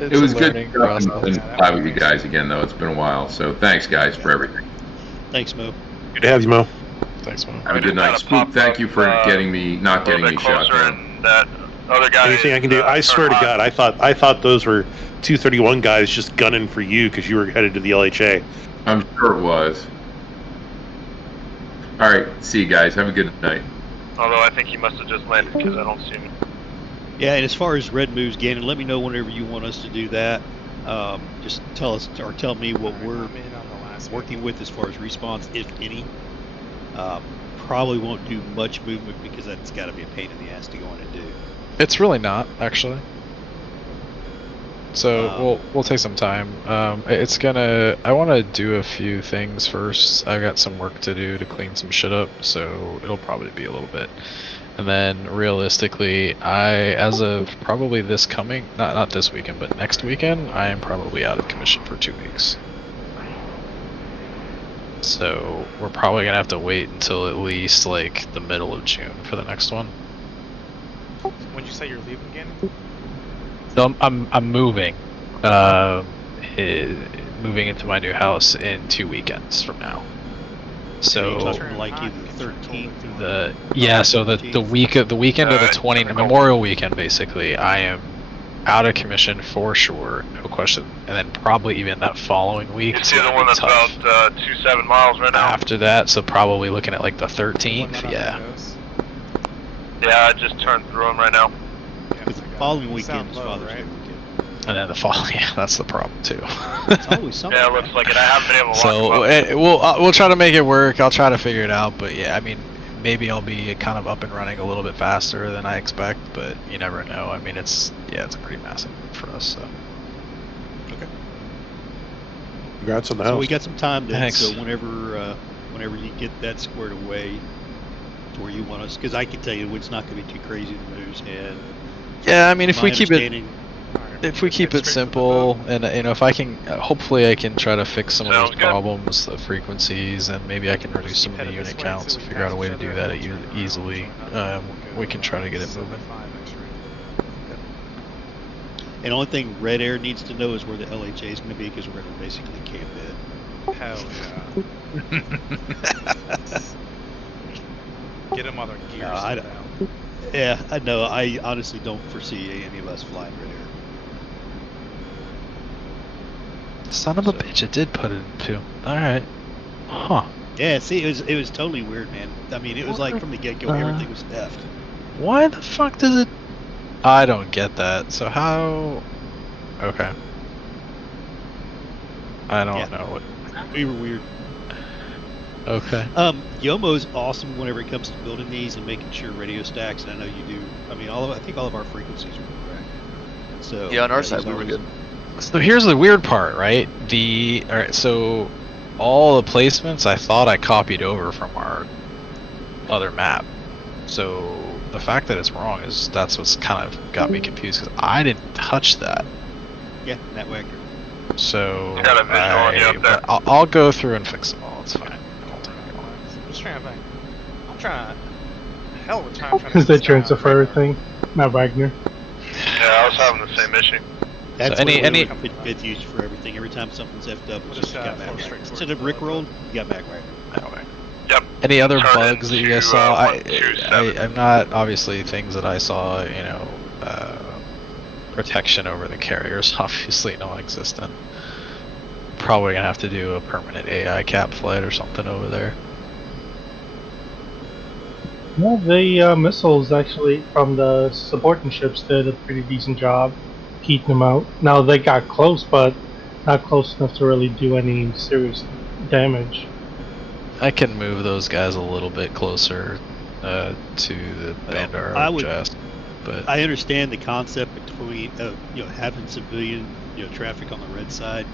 It was good to fly with you guys again, though. It's been a while. So thanks, guys, for everything. Thanks, Mo. Good to have you, Mo. Thanks, Mo. Have a good night. Spook, thank you for not getting me shot down. That other guy. Anything I can do? I swear to God, I thought those were 231 guys just gunning for you because you were headed to the LHA. I'm sure it was. All right, see you guys. Have a good night. Although I think he must have just landed because I don't see him. Yeah, and as far as red moves, Gannon, let me know whenever you want us to do that. Just tell us or tell me what we're working with as far as respawns, if any. Probably won't do much movement because that's got to be a pain in the ass to go in and do. It's really not, actually. So we'll take some time. I want to do a few things first. I've got some work to do to clean some shit up, so it'll probably be a little bit. And then realistically, as of probably this coming, not this weekend, but next weekend, I am probably out of commission for 2 weeks. So we're probably gonna have to wait until at least like the middle of June for the next one. When did you say you're leaving again? No, I'm moving. Moving into my new house in 2 weekends from now. So like either the 13th. The weekend of the 20th, Memorial weekend basically, I am out of commission for sure, no question. And then probably even that following week. It's the other one that's about 27 miles right now. After that, so probably looking at like the 13th. Yeah. Yeah, I just turned through them right now. Because the following weekend is Father's Day weekend. And then the following, yeah, that's the problem too. It's always something. Yeah, it looks like it. I haven't been able to So we'll try to make it work. I'll try to figure it out. But yeah, I mean, maybe I'll be kind of up and running a little bit faster than I expect. But you never know. I mean, it's a pretty massive move for us. So. Okay. Congrats on the house. So we got some time then. Thanks. So whenever you get that squared away to where you want us, because I can tell you it's not going to be too crazy to moves. And yeah, I mean, if we keep it simple, and if I can, hopefully I can try to fix some of those problems, the frequencies, and maybe I can reduce some of the unit counts and figure out a way to do that easily. We can try to get it moving. And the only thing Red Air needs to know is where the LHA is going to be, because we're going to basically camp in. Hell yeah. Get him on their gears. Yeah, I know. I honestly don't foresee any of us flying Red Air. Son of a bitch, it did put it into. Alright. Huh. Yeah, see, it was totally weird, man. I mean, it was like from the get-go, everything was effed. Why the fuck does it... I don't get that. So how... Okay. I don't know what... We were weird. Okay. Yomo's awesome whenever it comes to building these and making sure radio stacks, and I know you do. I mean, I think all of our frequencies were correct. So yeah, on our side we were good. So here's the weird part, right? Alright, so all the placements I thought I copied over from our other map. So the fact that it's wrong that's what's kind of got me confused, because I didn't touch that. Yeah, that whacker. So got a visual on you up there. I'll go through and fix them all. It's fine. I'm just trying to think. I'm trying to... Hell of a time trying to... Is that transfer for everything? Not Wagner. Yeah, I was having the same issue. That's so any it's used for everything. Every time something's effed up, it's just got back whacker. Instead of rickrolled, you got back whacker. Yep. Any other bugs that you guys saw? I'm not, obviously, things that I saw, you know, protection over the carriers, obviously non-existent. Probably gonna have to do a permanent AI cap flight or something over there. Well, the missiles actually from the supporting ships did a pretty decent job keeping them out. Now they got close, but not close enough to really do any serious damage. I can move those guys a little bit closer to the Bandar chest, but I understand the concept between having civilian traffic on the red side,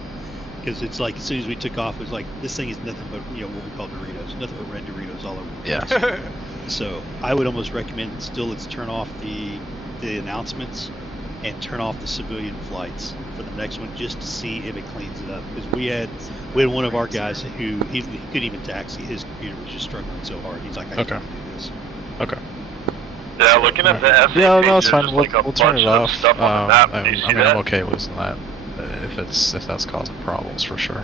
because it's like as soon as we took off, it was like this thing is nothing but what we call Doritos, nothing but red Doritos all over the place. Yeah. So I would almost recommend still let's turn off the announcements and turn off the civilian flights for the next one, just to see if it cleans it up. Because we had one of our guys who he couldn't even taxi. His computer was just struggling so hard. He's like, I can't do this. Okay. Yeah, looking at the SAP, yeah, no, it's fine. Like we'll turn it off. I'm okay losing that if that's causing problems for sure.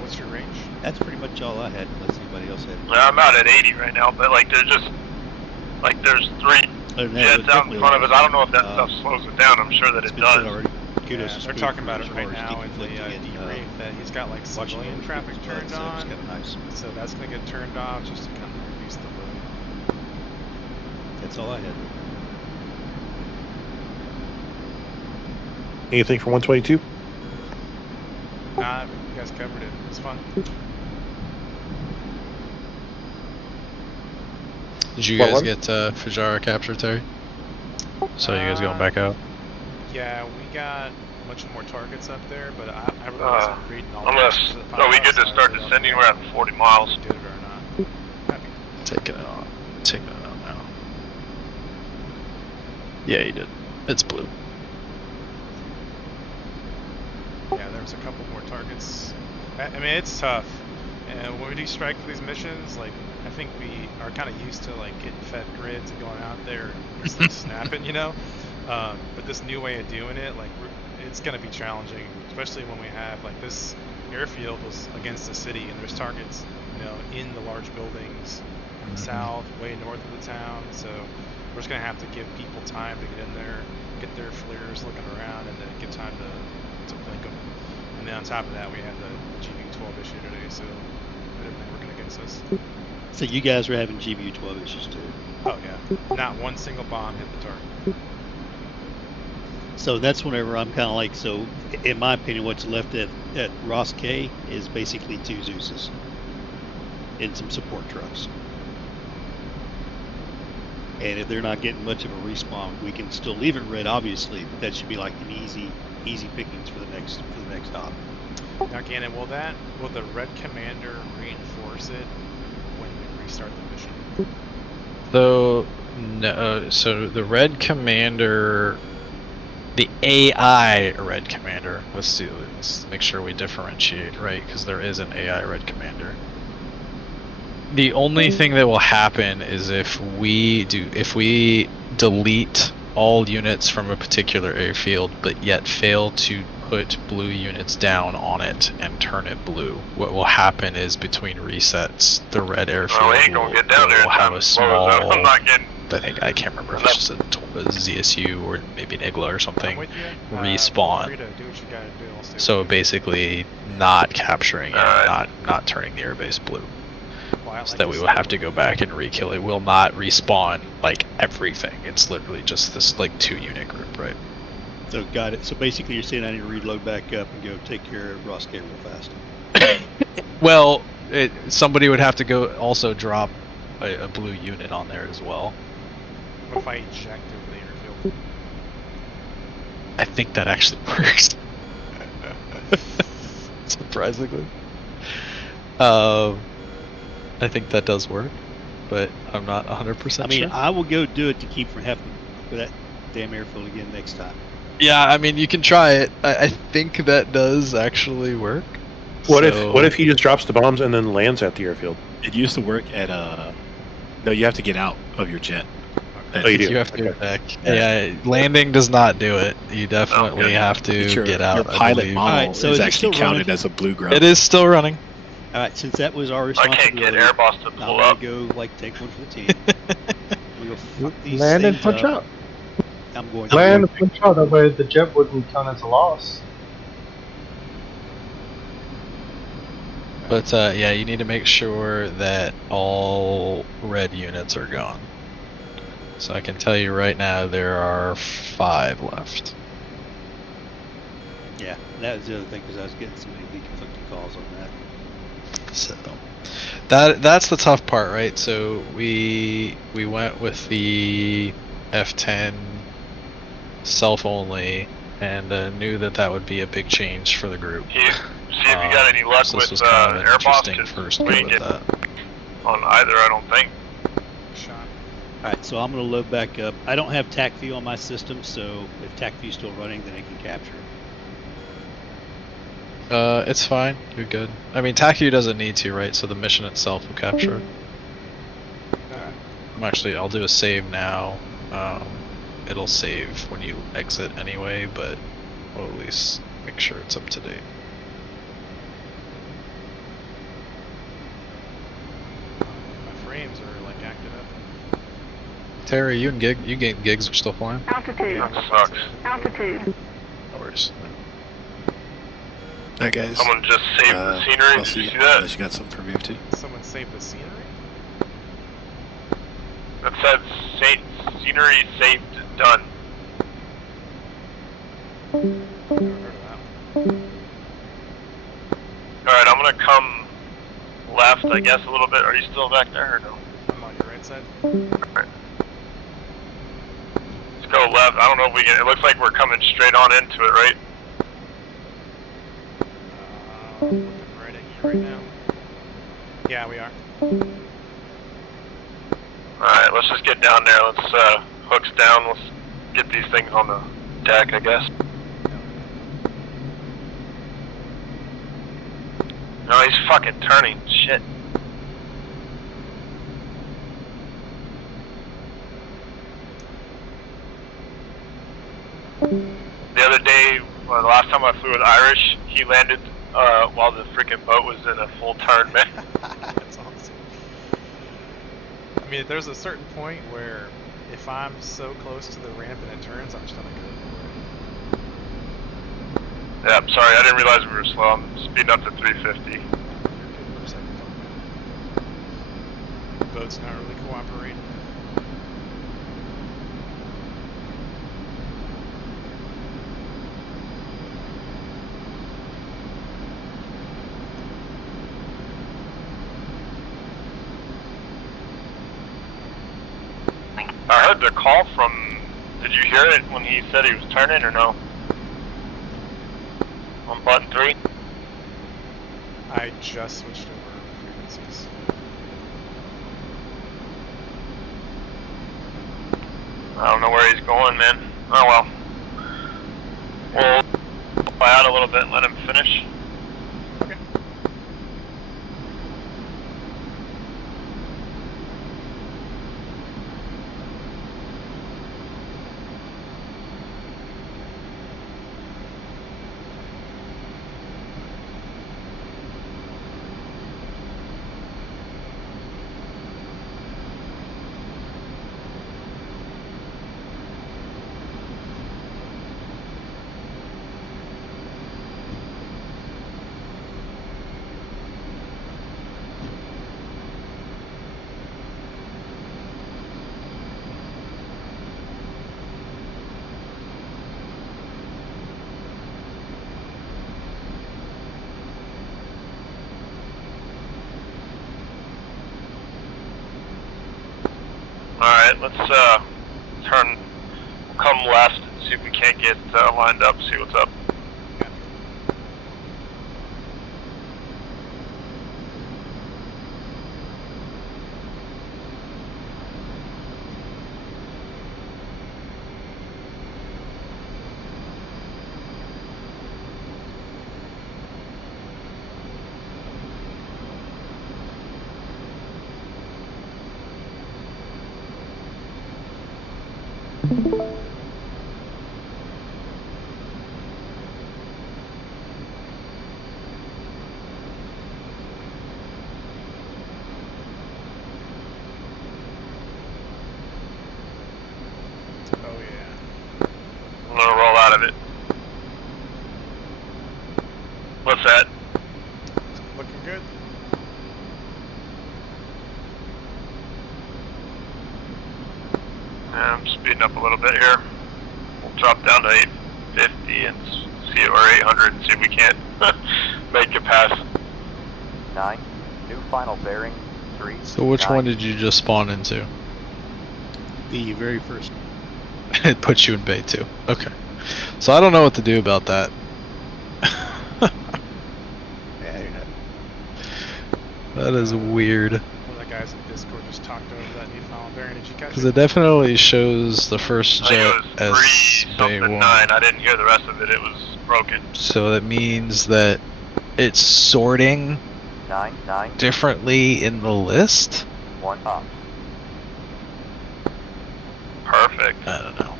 What's your range? That's pretty much all I had, unless anybody else had it. Yeah, I'm out at 80 right now, but like there's three jets out in front of us. I don't know if that stuff slows it down. I'm sure that it does. Yeah, they're talking about it right now in the debrief that he's got like civilian traffic turned on, so that's going to get turned off just to kind of reduce the load. That's all I had. Anything for 122? Nah, you guys covered it. It was fun. Did you guys get Fujara captured, Terry? So you guys going back out? Yeah, we got a bunch more targets up there, but I really wasn't reading all unless we get to start descending, we're at 40 miles. Did it or not? Taking it on. Taking it on now. Yeah, you did. It's blue. Yeah, there's a couple more targets. I mean, it's tough. And when we do strike for these missions, like, I think we are kind of used to, like, getting fed grids and going out there and just, like, snapping, you know? But this new way of doing it, like, it's going to be challenging, especially when we have, like, this airfield was against the city, and there's targets, you know, in the large buildings, south, way north of the town, so we're just going to have to give people time to get in there, get their flares looking around, and then get time to blink them. And then on top of that, we had the GBU-12 issue today, so they didn't working against us. So you guys were having GBU-12 issues too? Oh yeah, not one single bomb hit the target. So that's whenever I'm kind of like, so in my opinion, what's left at Ross K is basically 2 Zeuses and some support trucks. And if they're not getting much of a respawn, we can still leave it red, obviously, but that should be like an easy pickings for the next hop. Now, Gannon, will the Red Commander reinforce it when we restart the mission? So no, so the Red Commander, the AI Red Commander. Let's make sure we differentiate, right? Because there is an AI Red Commander. The only thing that will happen is if we delete all units from a particular airfield, but yet fail to put blue units down on it and turn it blue. What will happen is between resets, the red airfield will have a small I think, I can't remember if it's just a ZSU or maybe an Igla or something, respawn. So basically not capturing it, not turning the airbase blue. So that we will have to go back and re-kill. It will not respawn like everything. It's literally just this like 2-unit group, right? So got it. So basically you're saying I need to reload back up and go take care of Ross K real fast. Well, somebody would have to go also drop a blue unit on there as well. What if I eject over the airfield? I think that actually works. Surprisingly. I think that does work, but I'm not 100% sure. I mean, I will go do it to keep from having for that damn airfield again next time. Yeah, I mean, you can try it. I think that does actually work. What if he just drops the bombs and then lands at the airfield? It used to work at no, you have to get out of your jet. Oh, you do? You have to get back. Yeah, landing does not do it. You definitely have to get out. Your pilot model Right, so is is it actually still counted running? as a blue grunt. It is still running. All right, since that was our I responsibility, can't get Airboss to pull I'm up. gonna go like take one for the team. We go fuck these Land and things punch up. out. I'm going. Land and punch out. That way the jet wouldn't count as a loss. But yeah, you need to make sure that all red units are gone. So I can tell you right now there are 5 left. Yeah, that was the other thing because I was getting so many conflicting calls on that. So that's the tough part, right? So we went with the F10 self only, and knew that would be a big change for the group. See if you got any luck so with this was kind of an Airboss. interesting first We go didn't with get that. on either, I don't think. All right, so I'm gonna load back up. I don't have TAC view on my system, so if TAC view's still running, then I can capture it. It's fine. You're good. I mean, TACU doesn't need to, right? So the mission itself will capture it. I'll do a save now. It'll save when you exit anyway, but we'll at least make sure it's up to date. My frames are like acted up. Terry, you and gigs are still flying? Altitude. That sucks. Altitude. No worries. Alright guys. Someone just saved the scenery. Did you see that? Unless you got something for me too. Someone saved the scenery? That said, scenery saved, done. Alright, I'm gonna come left, I guess, a little bit. Are you still back there or no? I'm on your right side. Alright. Let's go left. I don't know if we can. It looks like we're coming straight on into it, right? Looking right at you right now. Yeah, we are. Alright, let's just get down there. Let's hooks down. Let's get these things on the deck, I guess. No, he's fucking turning. Shit. The other day, the last time I flew with Irish, he landed while the freaking boat was in a full turn, man. That's awesome. I mean, there's a certain point where if I'm so close to the ramp and it turns, I'm just gonna go for it. Yeah, I'm sorry, I didn't realize we were slow. I'm speeding up to 350. The boat's not really cooperating. I heard the call from. Did you hear it when he said he was turning or no? On button 3? I just switched over frequencies. I don't know where he's going, man. Oh well. We'll fly out a little bit and let him finish. Okay. Alright, let's turn, come left, see if we can't get lined up, see what's up. I'm gonna roll out of it. What's that? Looking good. I'm speeding up a little bit here. We'll drop down to 850 and see it, or 800 and see if we can't make it past. 9. New final bearing. 3. So which 9. one did you just spawn into? The very first. It puts you in bay 2. Okay. So I don't know what to do about that. That is weird. One of the guys in Discord just talked over that new final bearing. Did you catch Because it definitely shows the first jet as bay 1. 9. I didn't hear the rest of it. It was broken. So that means that it's sorting 9 differently in the list? 1 up. Perfect. I don't know.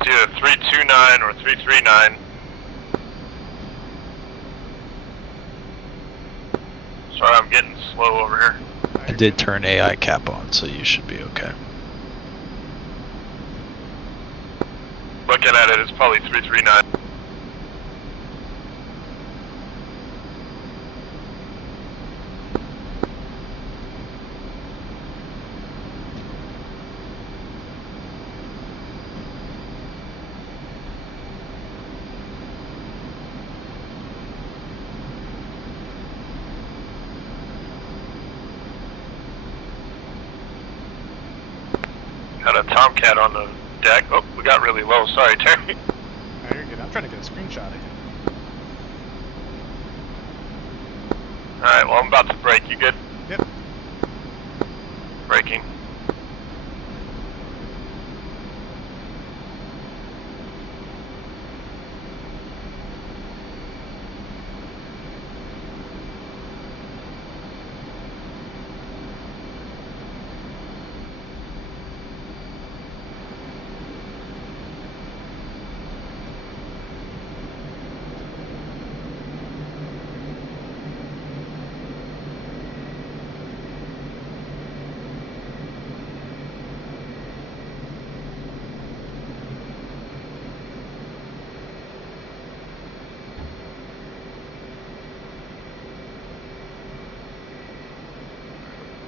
It's either 329 or 339. Sorry, I'm getting slow over here. I did turn AI cap on, so you should be okay. Looking at it, it's probably 339. Got a Tomcat on the deck. Oh, we got really low. Sorry, Terry. Oh, you're good. I'm trying to get a screenshot of you. Alright, well, I'm about to brake. You good? Yep. Braking.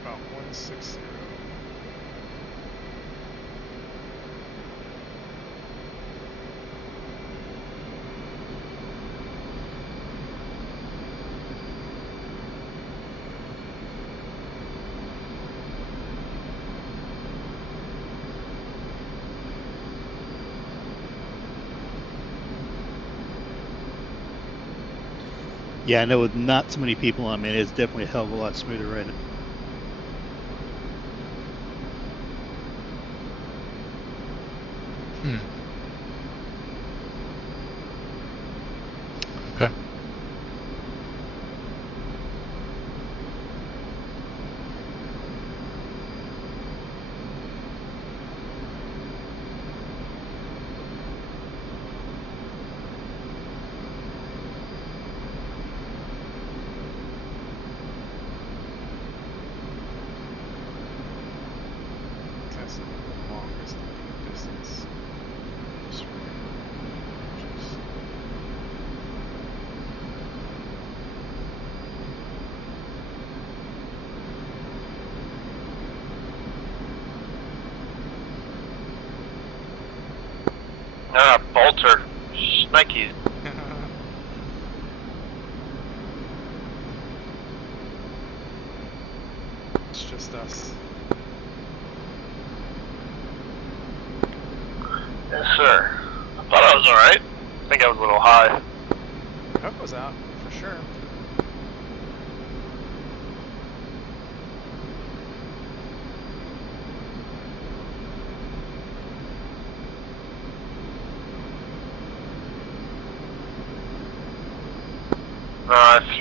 About 160. Yeah, I know with not so many people on, man, it's definitely a hell of a lot smoother right now. Okay. That's the longest distance. Bolter. Shnikes. alright. I think I was a little high. Hook was out, for sure.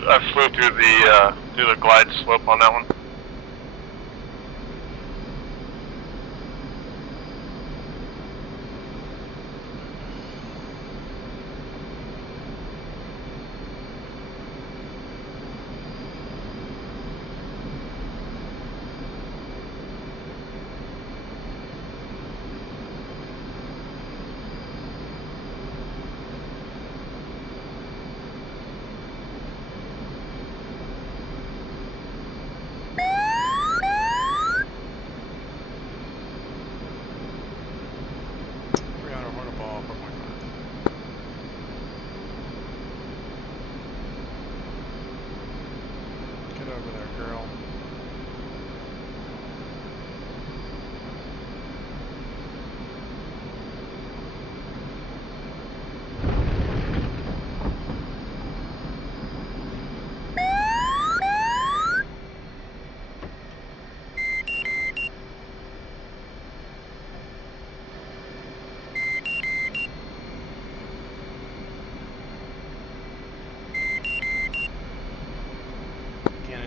I flew through the glide slope on that one.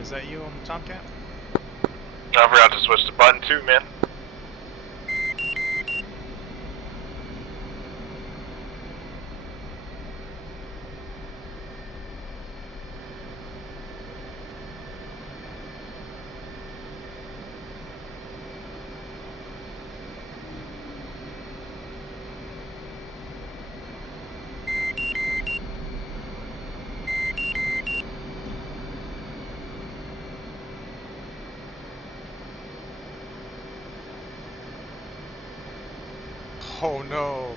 Is that you on the Tomcat? I forgot to switch the button too, man. Oh no.